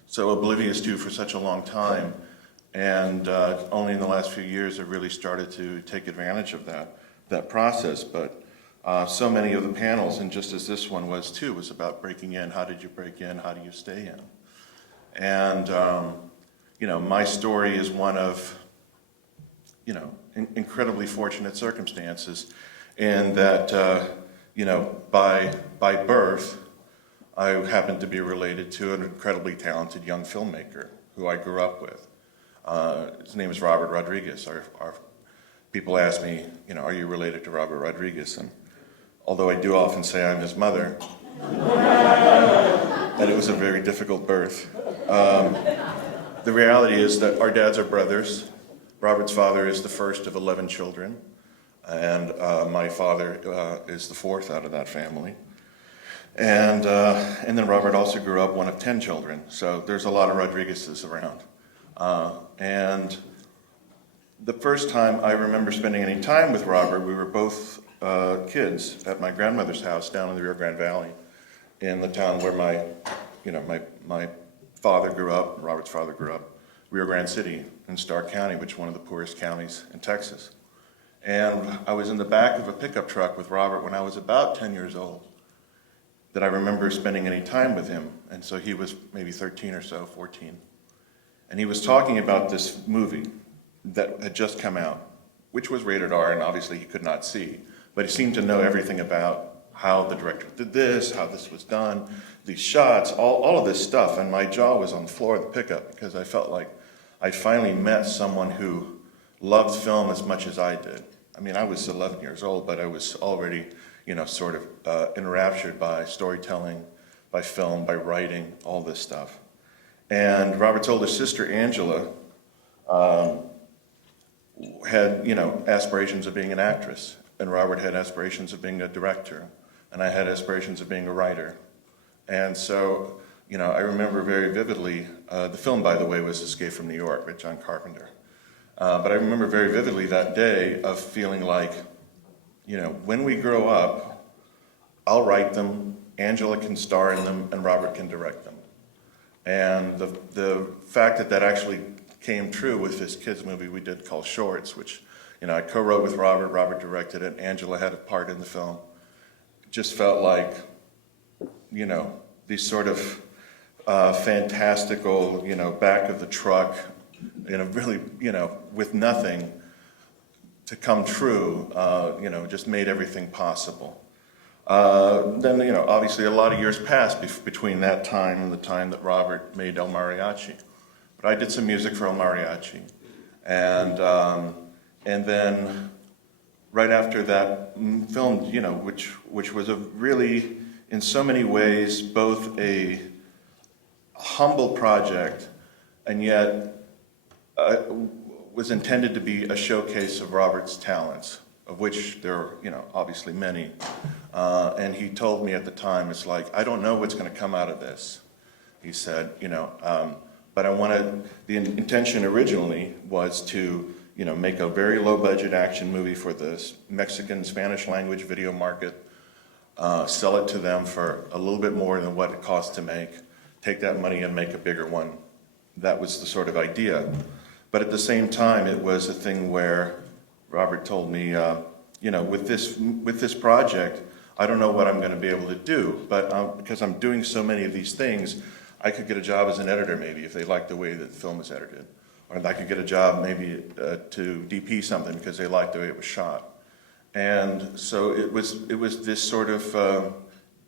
so oblivious to for such a long time. And only in the last few years I've really started to take advantage of that process. But so many of the panels, and just as this one was too, was about breaking in. How did you break in? How do you stay in? And my story is one of incredibly fortunate circumstances, in that by birth I happen to be related to an incredibly talented young filmmaker who I grew up with. His name is Robert Rodriguez. Our people ask me, are you related to Robert Rodriguez? And although I do often say I'm his mother, that it was a very difficult birth. The reality is that our dads are brothers. Robert's father is the first of 11 children, and my father is the fourth out of that family. And then Robert also grew up one of 10 children, so there's a lot of Rodriguez's around. And the first time I remember spending any time with Robert, we were both kids at my grandmother's house down in the Rio Grande Valley. in the town where my father grew up, Robert's father grew up, Rio Grande City in Stark County, which is one of the poorest counties in Texas. And I was in the back of a pickup truck with Robert when I was about 10 years old, that I remember spending any time with him. And so he was maybe 13 or so, 14. And he was talking about this movie that had just come out, which was rated R, and obviously he could not see. But he seemed to know everything about how the director did this, how this was done, these shots, all of this stuff. And my jaw was on the floor of the pickup because I felt like I finally met someone who loved film as much as I did. I mean, I was 11 years old, but I was already, sort of enraptured by storytelling, by film, by writing, all this stuff. And Robert's older sister, Angela, had, aspirations of being an actress. And Robert had aspirations of being a director. And I had aspirations of being a writer. And so, I remember very vividly, the film, by the way, was Escape from New York by John Carpenter. But I remember very vividly that day of feeling like, when we grow up, I'll write them, Angela can star in them, and Robert can direct them. And the fact that that actually came true with this kids movie we did called Shorts, which, I co-wrote with Robert, Robert directed it, Angela had a part in the film. It just felt like, these sort of fantastical, back of the truck, really, with nothing to come true, just made everything possible. Then, obviously a lot of years passed between that time and the time that Robert made El Mariachi. But I did some music for El Mariachi. And then right after that film, which was a really, in so many ways, both a humble project and yet was intended to be a showcase of Robert's talents, of which there are, obviously many. And he told me at the time, it's like, I don't know what's going to come out of this. He said, but I wanted, the intention originally was to, make a very low budget action movie for the Mexican Spanish language video market, sell it to them for a little bit more than what it cost to make, take that money and make a bigger one. That was the sort of idea. But at the same time, it was a thing where Robert told me, with this project, I don't know what I'm going to be able to do, but because I'm doing so many of these things, I could get a job as an editor maybe if they like the way that the film is edited. Or I could get a job maybe to DP something because they liked the way it was shot. And so it was this sort of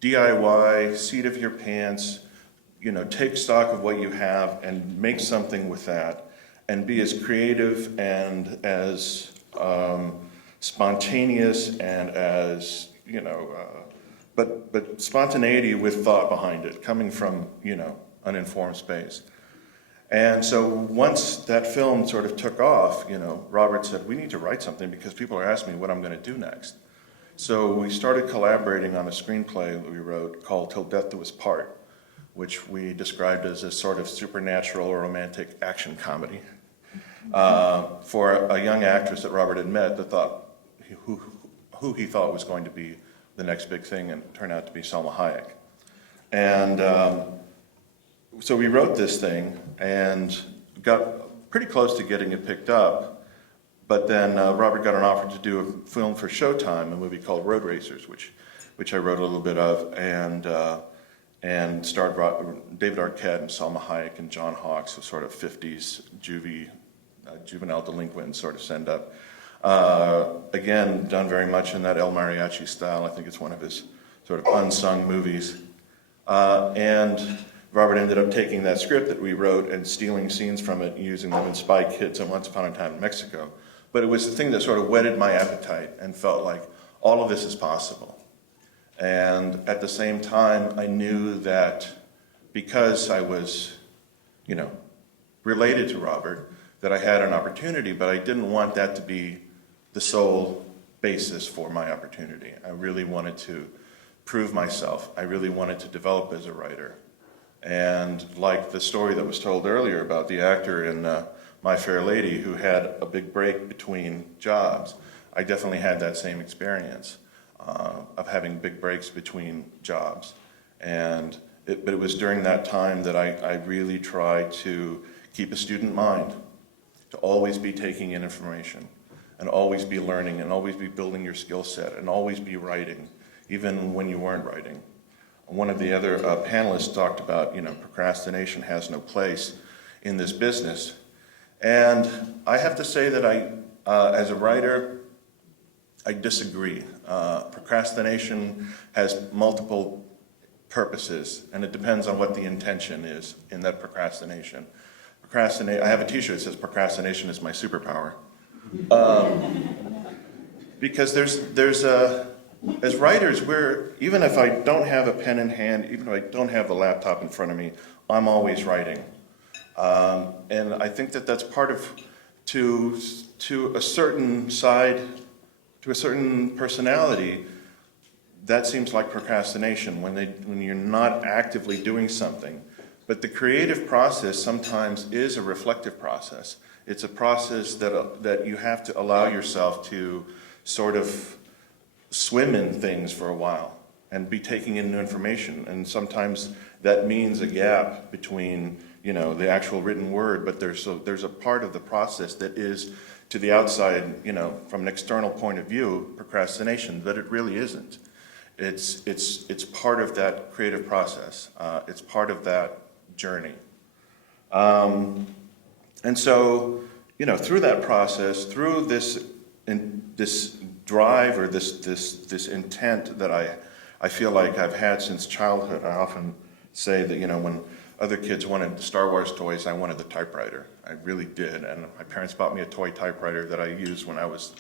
DIY, seat of your pants, take stock of what you have and make something with that and be as creative and as spontaneous and as, but spontaneity with thought behind it, coming from, an informed space. And so once that film sort of took off, Robert said, we need to write something because people are asking me what I'm going to do next. So we started collaborating on a screenplay that we wrote called Till Death Do Us Part, which we described as a sort of supernatural or romantic action comedy for a young actress that Robert had met that thought, who he thought was going to be the next big thing, and it turned out to be Salma Hayek. And so we wrote this thing and got pretty close to getting it picked up, but then Robert got an offer to do a film for Showtime, a movie called Road Racers, which I wrote a little bit of, and starred David Arquette and Salma Hayek and John Hawkes, a sort of 50s juvenile delinquent sort of send-up. Again, done very much in that El Mariachi style. I think it's one of his sort of unsung movies. And Robert ended up taking that script that we wrote and stealing scenes from it and using them in Spy Kids and Once Upon a Time in Mexico. But it was the thing that sort of whetted my appetite and felt like all of this is possible. And at the same time, I knew that because I was, related to Robert, that I had an opportunity, but I didn't want that to be the sole basis for my opportunity. I really wanted to prove myself. I really wanted to develop as a writer. And like the story that was told earlier about the actor in My Fair Lady who had a big break between jobs, I definitely had that same experience of having big breaks between jobs. But it was during that time that I really tried to keep a student mind, to always be taking in information, and always be learning, and always be building your skill set, and always be writing, even when you weren't writing. One of the other panelists talked about, procrastination has no place in this business. And I have to say that as a writer, I disagree. Procrastination has multiple purposes, and it depends on what the intention is in that procrastination. I have a t-shirt that says procrastination is my superpower. Because as writers, even if I don't have a pen in hand, even if I don't have a laptop in front of me, I'm always writing. And I think that that's part of, to a certain side, to a certain personality, that seems like procrastination when you're not actively doing something. But the creative process sometimes is a reflective process. It's a process that you have to allow yourself to sort of swim in things for a while and be taking in new information. And sometimes that means a gap between, the actual written word, but there's a part of the process that is, to the outside, from an external point of view, procrastination, but it really isn't. It's part of that creative process. It's part of that journey. And so, through that process, through this drive or this intent that I feel like I've had since childhood, I often say that, when other kids wanted Star Wars toys, I wanted the typewriter. I really did. And my parents bought me a toy typewriter that I used when I was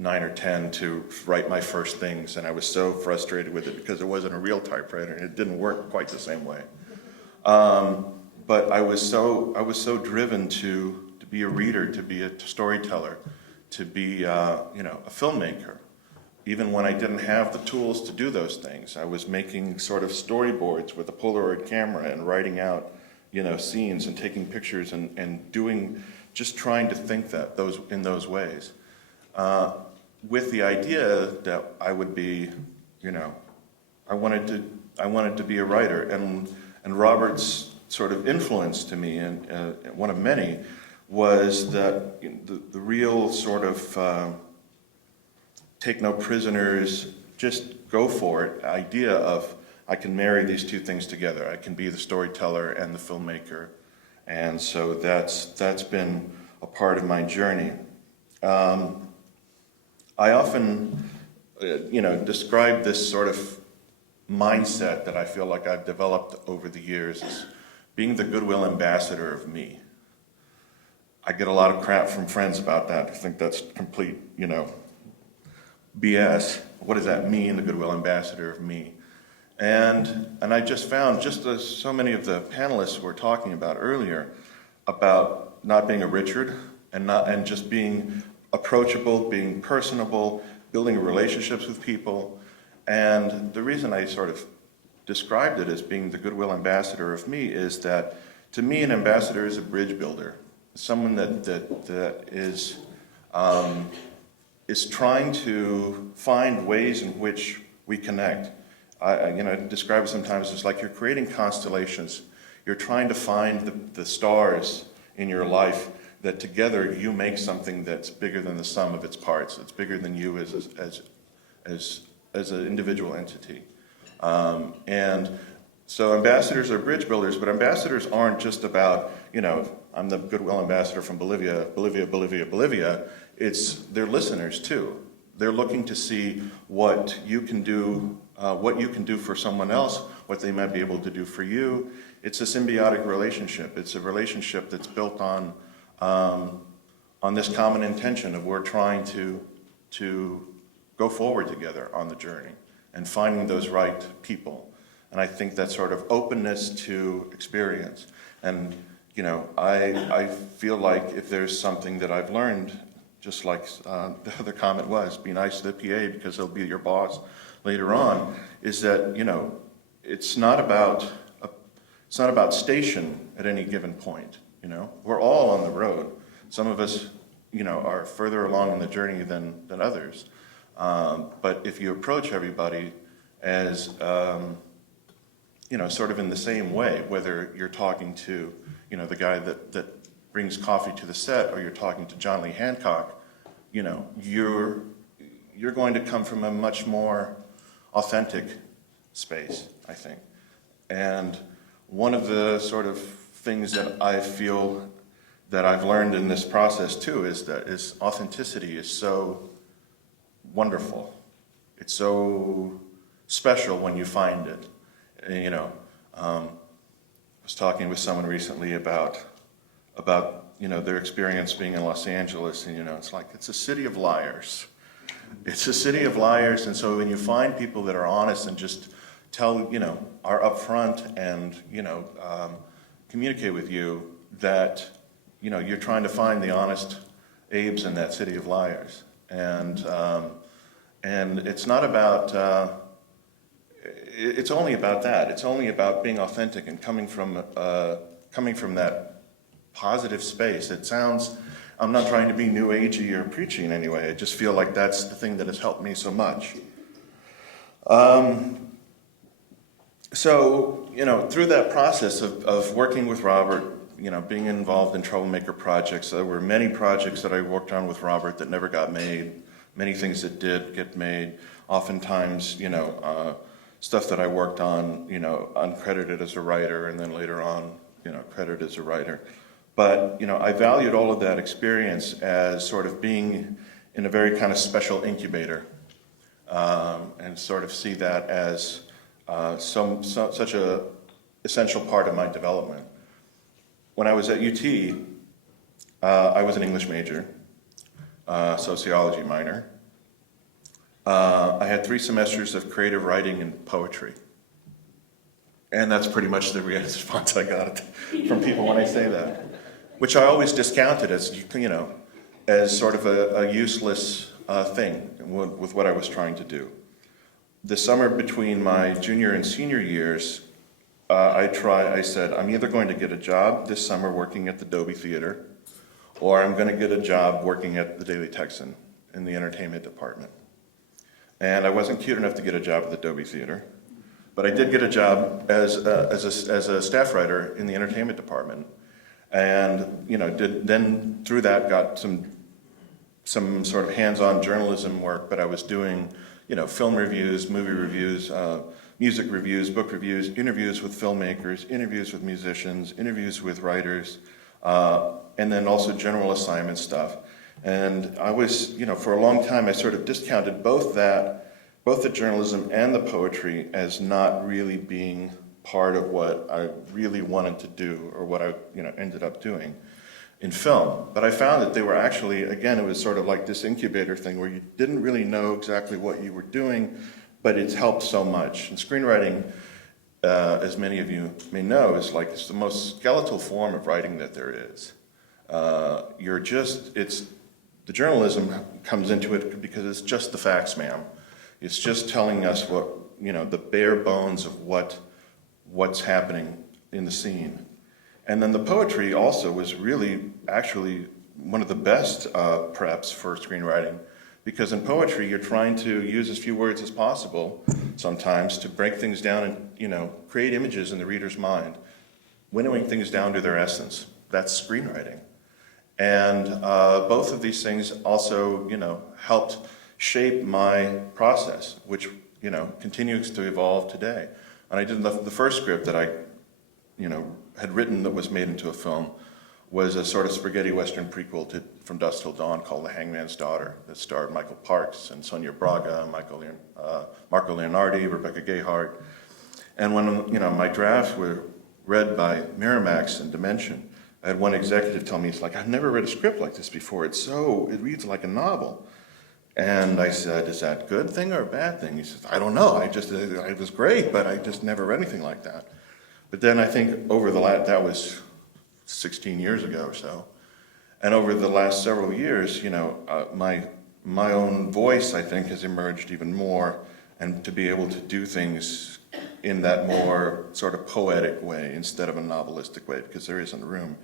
9 or 10 to write my first things. And I was so frustrated with it because it wasn't a real typewriter and it didn't work quite the same way. But I was so driven to be a reader, to be a storyteller, to be a filmmaker. Even when I didn't have the tools to do those things, I was making sort of storyboards with a Polaroid camera and writing out, scenes and taking pictures and doing, just trying to think in those ways. With the idea that I would be, I wanted to be a writer, and Robert's sort of influence to me, and one of many, was that the real sort of take no prisoners, just go for it idea of I can marry these two things together. I can be the storyteller and the filmmaker. And so that's been a part of my journey. I often, describe this sort of mindset that I feel like I've developed over the years as being the goodwill ambassador of me. I get a lot of crap from friends about that. I think that's complete, BS. What does that mean, the goodwill ambassador of me? And I just found, just as so many of the panelists were talking about earlier, about not being a Richard and just being approachable, being personable, building relationships with people. And the reason I sort of described it as being the goodwill ambassador of me is that, to me, an ambassador is a bridge builder, someone that is trying to find ways in which we connect. I describe it sometimes as like you're creating constellations. You're trying to find the stars in your life that together you make something that's bigger than the sum of its parts. It's bigger than you as an individual entity. And so ambassadors are bridge builders, but ambassadors aren't just about, I'm the goodwill ambassador from Bolivia. They're listeners too. They're looking to see what you can do for someone else, what they might be able to do for you. It's a symbiotic relationship. It's a relationship that's built on this common intention of we're trying to go forward together on the journey and finding those right people. And I think that sort of openness to experience. And, I feel like if there's something that I've learned, just like the other comment was, be nice to the PA because they'll be your boss later on, is that, it's not about station at any given point, We're all on the road. Some of us, are further along in the journey than others. But if you approach everybody as sort of in the same way, whether you're talking to, the guy that brings coffee to the set, or you're talking to John Lee Hancock, you're going to come from a much more authentic space, I think. And one of the sort of things that I feel that I've learned in this process too is that authenticity is so wonderful. It's so special when you find it. And, I was talking with someone recently about their experience being in Los Angeles, and it's like it's a city of liars. It's a city of liars, and so when you find people that are honest and just tell, are upfront and communicate with you that you're trying to find the honest Abes in that city of liars, and it's not about. It's only about that. It's only about being authentic and coming from that positive space. It sounds. I'm not trying to be new agey or preachy in any way. I just feel like that's the thing that has helped me so much. So, through that process of working with Robert, being involved in Troublemaker projects, there were many projects that I worked on with Robert that never got made, many things that did get made, oftentimes, stuff that I worked on, uncredited as a writer, and then later on, credited as a writer. But, I valued all of that experience as sort of being in a very kind of special incubator, and sort of see that as such a essential part of my development. When I was at UT, I was an English major, sociology minor. I had 3 semesters of creative writing and poetry. And that's pretty much the response I got from people when I say that, which I always discounted as, as sort of a useless thing with what I was trying to do. The summer between my junior and senior years, I said, I'm either going to get a job this summer working at the Dobie Theater, or I'm going to get a job working at the Daily Texan in the entertainment department. And I wasn't cute enough to get a job at the Dobie Theater, but I did get a job as a staff writer in the entertainment department. And, then through that got some sort of hands-on journalism work, but I was doing, film reviews, movie reviews, music reviews, book reviews, interviews with filmmakers, interviews with musicians, interviews with writers, and then also general assignment stuff. And I was, for a long time, I sort of discounted both the journalism and the poetry as not really being part of what I really wanted to do, or what I, ended up doing in film. But I found that they were actually, again, it was sort of like this incubator thing where you didn't really know exactly what you were doing, but it's helped so much. And screenwriting, as many of you may know, is like it's the most skeletal form of writing that there is. The journalism comes into it because it's just the facts, ma'am. It's just telling us what, the bare bones of what's happening in the scene. And then the poetry also was really actually one of the best preps for screenwriting, because in poetry you're trying to use as few words as possible sometimes to break things down and create images in the reader's mind, winnowing things down to their essence. That's screenwriting. And both of these things also helped shape my process, which continues to evolve today. And I did the first script that I had written that was made into a film was a sort of spaghetti western prequel From Dusk Till Dawn called The Hangman's Daughter, that starred Michael Parks and Sonia Braga, Marco Leonardi, Rebecca Gayheart. And when my drafts were read by Miramax and Dimension, I had one executive tell me, he's like, I've never read a script like this before. It reads like a novel. And I said, is that a good thing or a bad thing? He says, I don't know. It was great, but I just never read anything like that. But then I think that was 16 years ago or so. And over the last several years, my own voice, I think, has emerged even more, and to be able to do things in that more sort of poetic way instead of a novelistic way, because there isn't room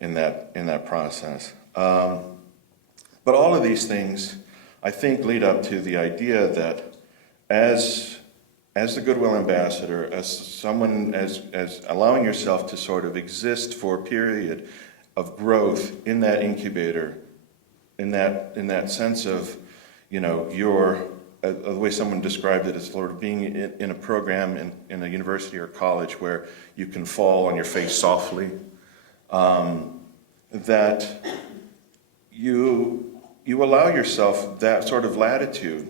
in that process. But all of these things, I think, lead up to the idea that as as the goodwill ambassador, as someone, as allowing yourself to sort of exist for a period of growth in that incubator, in that sense of, you know, the way someone described it as sort of being in a program in a university or college where you can fall on your face softly, that you allow yourself that sort of latitude.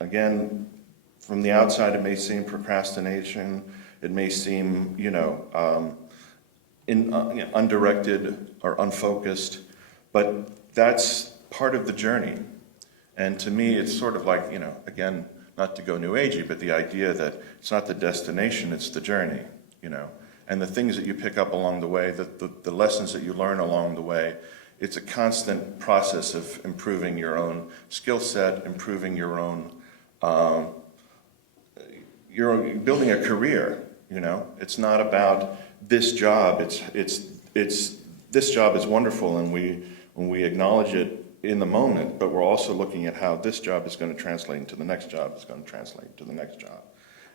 Again, from the outside, it may seem procrastination. It may seem, undirected or unfocused, but that's part of the journey. And to me, it's sort of like, again, not to go new agey, but the idea that it's not the destination, it's the journey, and the things that you pick up along the way, the lessons that you learn along the way. It's a constant process of improving your own skill set, improving your own, you're building a career, It's not about this job, it's this job is wonderful, and when we acknowledge it in the moment, but we're also looking at how this job is going to translate into the next job, is going to translate into the next job.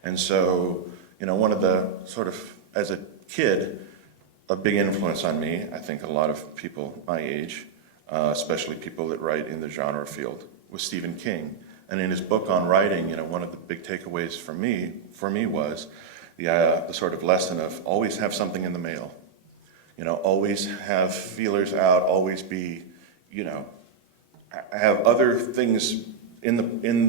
And so, one of the sort of, as a kid, a big influence on me, I think a lot of people my age, especially people that write in the genre field, was Stephen King. And in his book on writing, one of the big takeaways for me was the sort of lesson of always have something in the mail. Always have feelers out, always be, have other things in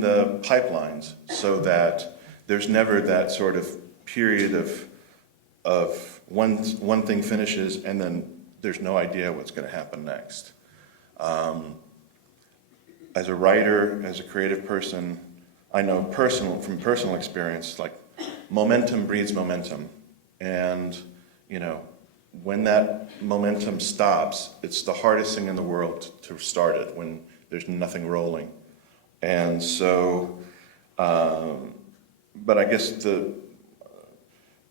the pipelines so that there's never that sort of period of one thing finishes and then there's no idea what's going to happen next. As a writer, as a creative person, I know from personal experience, like momentum breeds momentum. And, when that momentum stops, it's the hardest thing in the world to start it when there's nothing rolling. And so, but I guess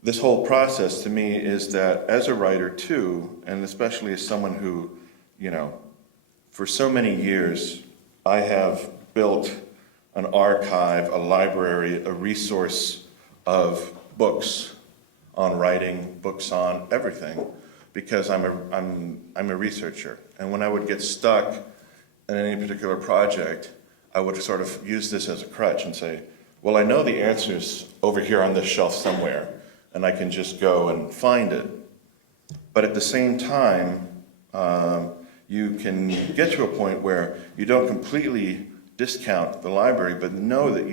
this whole process to me is that as a writer too, and especially as someone who, for so many years, I have built an archive, a library, a resource of books on writing, books on everything, because I'm a researcher. And when I would get stuck in any particular project, I would sort of use this as a crutch and say, well, I know the answer's over here on this shelf somewhere, and I can just go and find it. But at the same time, you can get to a point where you don't completely discount the library, but know that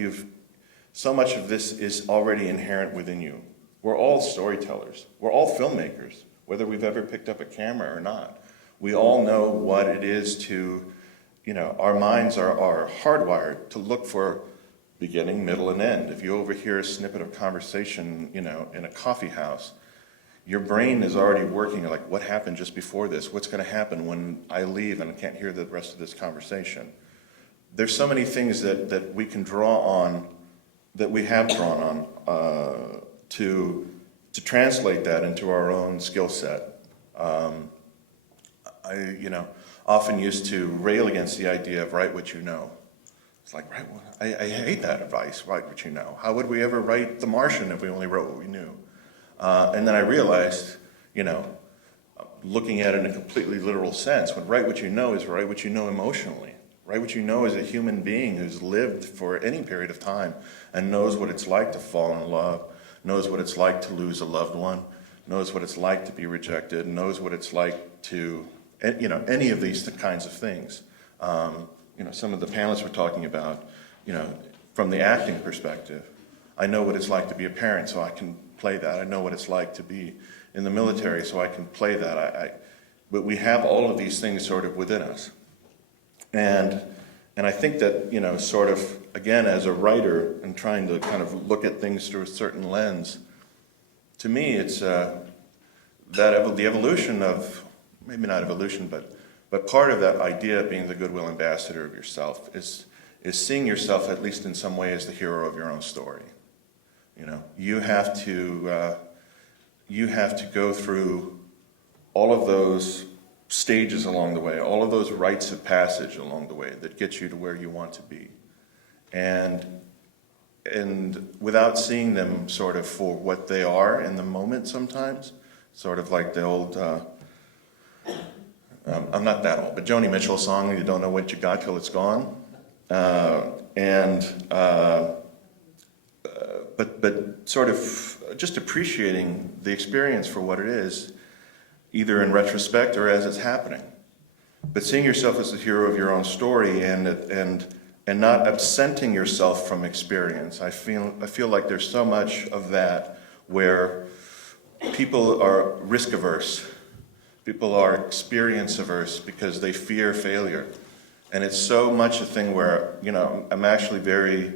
so much of this is already inherent within you. We're all storytellers. We're all filmmakers, whether we've ever picked up a camera or not. We all know what it is to, our minds are hardwired to look for beginning, middle, and end. If you overhear a snippet of conversation, in a coffee house, your brain is already working like, what happened just before this? What's going to happen when I leave and I can't hear the rest of this conversation? There's so many things that we can draw on, that we have drawn on, to translate that into our own skill set. I often used to rail against the idea of write what you know. It's like, I hate that advice, write what you know. How would we ever write The Martian if we only wrote what we knew? And then I realized, looking at it in a completely literal sense, when write what you know is write what you know emotionally. Write what you know as a human being who's lived for any period of time and knows what it's like to fall in love, knows what it's like to lose a loved one, knows what it's like to be rejected, knows what it's like to, any of these kinds of things. Some of the panelists were talking about, from the acting perspective. I know what it's like to be a parent, so I can play that. I know what it's like to be in the military, so I can play that. But we have all of these things sort of within us. And I think that, sort of, again, as a writer and trying to kind of look at things through a certain lens, to me, it's the evolution of, maybe not evolution, but part of that idea of being the goodwill ambassador of yourself is seeing yourself, at least in some way, as the hero of your own story. You have to go through all of those stages along the way, all of those rites of passage along the way that get you to where you want to be. And and without seeing them sort of for what they are in the moment sometimes, sort of like the old, I'm not that old, but Joni Mitchell song, you don't know what you got till it's gone. But sort of just appreciating the experience for what it is, either in retrospect or as it's happening. But seeing yourself as the hero of your own story and not absenting yourself from experience. I feel like there's so much of that where people are risk averse. People are experience averse because they fear failure. And it's so much a thing where, I'm actually very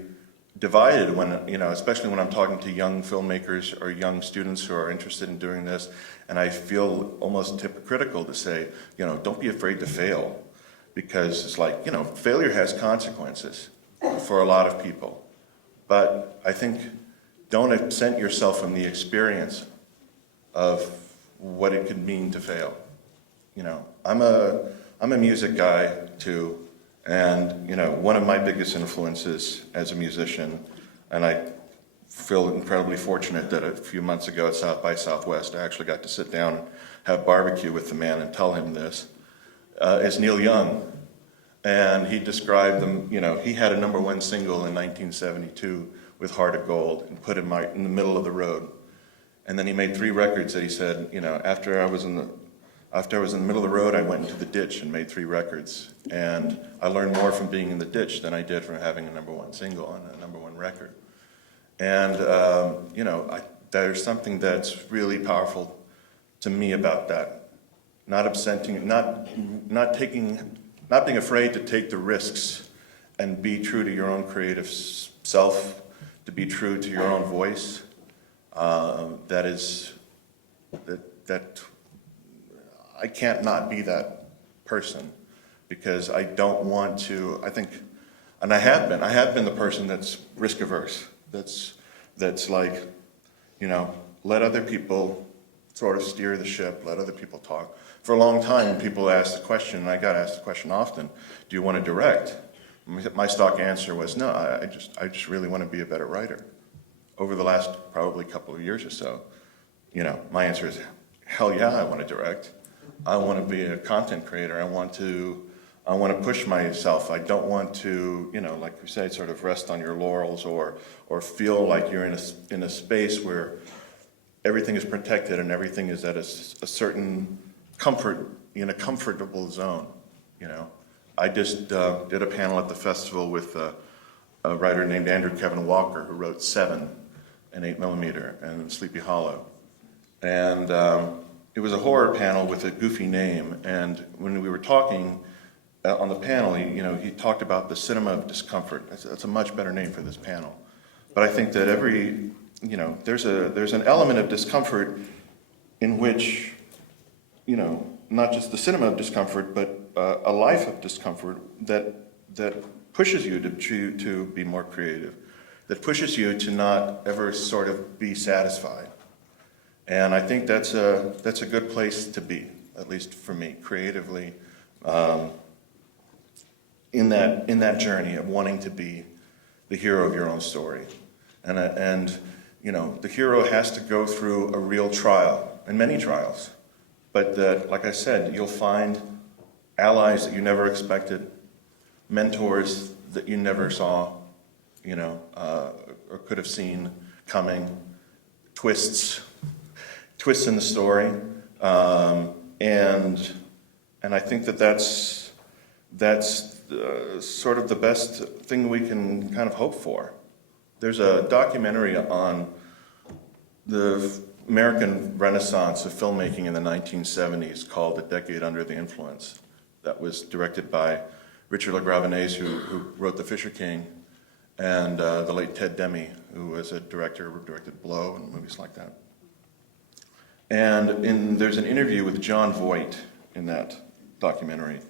divided when, especially when I'm talking to young filmmakers or young students who are interested in doing this, and I feel almost hypocritical to say, don't be afraid to fail, because it's like, failure has consequences for a lot of people. But I think don't absent yourself from the experience of what it could mean to fail. I'm a music guy too. And, one of my biggest influences as a musician, and I feel incredibly fortunate that a few months ago at South by Southwest, I actually got to sit down and have barbecue with the man and tell him this, is Neil Young. And he described them, he had a #1 single in 1972 with Heart of Gold and put it in the middle of the road. And then he made 3 records that he said, after I was in the middle of the road, I went into the ditch and made 3 records. And I learned more from being in the ditch than I did from having a #1 single and a #1 record. And, there's something that's really powerful to me about that. Not absenting, not being afraid to take the risks and be true to your own creative self, to be true to your own voice. That I can't not be that person, because I don't want to, I think, and I have been the person that's risk averse, that's like, let other people sort of steer the ship, let other people talk. For a long time, people asked the question, and I got asked the question often, do you want to direct? My stock answer was, no, I just really want to be a better writer. Over the last probably couple of years or so, my answer is, hell yeah, I want to direct. I want to be a content creator. I want to push myself. I don't want to, like you say, sort of rest on your laurels or feel like you're in a space where everything is protected and everything is at a certain comfort, in a comfortable zone. I just did a panel at the festival with a writer named Andrew Kevin Walker, who wrote 7 and 8mm and Sleepy Hollow. And it was a horror panel with a goofy name, and when we were talking on the panel, he talked about the cinema of discomfort. That's a much better name for this panel. But I think that there's an element of discomfort in which, not just the cinema of discomfort, but a life of discomfort that pushes you to be more creative, that pushes you to not ever sort of be satisfied. And I think that's a good place to be, at least for me, creatively, in that journey of wanting to be the hero of your own story. And the hero has to go through a real trial, and many trials. But like I said, you'll find allies that you never expected, mentors that you never saw, or could have seen coming, twists in the story, and I think that's sort of the best thing we can kind of hope for. There's a documentary on the American Renaissance of filmmaking in the 1970s called "A Decade Under the Influence," that was directed by Richard LaGravenese, who wrote The Fisher King, and the late Ted Demme, who was a director who directed Blow and movies like that. And there's an interview with John Voight in that documentary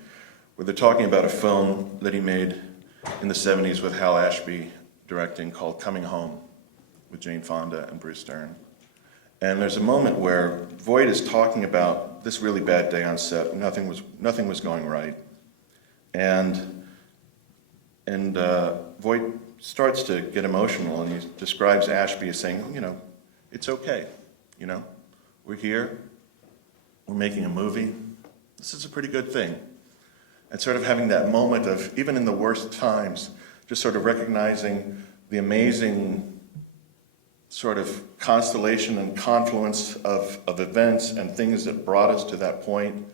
where they're talking about a film that he made in the 70s with Hal Ashby directing called Coming Home with Jane Fonda and Bruce Dern. And there's a moment where Voight is talking about this really bad day on set. Nothing was going right. And Voight starts to get emotional, and he describes Ashby as saying, you know, it's okay, you know, we're here, we're making a movie, this is a pretty good thing. And sort of having that moment of, even in the worst times, just sort of recognizing the amazing sort of constellation and confluence of events and things that brought us to that point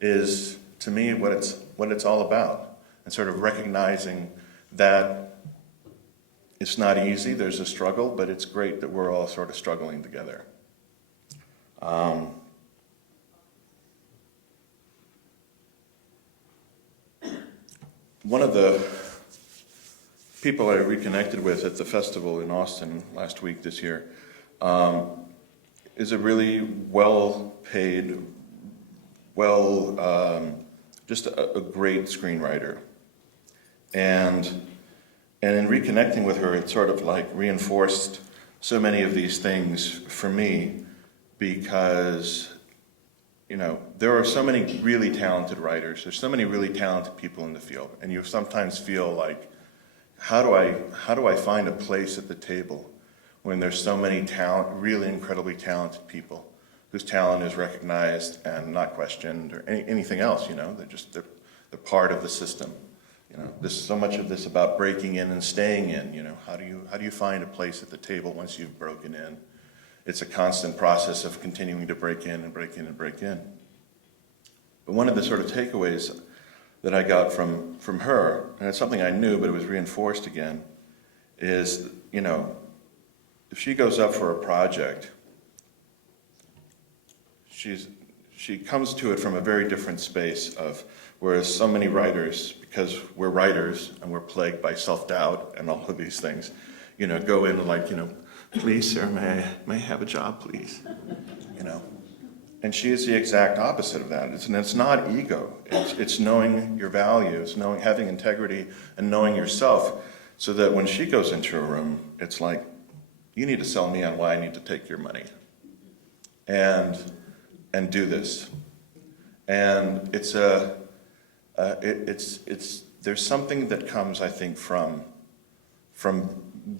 is, to me, what it's all about. And sort of recognizing that it's not easy, there's a struggle, but it's great that we're all sort of struggling together. One of the people I reconnected with at the festival in Austin last week this year is a really well-paid, just a great screenwriter. And in reconnecting with her, it sort of like reinforced so many of these things for me, because you know, there are so many really talented writers, there's so many really talented people in the field, and you sometimes feel like, how do I find a place at the table when there's so many really incredibly talented people whose talent is recognized and not questioned or anything else, you know, they're part of the system. You know, there's so much of this about breaking in and staying in, you know, how do you find a place at the table once you've broken in? It's a constant process of continuing to break in and break in and break in. But one of the sort of takeaways that I got from her, and it's something I knew, but it was reinforced again, is, you know, if she goes up for a project, she comes to it from a very different space of, whereas so many writers, because we're writers and we're plagued by self-doubt and all of these things, you know, go in like, you know, please, sir, may I have a job, please? You know, and she is the exact opposite of that. It's not ego. It's knowing your values, having integrity, and knowing yourself, so that when she goes into a room, it's like, you need to sell me on why I need to take your money, and do this. And there's something that comes, I think, from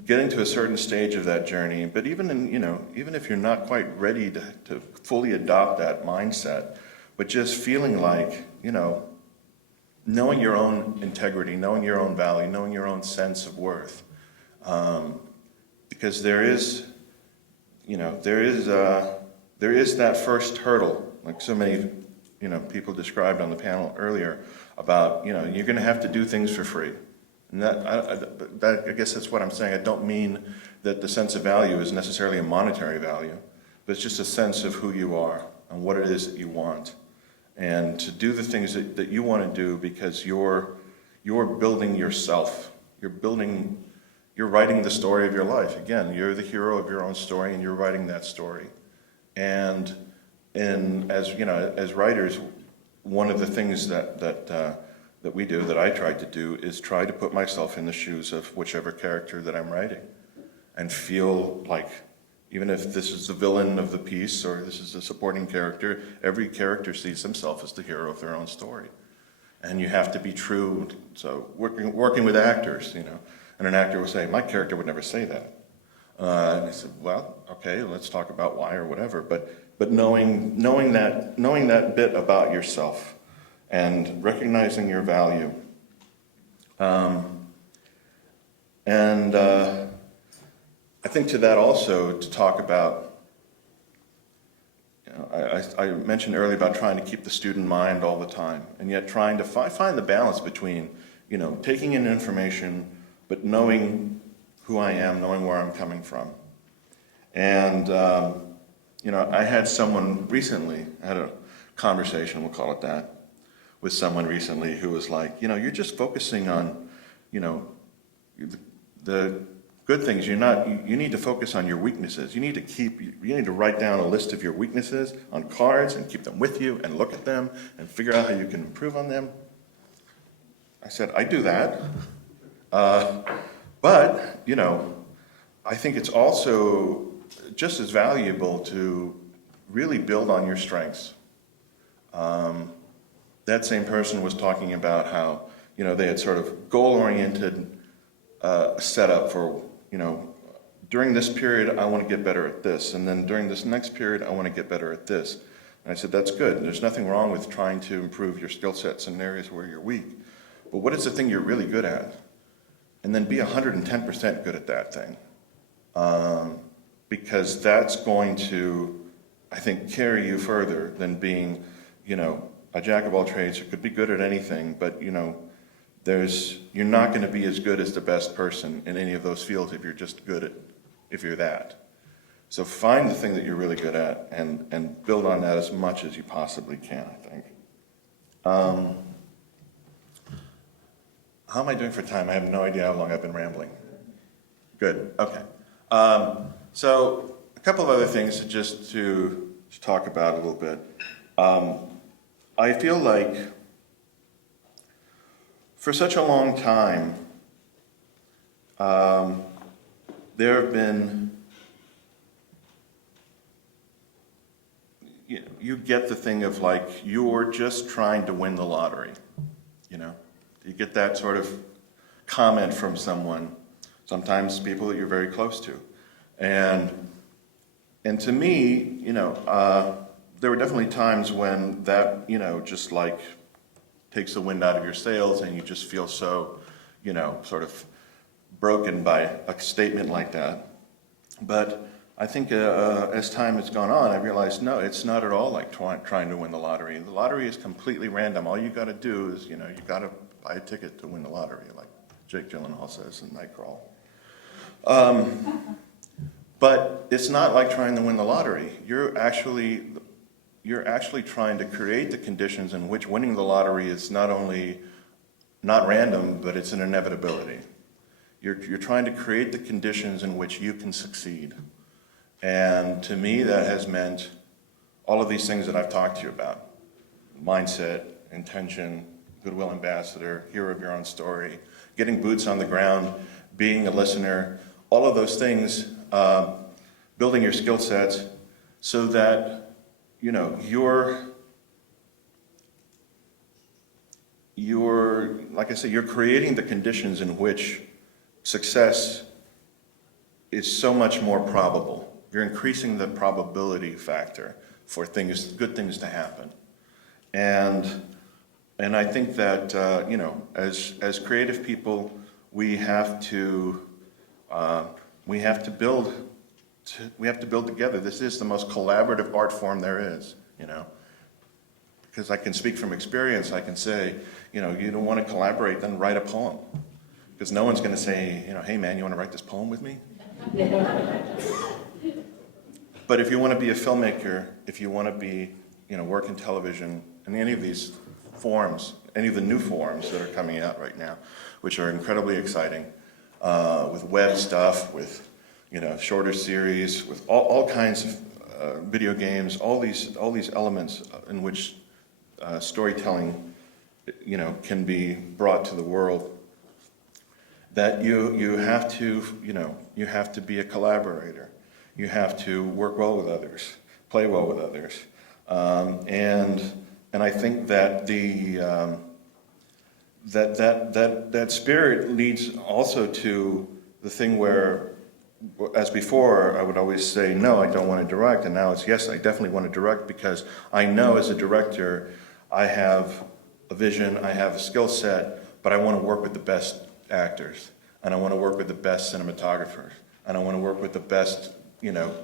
getting to a certain stage of that journey, but even if you're not quite ready to fully adopt that mindset, but just feeling like, you know, knowing your own integrity, knowing your own value, knowing your own sense of worth, because there is that first hurdle, like so many, you know, people described on the panel earlier about, you know, you're going to have to do things for free. And I guess that's what I'm saying. I don't mean that the sense of value is necessarily a monetary value, but it's just a sense of who you are and what it is that you want. And to do the things that you want to do because you're building yourself. You're writing the story of your life. Again, you're the hero of your own story and you're writing that story. And as writers, one of the things that we do, that I try to do, is try to put myself in the shoes of whichever character that I'm writing and feel like, even if this is the villain of the piece or this is a supporting character, every character sees themselves as the hero of their own story. And you have to be true. So working with actors, you know, and an actor will say, my character would never say that. And I said, well, okay, let's talk about why or whatever. But knowing that bit about yourself, and recognizing your value. And I think to that also, to talk about, you know, I mentioned earlier about trying to keep the student mind all the time, and yet trying to find the balance between, you know, taking in information, but knowing who I am, knowing where I'm coming from. And, you know, I had someone recently, I had a conversation, we'll call it that, with someone recently who was like, you know, you're just focusing on, you know, the good things. You need to focus on your weaknesses. You need to write down a list of your weaknesses on cards and keep them with you and look at them and figure out how you can improve on them. I said, I do that. But, you know, I think it's also just as valuable to really build on your strengths. That same person was talking about how, you know, they had sort of goal-oriented set up for, during this period, I want to get better at this. And then during this next period, I want to get better at this. And I said, that's good. There's nothing wrong with trying to improve your skill sets in areas where you're weak. But what is the thing you're really good at? And then be 110% good at that thing. Because that's going to, I think, carry you further than being, a jack of all trades who could be good at anything, but, you're not going to be as good as the best person in any of those fields if you're just good at, if you're that. So find the thing that you're really good at and build on that as much as you possibly can, I think. How am I doing for time? I have no idea how long I've been rambling. Good, okay. So a couple of other things just to talk about a little bit. I feel like for such a long time, there have been, you get the thing of like, you're just trying to win the lottery, You get that sort of comment from someone, sometimes people that you're very close to. And to me, there were definitely times when that, just like takes the wind out of your sails and you just feel so, sort of broken by a statement like that. But I think as time has gone on, I realized, no, it's not at all like trying to win the lottery. The lottery is completely random. All you got to do is, you got to buy a ticket to win the lottery, like Jake Gyllenhaal says in Nightcrawl. But it's not like trying to win the lottery. You're actually trying to create the conditions in which winning the lottery is not only not random, but it's an inevitability. You're trying to create the conditions in which you can succeed. And to me, that has meant all of these things that I've talked to you about. Mindset, intention, goodwill ambassador, hero of your own story, getting boots on the ground, being a listener, all of those things, building your skill sets so that, you're, like I said, you're creating the conditions in which success is so much more probable. You're increasing the probability factor for good things to happen. And I think that, as creative people, we have to build together. This is the most collaborative art form there is, Because I can speak from experience. I can say, you don't want to collaborate, then write a poem. Because no one's going to say, hey man, you want to write this poem with me? But if you want to be a filmmaker, if you want to be, work in television, and any of these forms, any of the new forms that are coming out right now, which are incredibly exciting, with web stuff, with shorter series, with all kinds of video games, all these elements in which storytelling, can be brought to the world. That you have to be a collaborator. You have to work well with others, play well with others, and I think that that spirit leads also to the thing where, as before, I would always say, no, I don't want to direct, and now it's, yes, I definitely want to direct, because I know as a director, I have a vision, I have a skill set, but I want to work with the best actors, and I want to work with the best cinematographers, and I want to work with the best,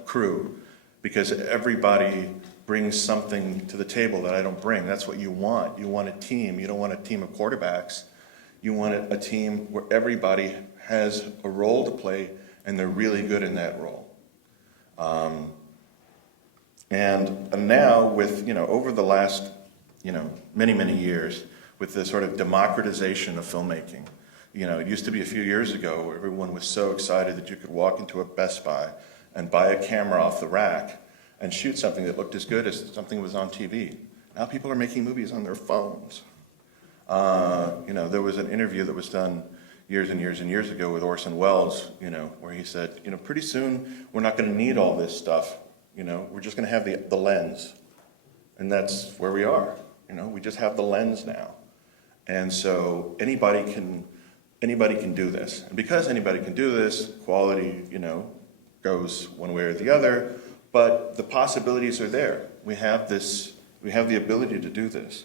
crew, because everybody brings something to the table that I don't bring. That's what you want. You want a team. You don't want a team of quarterbacks. You want a team where everybody has a role to play, and they're really good in that role. And now with, over the last, many, many years, with the sort of democratization of filmmaking, it used to be a few years ago where everyone was so excited that you could walk into a Best Buy and buy a camera off the rack and shoot something that looked as good as something that was on TV. Now people are making movies on their phones. There was an interview that was done years and years and years ago with Orson Welles, where he said, pretty soon we're not going to need all this stuff. We're just going to have the lens. And that's where we are. We just have the lens now. And so anybody can anybody can do this. And because anybody can do this, quality, goes one way or the other, but the possibilities are there. We have the ability to do this,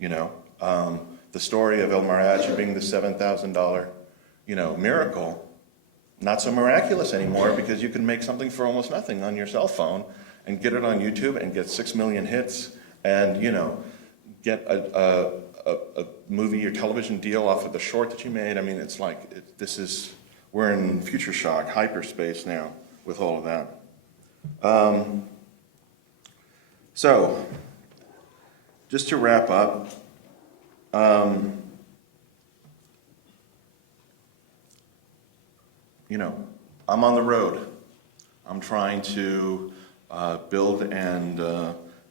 The story of El Mariachi being the $7,000, miracle, not so miraculous anymore because you can make something for almost nothing on your cell phone and get it on YouTube and get 6 million hits and, get a movie or television deal off of the short that you made. I mean, it's like, we're in future shock, hyperspace now with all of that. So, just to wrap up, I'm on the road. I'm trying to build and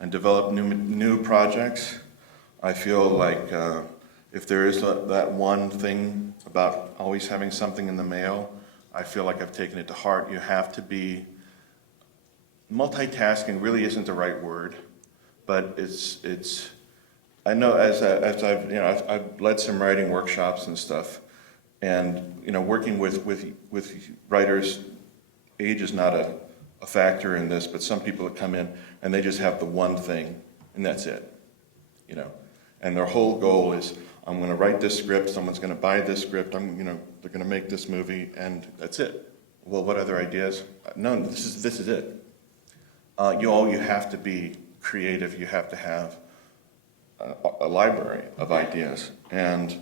develop new projects. I feel like if there is that one thing about always having something in the mail, I feel like I've taken it to heart. You have to be multitasking. Really isn't the right word, but it's. I know as I've led some writing workshops and stuff, and working with writers, age is not a factor in this, but some people that come in and they just have the one thing and that's it, and their whole goal is I'm going to write this script, someone's going to buy this script, they're going to make this movie, and that's it. Well, what other ideas? No, this is it. You have to be creative. You have to have a library of ideas and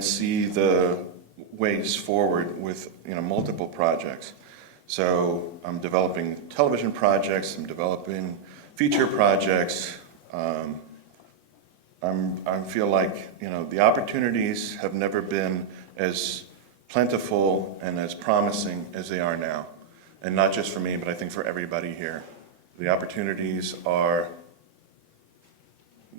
see the ways forward with multiple projects. So I'm developing television projects. I'm developing feature projects. I feel like the opportunities have never been as plentiful and as promising as they are now, and not just for me, but I think for everybody here. The opportunities are.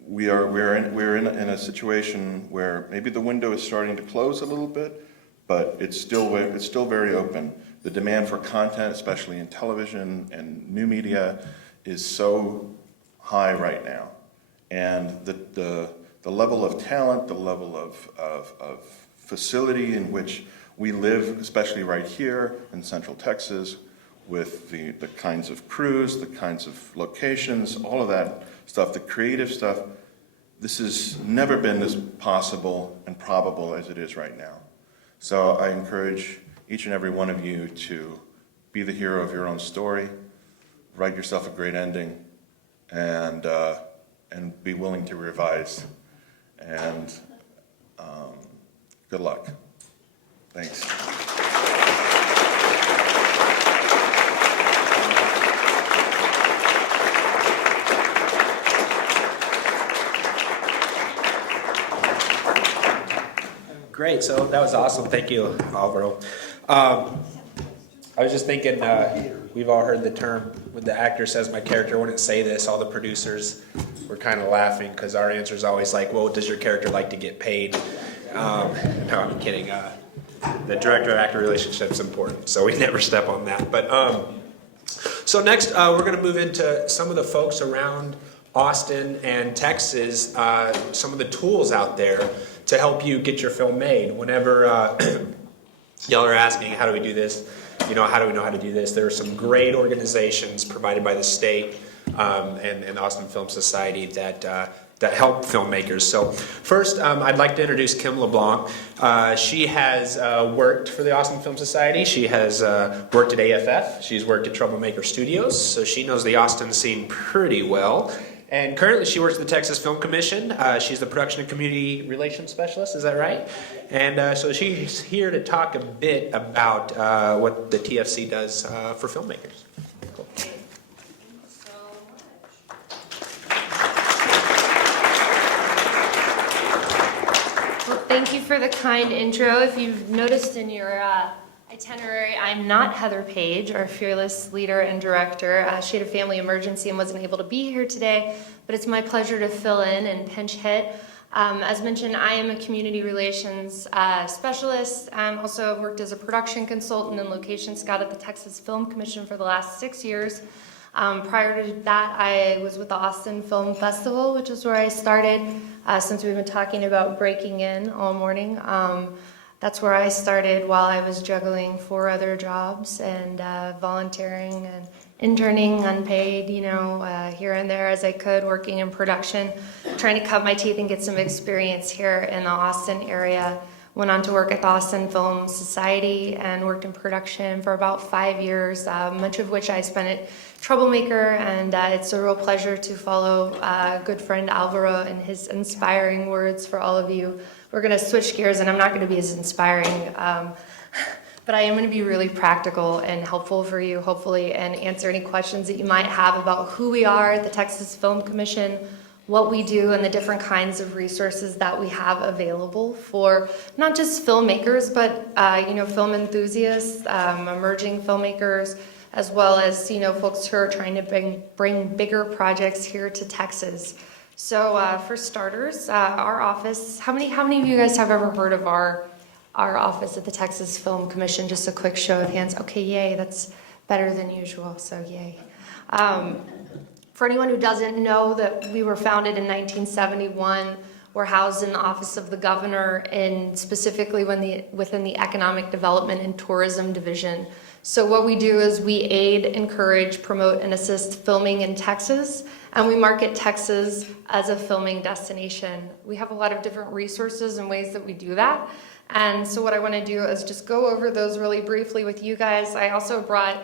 We're in a situation where maybe the window is starting to close a little bit, but it's still very open. The demand for content, especially in television and new media, is so high right now, and the level of talent, the level of facility in which we live, especially right here in Central Texas, with the kinds of crews, the kinds of locations, all of that stuff, the creative stuff. This has never been as possible and probable as it is right now. So I encourage each and every one of you to be the hero of your own story, write yourself a great ending, and be willing to revise. And good luck. Thanks. Great, so that was awesome. Thank you, Alvaro. I was just thinking, we've all heard the term, when the actor says my character wouldn't say this, all the producers were kind of laughing because our answer is always like, well, does your character like to get paid? No, I'm kidding. The director-actor relationship is important, so we never step on that. But so next, we're going to move into some of the folks around Austin and Texas, some of the tools out there to help you get your film made. Whenever y'all are asking, how do we do this? How do we know how to do this? There are some great organizations provided by the state and the Austin Film Society that help filmmakers. So first, I'd like to introduce Kim LeBlanc. She has worked for the Austin Film Society. She has worked at AFF. She's worked at Troublemaker Studios, so she knows the Austin scene pretty well. And currently she works at the Texas Film Commission. She's the Production and Community Relations Specialist, is that right? And so she's here to talk a bit about what the TFC does for filmmakers. Cool. Well, thank you for the kind intro. If you've noticed in your itinerary, I'm not Heather Page, our fearless leader and director. She had a family emergency and wasn't able to be here today, but it's my pleasure to fill in and pinch hit. As mentioned, I am a community relations specialist. I also worked as a production consultant and location scout at the Texas Film Commission for the last 6 years. Prior to that, I was with the Austin Film Festival, which is where I started, since we've been talking about breaking in all morning. That's where I started while I was juggling 4 other jobs and volunteering and interning unpaid, here and there as I could, working in production, trying to cut my teeth and get some experience here in the Austin area. Went on to work at the Austin Film Society and worked in production for about 5 years, much of which I spent at Troublemaker, and it's a real pleasure to follow good friend Alvaro and his inspiring words for all of you. We're going to switch gears, and I'm not going to be as inspiring, but I am going to be really practical and helpful for you, hopefully, and answer any questions that you might have about who we are at the Texas Film Commission, what we do, and the different kinds of resources that we have available for not just filmmakers, but film enthusiasts, emerging filmmakers, as well as folks who are trying to bring bigger projects here to Texas. So for starters, our office. How many of you guys have ever heard of our office at the Texas Film Commission? Just a quick show of hands. Okay, yay! That's better than usual. So yay. For anyone who doesn't know, that we were founded in 1971. We're housed in the Office of the Governor, and specifically within the Economic Development and Tourism Division. So what we do is we aid, encourage, promote, and assist filming in Texas, and we market Texas as a filming destination. We have a lot of different resources and ways that we do that. And so what I want to do is just go over those really briefly with you guys. I also brought,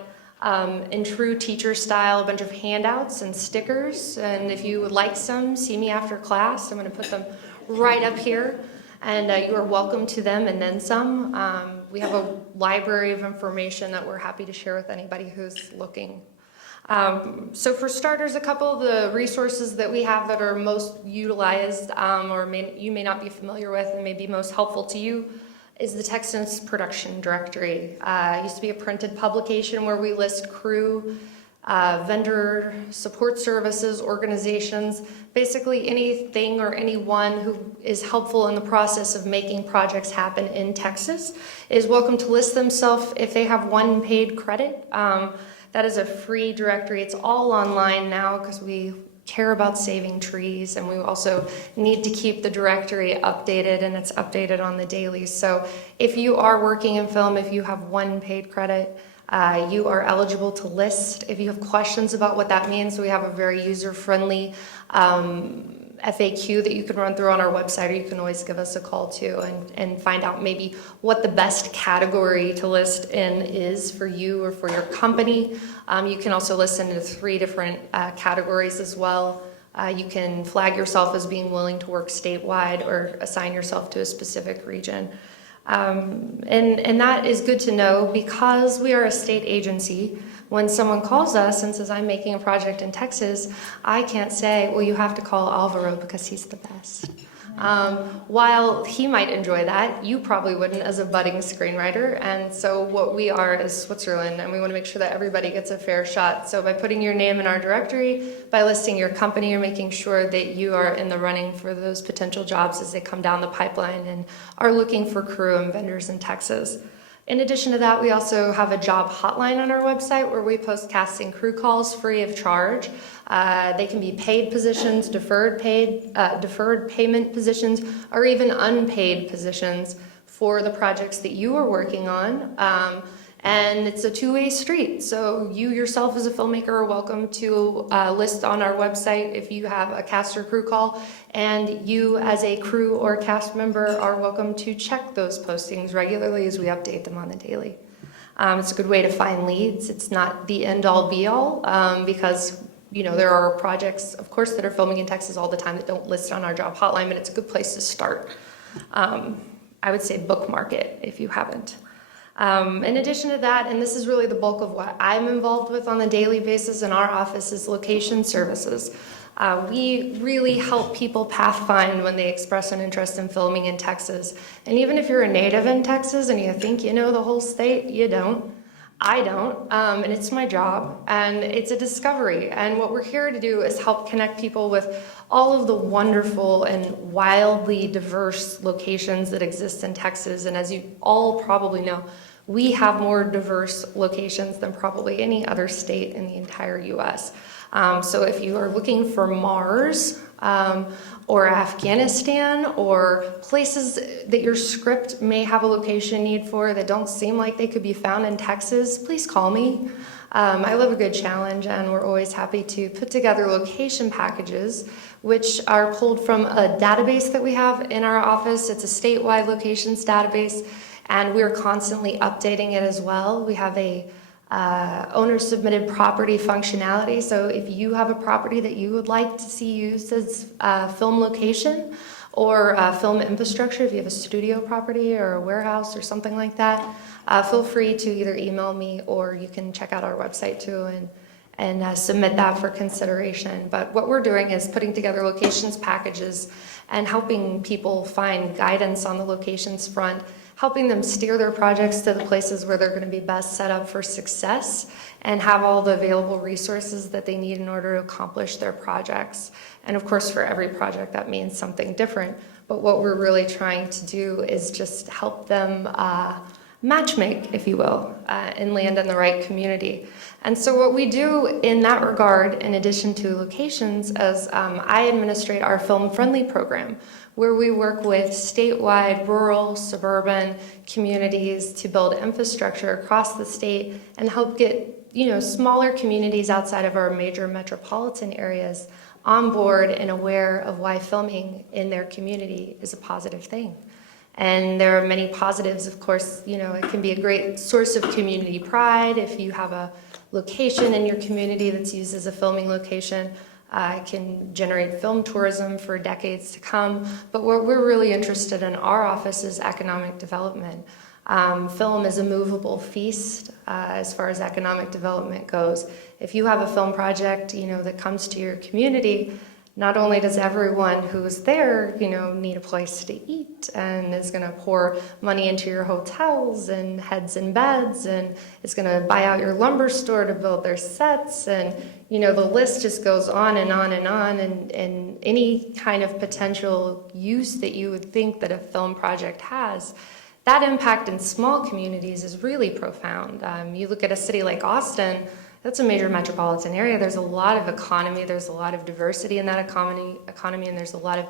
in true teacher style, a bunch of handouts and stickers. And if you would like some, see me after class. I'm going to put them right up here. And you are welcome to them and then some. We have a library of information that we're happy to share with anybody who's looking. So for starters, a couple of the resources that we have that are most utilized you may not be familiar with and may be most helpful to you is the Texas Production Directory. It used to be a printed publication where we list crew, vendor support services, organizations, basically anything or anyone who is helpful in the process of making projects happen in Texas is welcome to list themselves if they have 1 paid credit. That is a free directory. It's all online now because we care about saving trees, and we also need to keep the directory updated, and it's updated on the daily. So if you are working in film, if you have 1 paid credit, you are eligible to list. If you have questions about what that means, we have a very user-friendly FAQ that you can run through on our website, or you can always give us a call too and find out maybe what the best category to list in is for you or for your company. You can also list into 3 different categories as well. You can flag yourself as being willing to work statewide or assign yourself to a specific region. And that is good to know because we are a state agency. When someone calls us and says, I'm making a project in Texas, I can't say, well, you have to call Alvaro because he's the best. While he might enjoy that, you probably wouldn't as a budding screenwriter. And so what we are is Switzerland, and we want to make sure that everybody gets a fair shot. So by putting your name in our directory, by listing your company, you're making sure that you are in the running for those potential jobs as they come down the pipeline and are looking for crew and vendors in Texas. In addition to that, we also have a job hotline on our website where we post casting crew calls free of charge. They can be paid positions, deferred payment positions, or even unpaid positions for the projects that you are working on. And it's a 2-way street. So you yourself as a filmmaker are welcome to list on our website if you have a cast or crew call. And you as a crew or cast member are welcome to check those postings regularly as we update them on the daily. It's a good way to find leads. It's not the end-all be-all because there are projects, of course, that are filming in Texas all the time that don't list on our job hotline, but it's a good place to start. I would say bookmark it if you haven't. In addition to that, and this is really the bulk of what I'm involved with on a daily basis in our office, is location services. We really help people pathfind when they express an interest in filming in Texas. And even if you're a native in Texas and you think you know the whole state, you don't. I don't, and it's my job, and it's a discovery. And what we're here to do is help connect people with all of the wonderful and wildly diverse locations that exist in Texas. And as you all probably know, we have more diverse locations than probably any other state in the entire US. So if you are looking for Mars, or Afghanistan, or places that your script may have a location need for that don't seem like they could be found in Texas, please call me. I love a good challenge, and we're always happy to put together location packages, which are pulled from a database that we have in our office. It's a statewide locations database, and we're constantly updating it as well. We have a owner-submitted property functionality, so if you have a property that you would like to see used as a film location or film infrastructure, if you have a studio property or a warehouse or something like that, feel free to either email me or you can check out our website too and submit that for consideration. But what we're doing is putting together locations packages and helping people find guidance on the locations front, helping them steer their projects to the places where they're going to be best set up for success and have all the available resources that they need in order to accomplish their projects. And of course, for every project, that means something different. But what we're really trying to do is just help them matchmake, if you will, and land in the right community. And so what we do in that regard, in addition to locations, is I administrate our Film Friendly program, where we work with statewide, rural, suburban communities to build infrastructure across the state and help get, smaller communities outside of our major metropolitan areas on board and aware of why filming in their community is a positive thing. And there are many positives, of course. It can be a great source of community pride if you have a location in your community that's used as a filming location. It can generate film tourism for decades to come. But what we're really interested in our office is economic development. Film is a movable feast as far as economic development goes. If you have a film project, that comes to your community, not only does everyone who's there, need a place to eat and is going to pour money into your hotels and heads in beds and is going to buy out your lumber store to build their sets, and the list just goes on and on and on, and any kind of potential use that you would think that a film project has, that impact in small communities is really profound. You look at a city like Austin. That's a major metropolitan area. There's a lot of economy, there's a lot of diversity in that economy, and there's a lot of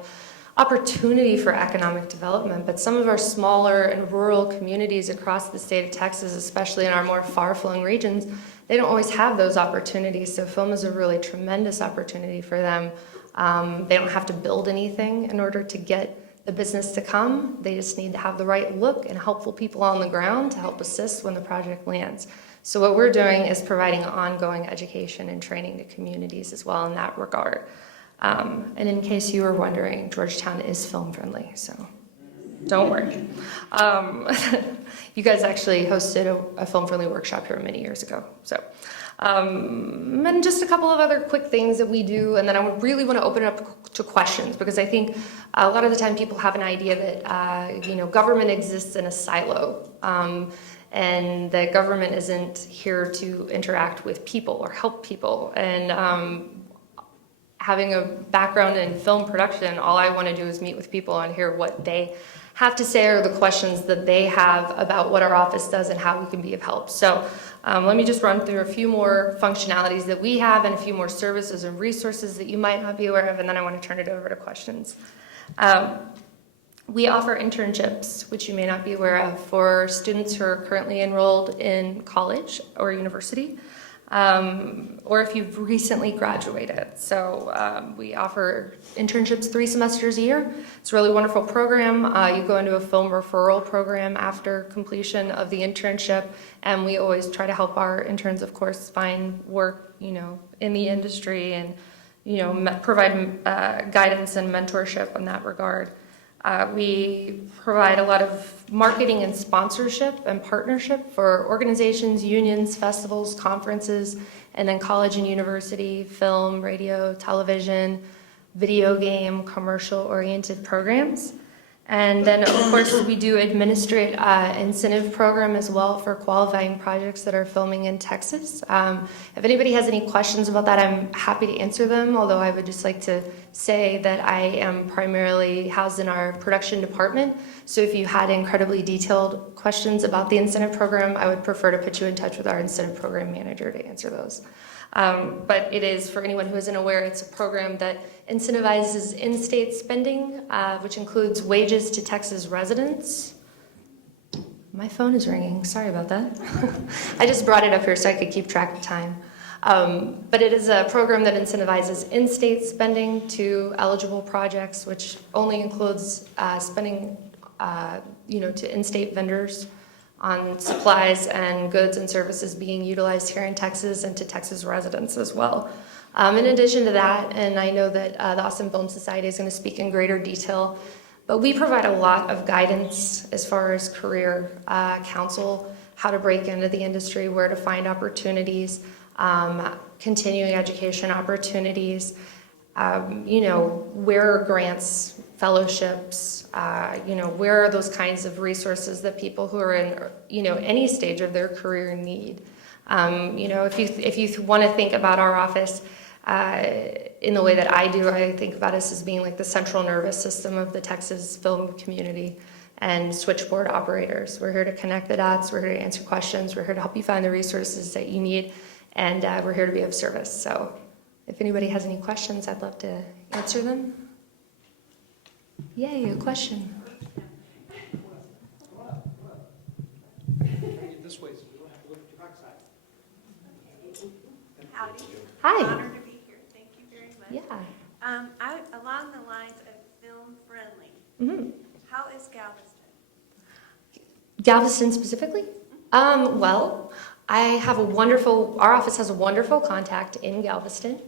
opportunity for economic development. But some of our smaller and rural communities across the state of Texas, especially in our more far-flung regions, they don't always have those opportunities. So film is a really tremendous opportunity for them. They don't have to build anything in order to get the business to come. They just need to have the right look and helpful people on the ground to help assist when the project lands. So what we're doing is providing ongoing education and training to communities as well in that regard. And in case you were wondering, Georgetown is film friendly, so don't worry. You guys actually hosted a film friendly workshop here many years ago. So, and just a couple of other quick things that we do, and then I would really want to open it up to questions, because I think a lot of the time people have an idea that government exists in a silo. And that government isn't here to interact with people or help people. And having a background in film production, all I want to do is meet with people and hear what they have to say or the questions that they have about what our office does and how we can be of help. So let me just run through a few more functionalities that we have and a few more services and resources that you might not be aware of, and then I want to turn it over to questions. We offer internships, which you may not be aware of, for students who are currently enrolled in college or university, or if you've recently graduated. So we offer internships 3 semesters a year. It's a really wonderful program. You go into a film referral program after completion of the internship, and we always try to help our interns, of course, find work, in the industry and, provide guidance and mentorship in that regard. We provide a lot of marketing and sponsorship and partnership for organizations, unions, festivals, conferences, and then college and university, film, radio, television, video game, commercial-oriented programs. And then, of course, we do administrate incentive program as well for qualifying projects that are filming in Texas. If anybody has any questions about that, I'm happy to answer them, although I would just like to say that I am primarily housed in our production department. So if you had incredibly detailed questions about the incentive program, I would prefer to put you in touch with our incentive program manager to answer those. But it is, for anyone who isn't aware, it's a program that incentivizes in-state spending, which includes wages to Texas residents. My phone is ringing, sorry about that. I just brought it up here so I could keep track of time. But it is a program that incentivizes in-state spending to eligible projects, which only includes spending to in-state vendors on supplies and goods and services being utilized here in Texas and to Texas residents as well. In addition to that, and I know that the Austin Film Society is going to speak in greater detail, but we provide a lot of guidance as far as career counsel, how to break into the industry, where to find opportunities, continuing education opportunities, where are grants, fellowships, where are those kinds of resources that people who are in, any stage of their career need. If you want to think about our office in the way that I do, I think about us as being like the central nervous system of the Texas film community and switchboard operators. We're here to connect the dots, we're here to answer questions, we're here to help you find the resources that you need, and we're here to be of service. So if anybody has any questions, I'd love to answer them. Yay, a question. This way, so we don't have to look at your backside. Howdy. Hi. Honored to be here. Thank you very much. Yeah. Along the lines of film friendly, Mm-hmm. how is Galveston? Galveston specifically? Well, our office has a wonderful contact in Galveston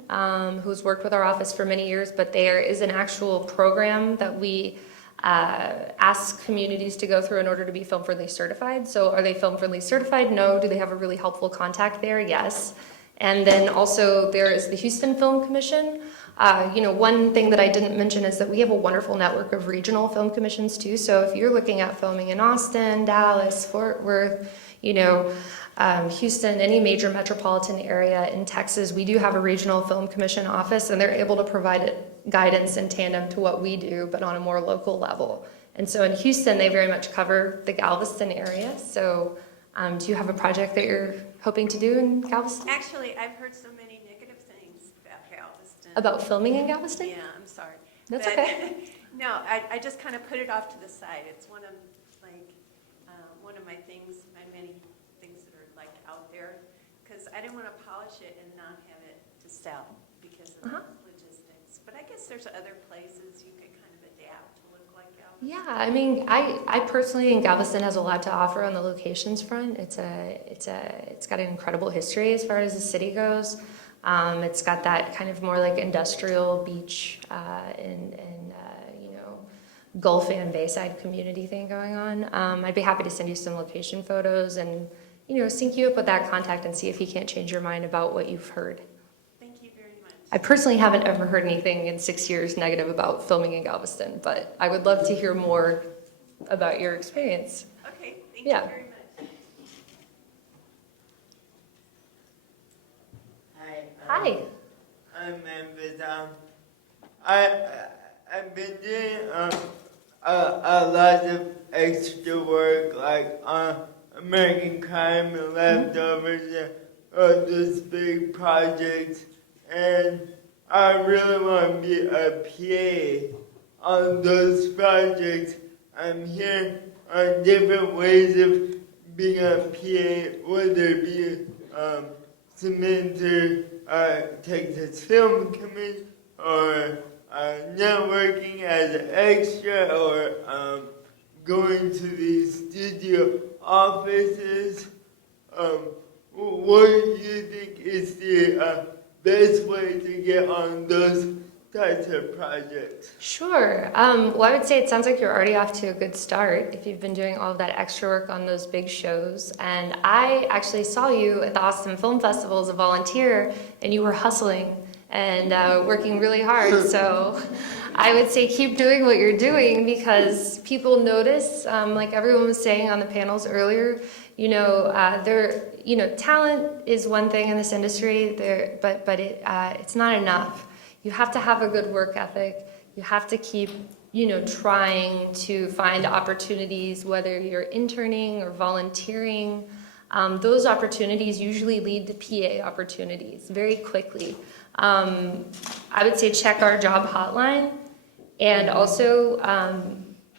who's worked with our office for many years, but there is an actual program that we ask communities to go through in order to be film friendly certified. So are they film friendly certified? No. Do they have a really helpful contact there? Yes. And then also there is the Houston Film Commission. One thing that I didn't mention is that we have a wonderful network of regional film commissions too. So if you're looking at filming in Austin, Dallas, Fort Worth, Houston, any major metropolitan area in Texas, we do have a regional film commission office, and they're able to provide guidance in tandem to what we do, but on a more local level. And so in Houston, they very much cover the Galveston area. So do you have a project that you're hoping to do in Galveston? Actually, I've heard so many negative things about Galveston. About filming in Galveston? Yeah, I'm sorry. That's But, okay. No, I just kind of put it off to the side. It's one of my things, my many things that are like out there, because I didn't want to polish it and not have it to sell because of the logistics. But I guess there's other places you could kind of adapt to look like Galveston. Yeah, I mean, I personally think Galveston has a lot to offer on the locations front. It's got an incredible history as far as the city goes. It's got that kind of more like industrial beach and Gulf and Bayside community thing going on. I'd be happy to send you some location photos and sync you up with that contact and see if he can't change your mind about what you've heard. Thank you very much. I personally haven't ever heard anything in 6 years negative about filming in Galveston, but I would love to hear more about your experience. Okay, thank Yeah. you very much. Hi. I'm Memphis. I've been doing a lot of extra work, like American Crime and Leftovers, and all those big projects, and I really want to be a PA on those projects. I'm here on different ways of being a PA, whether it be submitting to Texas Film Commission or networking as an extra or going to these studio offices. What do you think is the best way to get on those types of projects? Sure. Well, I would say it sounds like you're already off to a good start if you've been doing all of that extra work on those big shows. And I actually saw you at the Austin Film Festival as a volunteer, and you were hustling and working really hard. So I would say keep doing what you're doing because people notice, like everyone was saying on the panels earlier, talent is one thing in this industry, but it's not enough. You have to have a good work ethic. You have to keep, trying to find opportunities, whether you're interning or volunteering. Those opportunities usually lead to PA opportunities very quickly. I would say check our job hotline, and also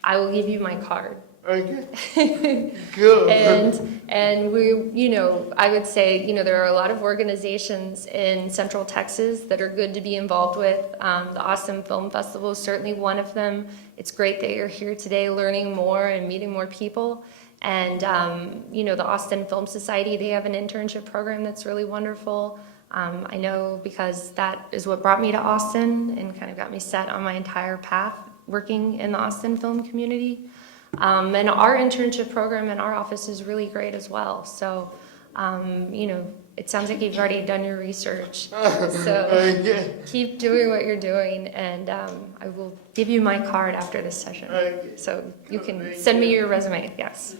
I will give you my card. Okay. Good. And we, I would say, there are a lot of organizations in Central Texas that are good to be involved with. The Austin Film Festival is certainly one of them. It's great that you're here today learning more and meeting more people. And, the Austin Film Society, they have an internship program that's really wonderful. I know because that is what brought me to Austin and kind of got me set on my entire path working in the Austin film community. And our internship program in our office is really great as well. So, it sounds like you've already done your research. So keep doing what you're doing, and I will give you my card after this session. So you can send me your resume, yes.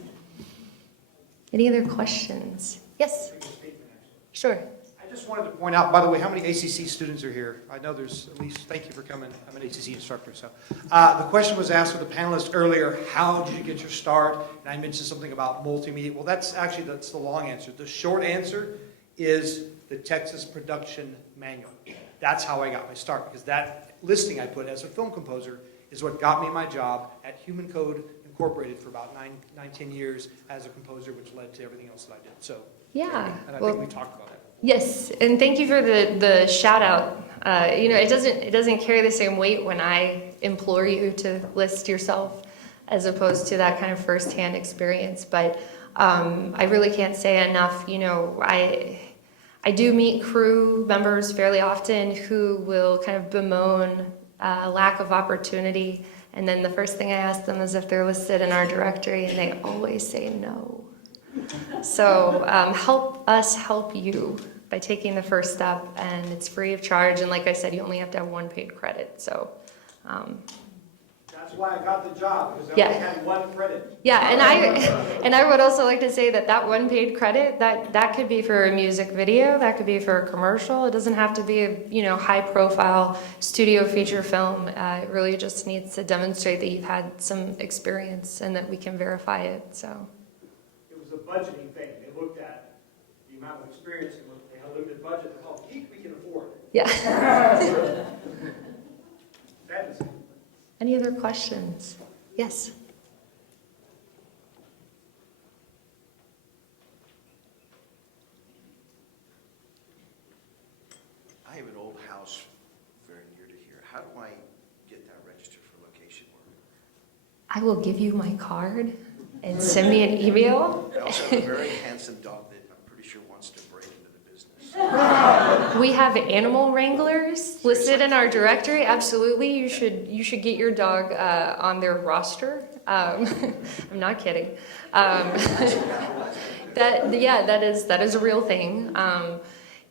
Any other questions? Yes? Sure. I just wanted to point out, by the way, how many ACC students are here? I know there's at least, thank you for coming. I'm an ACC instructor. So the question was asked of the panelists earlier, how did you get your start? And I mentioned something about multimedia. Well, that's the long answer. The short answer is the Texas Production Manual. That's how I got my start, because that listing I put as a film composer is what got me my job at Human Code Incorporated for about 9-10 years as a composer, which led to everything else that I did. So yeah, and I think we talked about that. Yes, and thank you for the shout out. It doesn't carry the same weight when I implore you to list yourself as opposed to that kind of firsthand experience. But I really can't say enough. I do meet crew members fairly often who will kind of bemoan lack of opportunity, and then the first thing I ask them is if they're listed in our directory, and they always say no. So help us help you by taking the first step, and it's free of charge. And like I said, you only have to have one paid credit. So that's why I got the job, because I only had one credit. Yeah, and I would also like to say that one paid credit that could be for a music video, that could be for a commercial. It doesn't have to be a high profile studio feature film. It really just needs to demonstrate that you've had some experience and that we can verify it. So. A budgeting thing. They looked at the amount of experience and they looked at budget and how cheap we can afford. Yeah. That is it. Any other questions? Yes. I have an old house very near to here. How do I get that registered for location work? I will give you my card. And send me an email. I also have a very handsome dog that I'm pretty sure wants to break into the business. We have animal wranglers listed in our directory. Absolutely, you should get your dog on their roster. I'm not kidding. That is a real thing.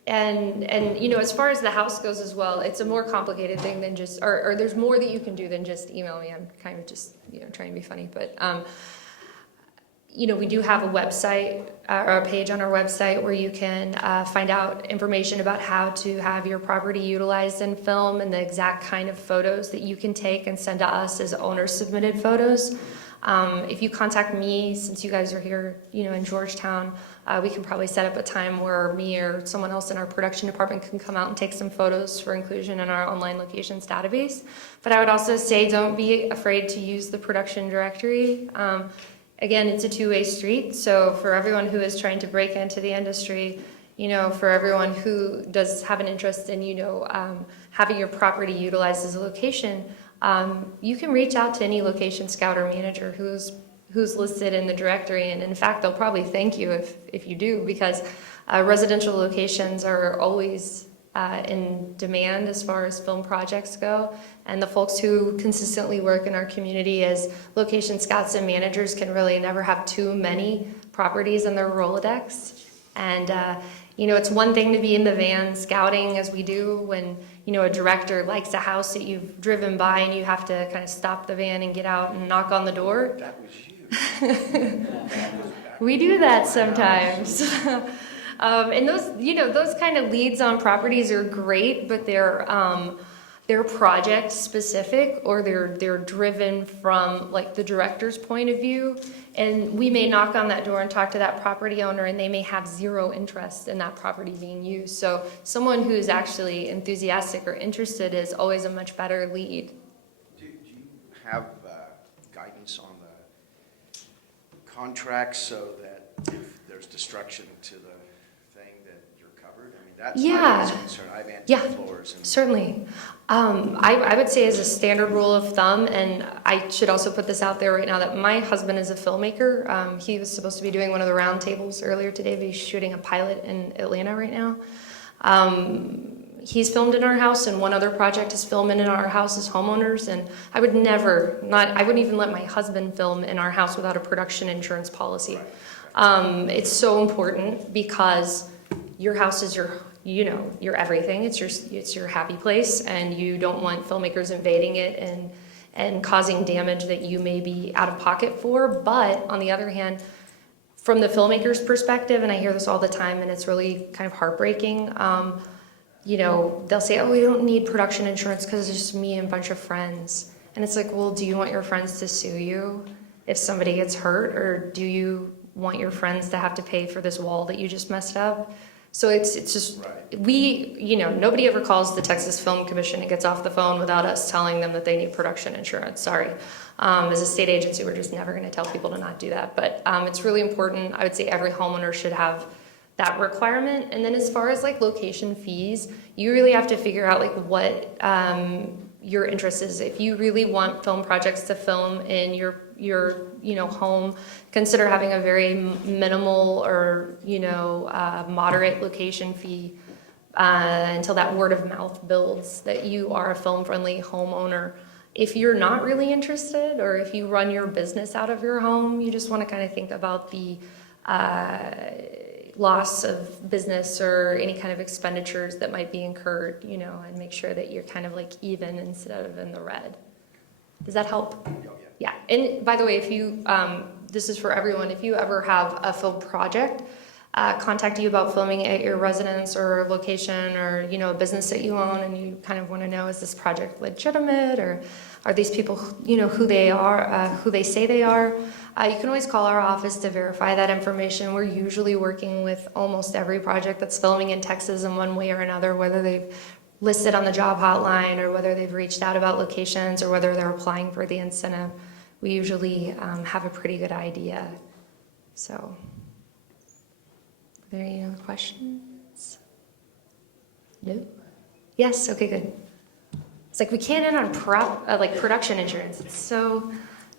And as far as the house goes as well, it's a more complicated thing than just, or there's more that you can do than just email me. I'm kind of just trying to be funny, but. We do have a website or a page on our website where you can find out information about how to have your property utilized in film and the exact kind of photos that you can take and send to us as owner-submitted photos. If you contact me, since you guys are here, in Georgetown, we can probably set up a time where me or someone else in our production department can come out and take some photos for inclusion in our online locations database. But I would also say don't be afraid to use the production directory. Again, it's a two-way street, so for everyone who is trying to break into the industry, for everyone who does have an interest in, having your property utilized as a location, you can reach out to any location scout or manager who's listed in the directory, and in fact, they'll probably thank you if you do, because residential locations are always in demand as far as film projects go, and the folks who consistently work in our community as location scouts and managers can really never have too many properties in their Rolodex. And It's one thing to be in the van scouting as we do when, a director likes a house that you've driven by and you have to kind of stop the van and get out and knock on the door. That was you. We do that sometimes. And those kind of leads on properties are great, but they're project specific, or they're driven from like the director's point of view. And we may knock on that door and talk to that property owner, and they may have zero interest in that property being used. So someone who's actually enthusiastic or interested is always a much better lead. Do you have guidance on the contracts so that if there's destruction to the thing that you're covered? I mean, that's my biggest concern. I've anti-floors. And Certainly. I would say as a standard rule of thumb, and I should also put this out there right now, that my husband is a filmmaker. He was supposed to be doing one of the round tables earlier today, but he's shooting a pilot in Atlanta right now. He's filmed in our house, and one other project is filming in our house as homeowners, and I would I wouldn't even let my husband film in our house without a production insurance policy. It's so important because your house is your everything. It's your happy place, and you don't want filmmakers invading it and causing damage that you may be out of pocket for. But on the other hand, from the filmmaker's perspective, and I hear this all the time, and it's really kind of heartbreaking, they'll say, oh, we don't need production insurance because it's just me and a bunch of friends. And it's like, well, do you want your friends to sue you if somebody gets hurt, or do you want your friends to have to pay for this wall that you just messed up? So it's just, nobody ever calls the Texas Film Commission and gets off the phone without us telling them that they need production insurance. Sorry. As a state agency, we're just never going to tell people to not do that. But it's really important. I would say every homeowner should have that requirement. And then as far as like location fees, you really have to figure out like what your interest is. If you really want film projects to film in your home, consider having a very minimal or moderate location fee until that word of mouth builds that you are a film friendly homeowner. If you're not really interested, or if you run your business out of your home, you just want to kind of think about the loss of business or any kind of expenditures that might be incurred, and make sure that you're kind of like even instead of in the red. Does that help? Yeah. And by the way, if you, this is for everyone, if you ever have a film project contact you about filming at your residence or location, or a business that you own, and you kind of want to know, is this project legitimate, or are these people who they are, who they say they are? You can always call our office to verify that information. We're usually working with almost every project that's filming in Texas in one way or another, whether they've listed on the job hotline, or whether they've reached out about locations, or whether they're applying for the incentive. We usually have a pretty good idea. So, are there any other questions? No? Yes? Okay, good. It's like we can't end on production insurance. It's so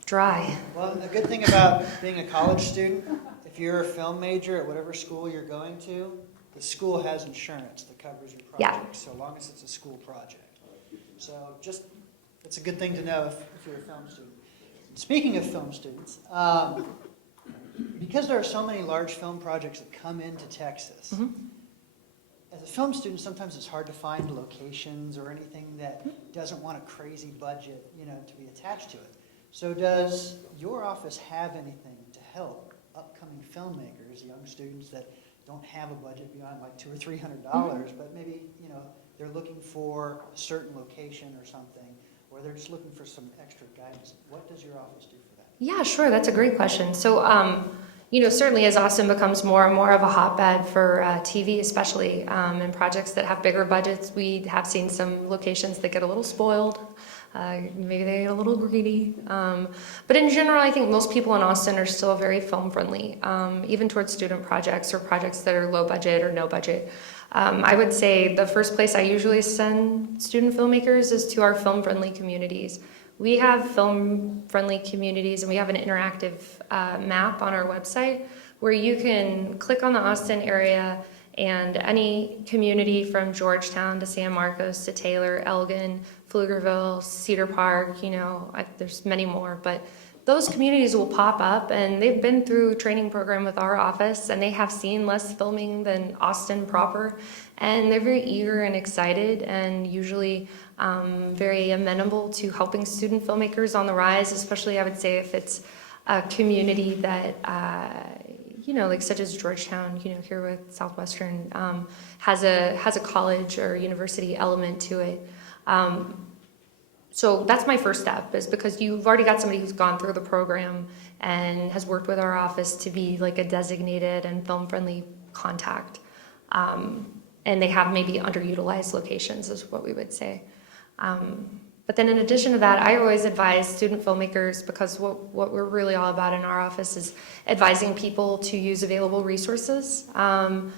dry. Well, the good thing about being a college student, if you're a film major at whatever school you're going to, the school has insurance that covers your project, so long as it's a school project. So it's a good thing to know if you're a film student. Speaking of film students, because there are so many large film projects that come into Texas, as a film student, sometimes it's hard to find locations or anything that doesn't want a crazy budget, to be attached to it. So does your office have anything to help upcoming filmmakers, young students that don't have a budget beyond like $200 or $300, but maybe they're looking for a certain location or something, or they're just looking for some extra guidance? What does your office do for that? Yeah, sure. That's a great question. So, certainly as Austin becomes more and more of a hotbed for TV, especially in projects that have bigger budgets, we have seen some locations that get a little spoiled. Maybe they get a little greedy. But in general, I think most people in Austin are still very film friendly, even towards student projects or projects that are low budget or no budget. I would say the first place I usually send student filmmakers is to our film friendly communities. We have film friendly communities, and we have an interactive map on our website where you can click on the Austin area, and any community from Georgetown to San Marcos to Taylor, Elgin, Pflugerville, Cedar Park, there's many more, but those communities will pop up, and they've been through a training program with our office, and they have seen less filming than Austin proper, and they're very eager and excited, and usually very amenable to helping student filmmakers on the rise, especially I would say if it's a community that, like such as Georgetown, here with Southwestern, has a college or university element to it. So that's my first step, is because you've already got somebody who's gone through the program and has worked with our office to be like a designated and film-friendly contact. And they have maybe underutilized locations, is what we would say. But then in addition to that, I always advise student filmmakers, because what we're really all about in our office is advising people to use available resources. And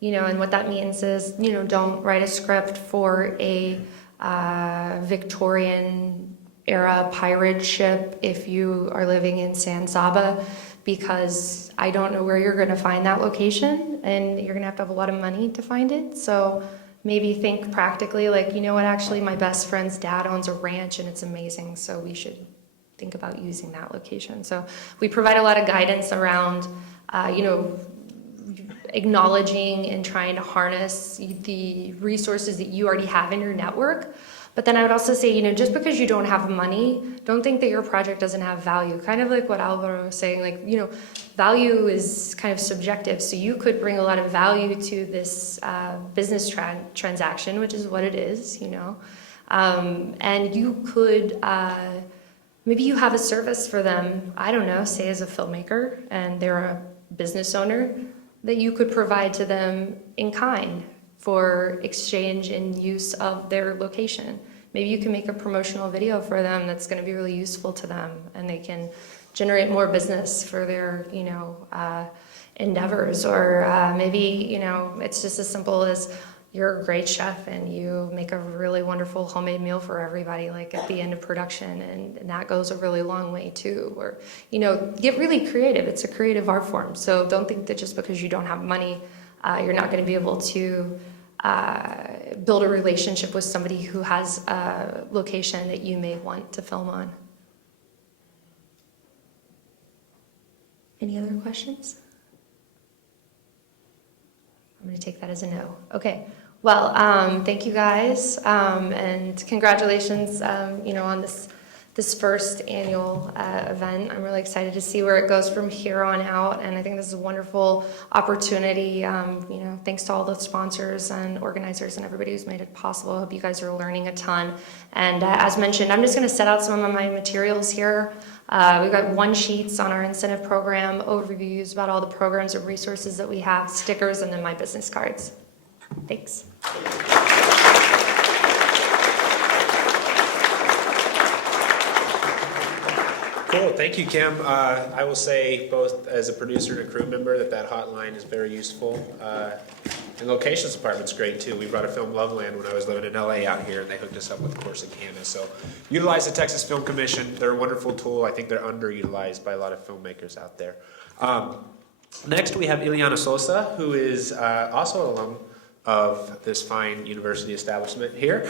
what that means is, don't write a script for a Victorian era pirate ship if you are living in San Saba, because I don't know where you're going to find that location, and you're going to have a lot of money to find it. So maybe think practically, like, actually my best friend's dad owns a ranch and it's amazing, so we should think about using that location. So we provide a lot of guidance around, acknowledging and trying to harness the resources that you already have in your network. But then I would also say, just because you don't have money, don't think that your project doesn't have value. Kind of like what Alvaro was saying, value is kind of subjective. So you could bring a lot of value to this business transaction, which is what it is, and you could, maybe you have a service for them, I don't know, say as a filmmaker, and they're a business owner, that you could provide to them in kind for exchange and use of their location. Maybe you can make a promotional video for them that's going to be really useful to them, and they can generate more business for their, endeavors. Or maybe, it's just as simple as you're a great chef and you make a really wonderful homemade meal for everybody, like at the end of production, and that goes a really long way too. Or, get really creative. It's a creative art form. So don't think that just because you don't have money, you're not going to be able to build a relationship with somebody who has a location that you may want to film on. Any other questions? I'm going to take that as a no. Okay. Well, thank you guys, and congratulations, on this first annual event. I'm really excited to see where it goes from here on out, and I think this is a wonderful opportunity. Thanks to all the sponsors and organizers and everybody who's made it possible. I hope you guys are learning a ton. And as mentioned, I'm just going to set out some of my materials here. We've got one-sheets on our incentive program, overviews about all the programs and resources that we have, stickers, and then my business cards. Thanks. Cool, thank you, Kim. I will say, both as a producer and a crew member, that hotline is very useful. And locations department's great too. We brought a film Loveland when I was living in LA out here, and they hooked us up with Corsicana. So utilize the Texas Film Commission. They're a wonderful tool. I think they're underutilized by a lot of filmmakers out there. Next, we have Iliana Sosa, who is also an alum of this fine university establishment here.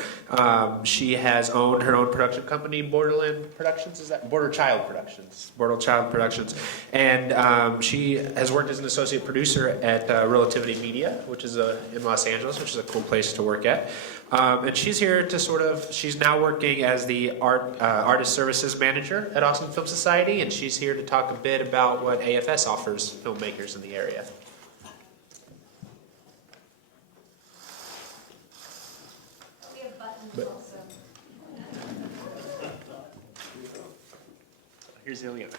She has owned her own production company, Border Child Productions. And she has worked as an associate producer at Relativity Media, which is in Los Angeles, which is a cool place to work at. And she's here to she's now working as the artist services manager at Austin Film Society, and she's here to talk a bit about what AFS offers filmmakers in the area. Here's Iliana.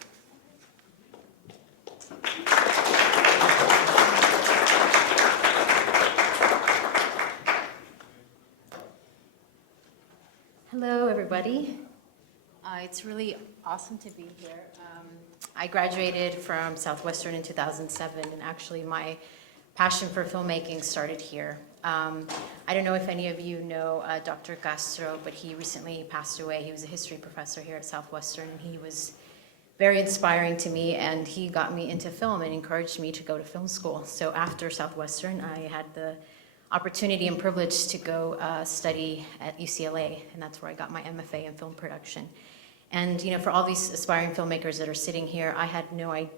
Hello, everybody. It's really awesome to be here. I graduated from Southwestern in 2007, and actually my passion for filmmaking started here. I don't know if any of you know Dr. Castro, but he recently passed away. He was a history professor here at Southwestern, and he was very inspiring to me, and he got me into film and encouraged me to go to film school. So after Southwestern, I had the opportunity and privilege to go study at UCLA, and that's where I got my MFA in film production. And for all these aspiring filmmakers that are sitting here, I had no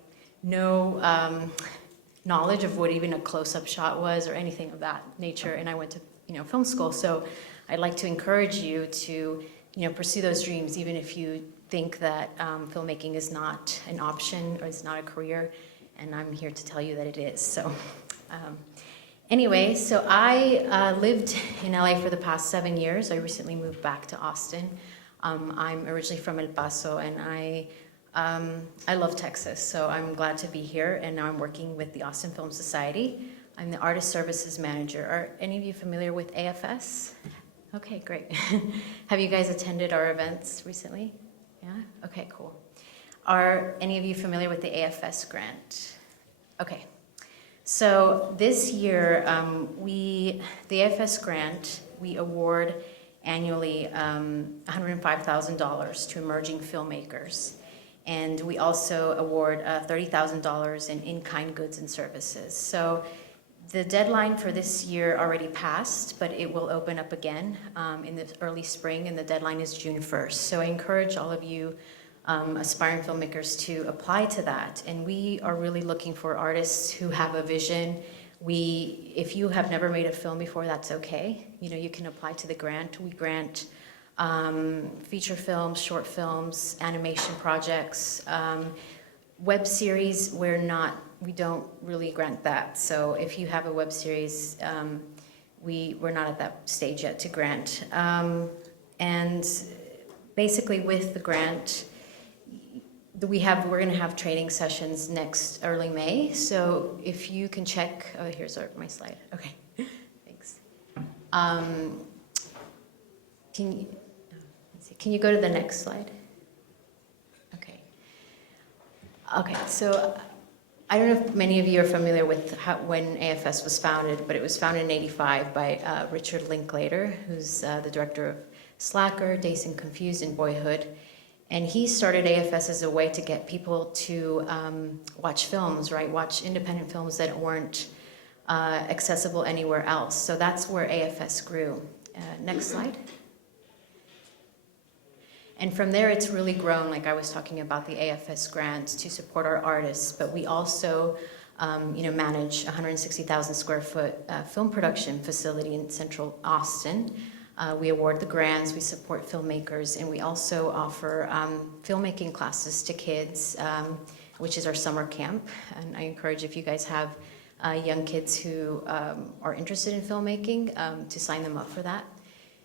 knowledge of what even a close-up shot was or anything of that nature, and I went to film school. So I'd like to encourage you to pursue those dreams, even if you think that filmmaking is not an option or it's not a career, and I'm here to tell you that it is. So anyway, so I lived in LA for the past 7 years. I recently moved back to Austin. I'm originally from El Paso, and I love Texas, so I'm glad to be here, and now I'm working with the Austin Film Society. I'm the Artist Services Manager. Are any of you familiar with AFS? Okay, great. Have you guys attended our events recently? Yeah? Okay, cool. Are any of you familiar with the AFS grant? Okay. So this year, the AFS grant, we award annually $105,000 to emerging filmmakers. And we also award $30,000 in in-kind goods and services. So the deadline for this year already passed, but it will open up again in the early spring, and the deadline is June 1st. So I encourage all of you aspiring filmmakers to apply to that. And we are really looking for artists who have a vision. If you have never made a film before, that's okay. You can apply to the grant. We grant feature films, short films, animation projects, web series. We don't really grant that. So if you have a web series, we're not at that stage yet to grant. And basically with the grant, we're going to have training sessions next early May. So if you can check, here's my slide. Okay, thanks. Can you go to the next slide? Okay. Okay, so I don't know if many of you are familiar with when AFS was founded, but it was founded in '85 by Richard Linklater, who's the director of Slacker, Dazed and Confused, and Boyhood. And he started AFS as a way to get people to watch films, right? Watch independent films that weren't accessible anywhere else. So that's where AFS grew. Next slide. And from there, it's really grown, like I was talking about the AFS grants to support our artists, but we also manage a 160,000 square foot film production facility in central Austin. We award the grants, we support filmmakers, and we also offer filmmaking classes to kids, which is our summer camp. And I encourage, if you guys have young kids who are interested in filmmaking, to sign them up for that.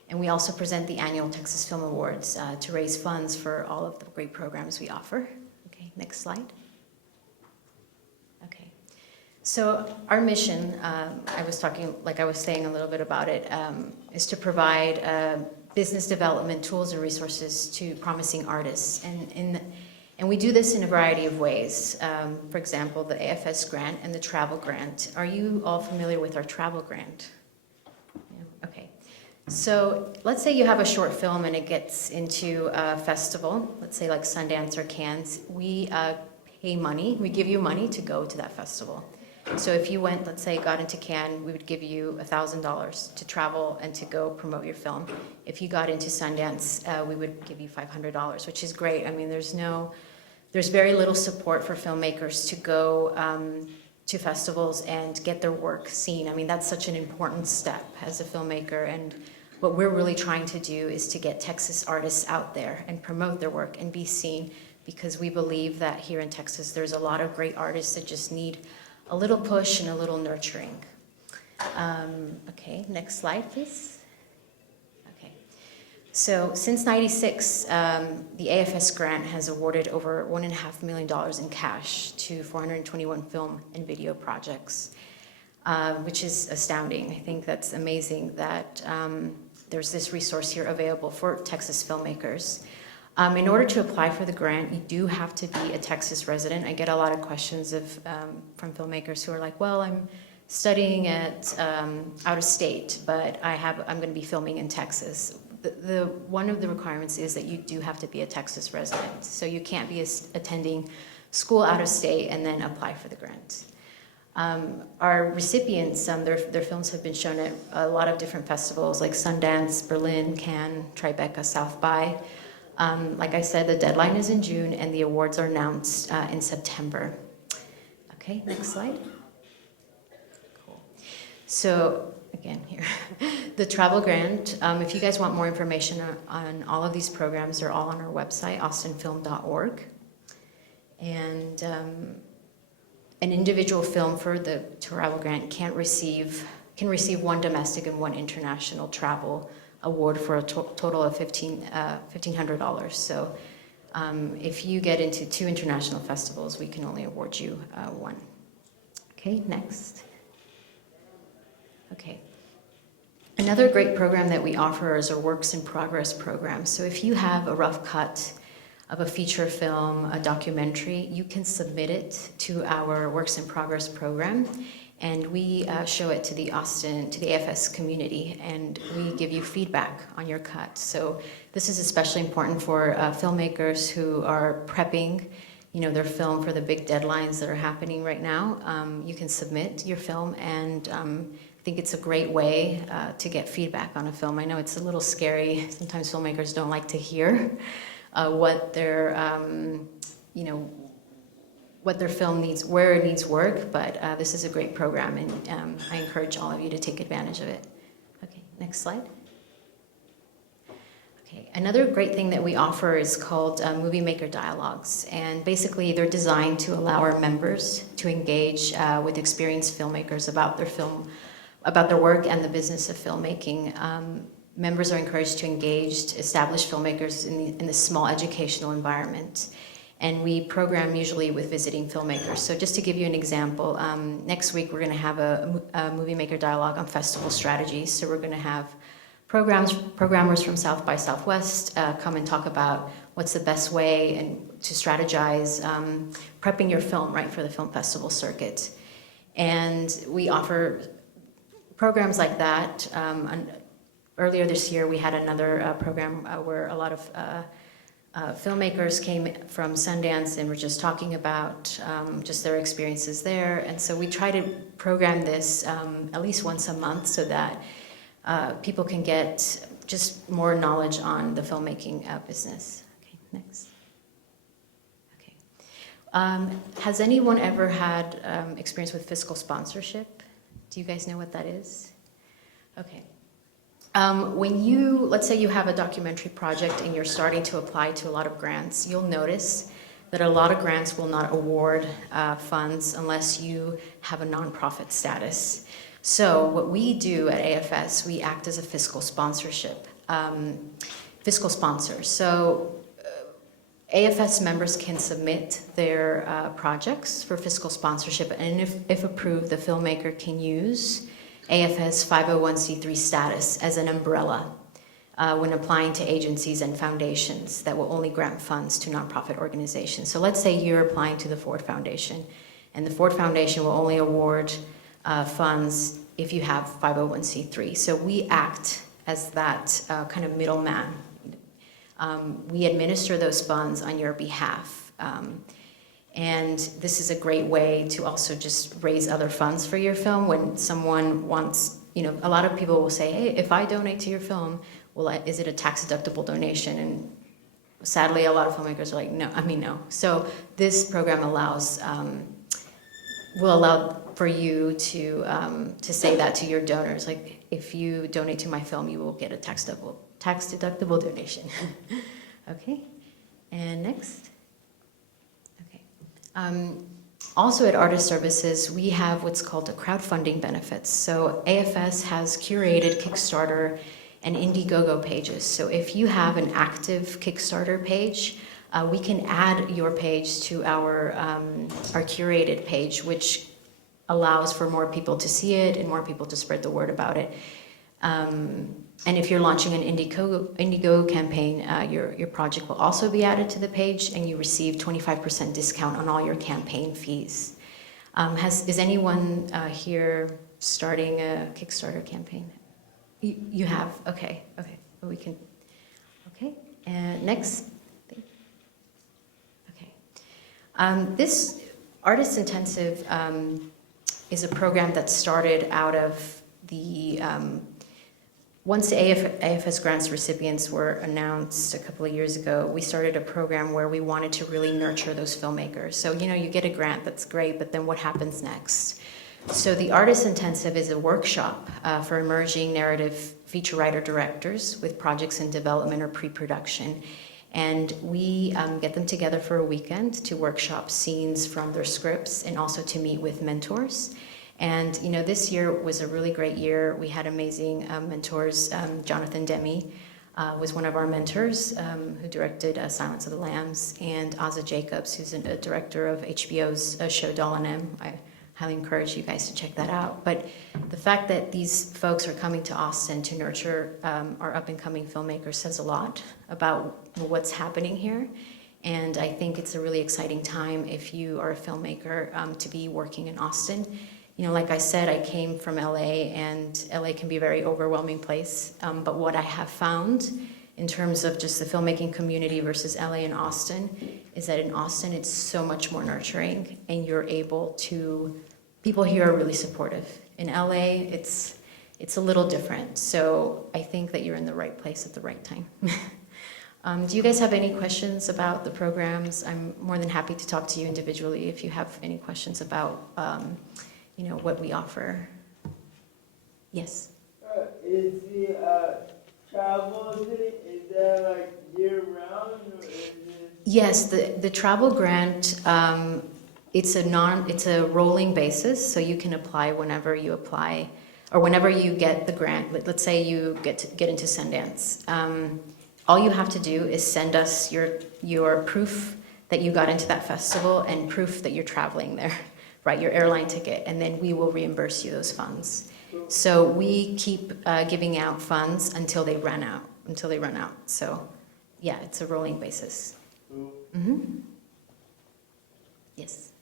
And we also present the annual Texas Film Awards to raise funds for all of the great programs we offer. Okay, next slide. Okay, so our mission, I was saying a little bit about it, is to provide business development tools and resources to promising artists. And we do this in a variety of ways. For example, the AFS grant and the travel grant. Are you all familiar with our travel grant? Okay. So let's say you have a short film and it gets into a festival, let's say like Sundance or Cannes. We pay money, we give you money to go to that festival. So if you went, let's say, got into Cannes, we would give you $1,000 to travel and to go promote your film. If you got into Sundance, we would give you $500, which is great. I mean, there's very little support for filmmakers to go to festivals and get their work seen. I mean, that's such an important step as a filmmaker, and what we're really trying to do is to get Texas artists out there and promote their work and be seen, because we believe that here in Texas there's a lot of great artists that just need a little push and a little nurturing. Okay, next slide, please. Okay, so since '96, the AFS grant has awarded over $1.5 million in cash to 421 film and video projects, which is astounding. I think that's amazing that there's this resource here available for Texas filmmakers. In order to apply for the grant, you do have to be a Texas resident. I get a lot of questions from filmmakers who are like, well, I'm studying at out of state, but I'm going to be filming in Texas. One of the requirements is that you do have to be a Texas resident. So you can't be attending school out of state and then apply for the grant. Our recipients, their films have been shown at a lot of different festivals like Sundance, Berlin, Cannes, Tribeca, South by. Like I said, the deadline is in June and the awards are announced in September. Okay, next slide. Cool. So again here, the travel grant. If you guys want more information on all of these programs, they're all on our website, austinfilm.org. And an individual film for the travel grant can receive one domestic and one international travel award for a total of $1,500. So if you get into 2 international festivals, we can only award you 1. Okay, next. Okay. Another great program that we offer is a Works in Progress program. So if you have a rough cut of a feature film, a documentary, you can submit it to our Works in Progress program, and we show it to the AFS community, and we give you feedback on your cut. So this is especially important for filmmakers who are prepping, their film for the big deadlines that are happening right now. You can submit your film, and I think it's a great way to get feedback on a film. I know it's a little scary. Sometimes filmmakers don't like to hear what their film needs, where it needs work, but this is a great program, and I encourage all of you to take advantage of it. Okay, next slide. Okay, another great thing that we offer is called Movie Maker Dialogues, and basically they're designed to allow our members to engage with experienced filmmakers about their work and the business of filmmaking. Members are encouraged to engage established filmmakers in this small educational environment. And we program usually with visiting filmmakers. So just to give you an example, next week we're going to have a Movie Maker Dialogue on festival strategies. So we're going to have programmers from South by Southwest come and talk about what's the best way and to strategize prepping your film right for the film festival circuit. And we offer programs like that. Earlier this year, we had another program where a lot of filmmakers came from Sundance and were just talking about just their experiences there. And so we try to program this at least once a month so that people can get just more knowledge on the filmmaking business. Okay, next. Okay. Has anyone ever had experience with fiscal sponsorship? Do you guys know what that is? Okay. Let's say you have a documentary project and you're starting to apply to a lot of grants, you'll notice that a lot of grants will not award funds unless you have a nonprofit status. So what we do at AFS, we act as a fiscal sponsor. So AFS members can submit their projects for fiscal sponsorship, and if approved, the filmmaker can use AFS 501c3 status as an umbrella when applying to agencies and foundations that will only grant funds to nonprofit organizations. So let's say you're applying to the Ford Foundation, and the Ford Foundation will only award funds if you have 501c3. So we act as that kind of middleman. We administer those funds on your behalf. And this is a great way to also just raise other funds for your film. When someone wants, a lot of people will say, hey, if I donate to your film, is it a tax-deductible donation? And sadly, a lot of filmmakers are like, no. So this program will allow for you to say that to your donors. Like, if you donate to my film, you will get a tax-deductible donation. Okay, and next. Also at Artist Services, we have what's called a crowdfunding benefits. So AFS has curated Kickstarter and Indiegogo pages. So if you have an active Kickstarter page, we can add your page to our curated page, which allows for more people to see it and more people to spread the word about it. And if you're launching an Indiegogo campaign, your project will also be added to the page, and you receive 25% discount on all your campaign fees. Is anyone here starting a Kickstarter campaign? You have? Okay. Well, we can. Okay. And next. Okay. This Artist Intensive is a program that started out of the once the AFS grants recipients were announced a couple of years ago, we started a program where we wanted to really nurture those filmmakers. So, you know, you get a grant, that's great, but then what happens next? So the Artist Intensive is a workshop for emerging narrative feature writer directors with projects in development or pre-production. And we get them together for a weekend to workshop scenes from their scripts and also to meet with mentors. And, you know, this year was a really great year. We had amazing mentors. Jonathan Demme was one of our mentors who directed Silence of the Lambs, and Aza Jacobs, who's a director of HBO's show Doll and M. I highly encourage you guys to check that out. But the fact that these folks are coming to Austin to nurture our up-and-coming filmmakers says a lot about what's happening here. And I think it's a really exciting time if you are a filmmaker to be working in Austin. You know, like I said, I came from LA, and LA can be a very overwhelming place. But what I have found in terms of just the filmmaking community versus LA and Austin is that in Austin, it's so much more nurturing, and you're able to, people here are really supportive. In LA, it's a little different. So I think that you're in the right place at the right time. Do you guys have any questions about the programs? I'm more than happy to talk to you individually if you have any questions about you know, what we offer. Yes? Is the travel thing, is that like year round, or is it? Yes, the travel grant, it's a rolling basis, so you can apply whenever you apply, or whenever you get the grant. Let's say you get into Sundance. All you have to do is send us your proof that you got into that festival and proof that you're traveling there. Right, your airline ticket, and then we will reimburse you those funds. So we keep giving out funds until they run out. So, yeah, it's a rolling basis. Mm-hmm. Yes.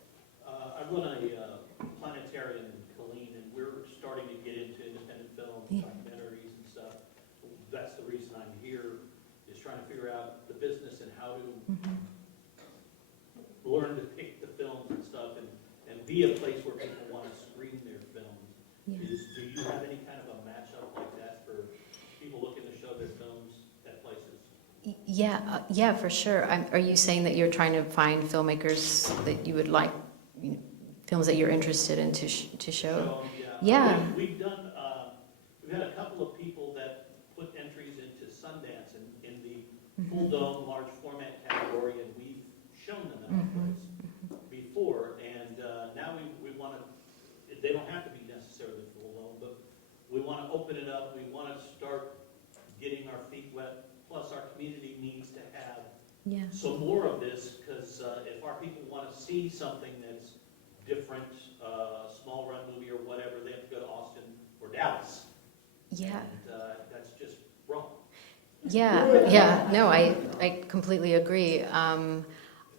I run a planetarium in Killeen, and we're starting to get into independent films, documentaries and stuff. That's the reason I'm here, is trying to figure out the business and how to learn to pick the films and stuff, and be a place where people want to screen their films. Do you have any kind of a matchup like that for people looking to show their films at places? Yeah, for sure. Are you saying that you're trying to find filmmakers that you would like, you know, films that you're interested in to show? Yeah. We've done. We've had a couple of people that put entries into Sundance in the full dome, large format category, and we've shown them at our place before. And now we want to. They don't have to be necessarily full dome, but we want to open it up. We want to start getting our feet wet. Plus, our community needs to have some more of this, because if our people want to see something that's different, small run movie or whatever, they have to go to Austin or Dallas. Yeah. And that's just wrong. Yeah. No, I completely agree.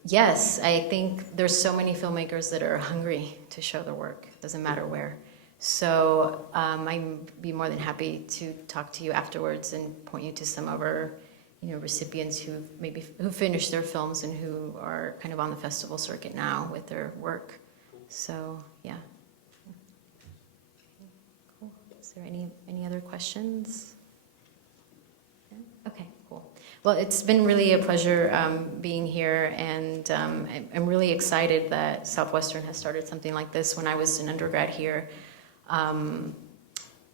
Yes, I think there's so many filmmakers that are hungry to show their work. Doesn't matter where. So I'd be more than happy to talk to you afterwards and point you to some of our, recipients who finished their films and who are kind of on the festival circuit now with their work. So yeah. Cool. Is there any other questions? Yeah? Okay. Cool. Well, it's been really a pleasure being here, and I'm really excited that Southwestern has started something like this. When I was an undergrad here,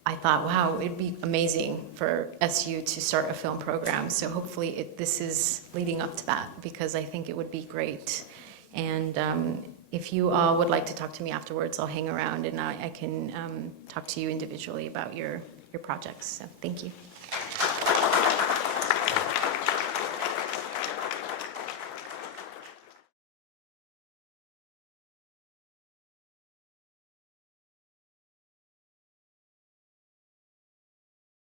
I thought, wow, it'd be amazing for SU to start a film program. So hopefully this is leading up to that, because I think it would be great. And if you all would like to talk to me afterwards, I'll hang around and I can talk to you individually about your projects. So thank you.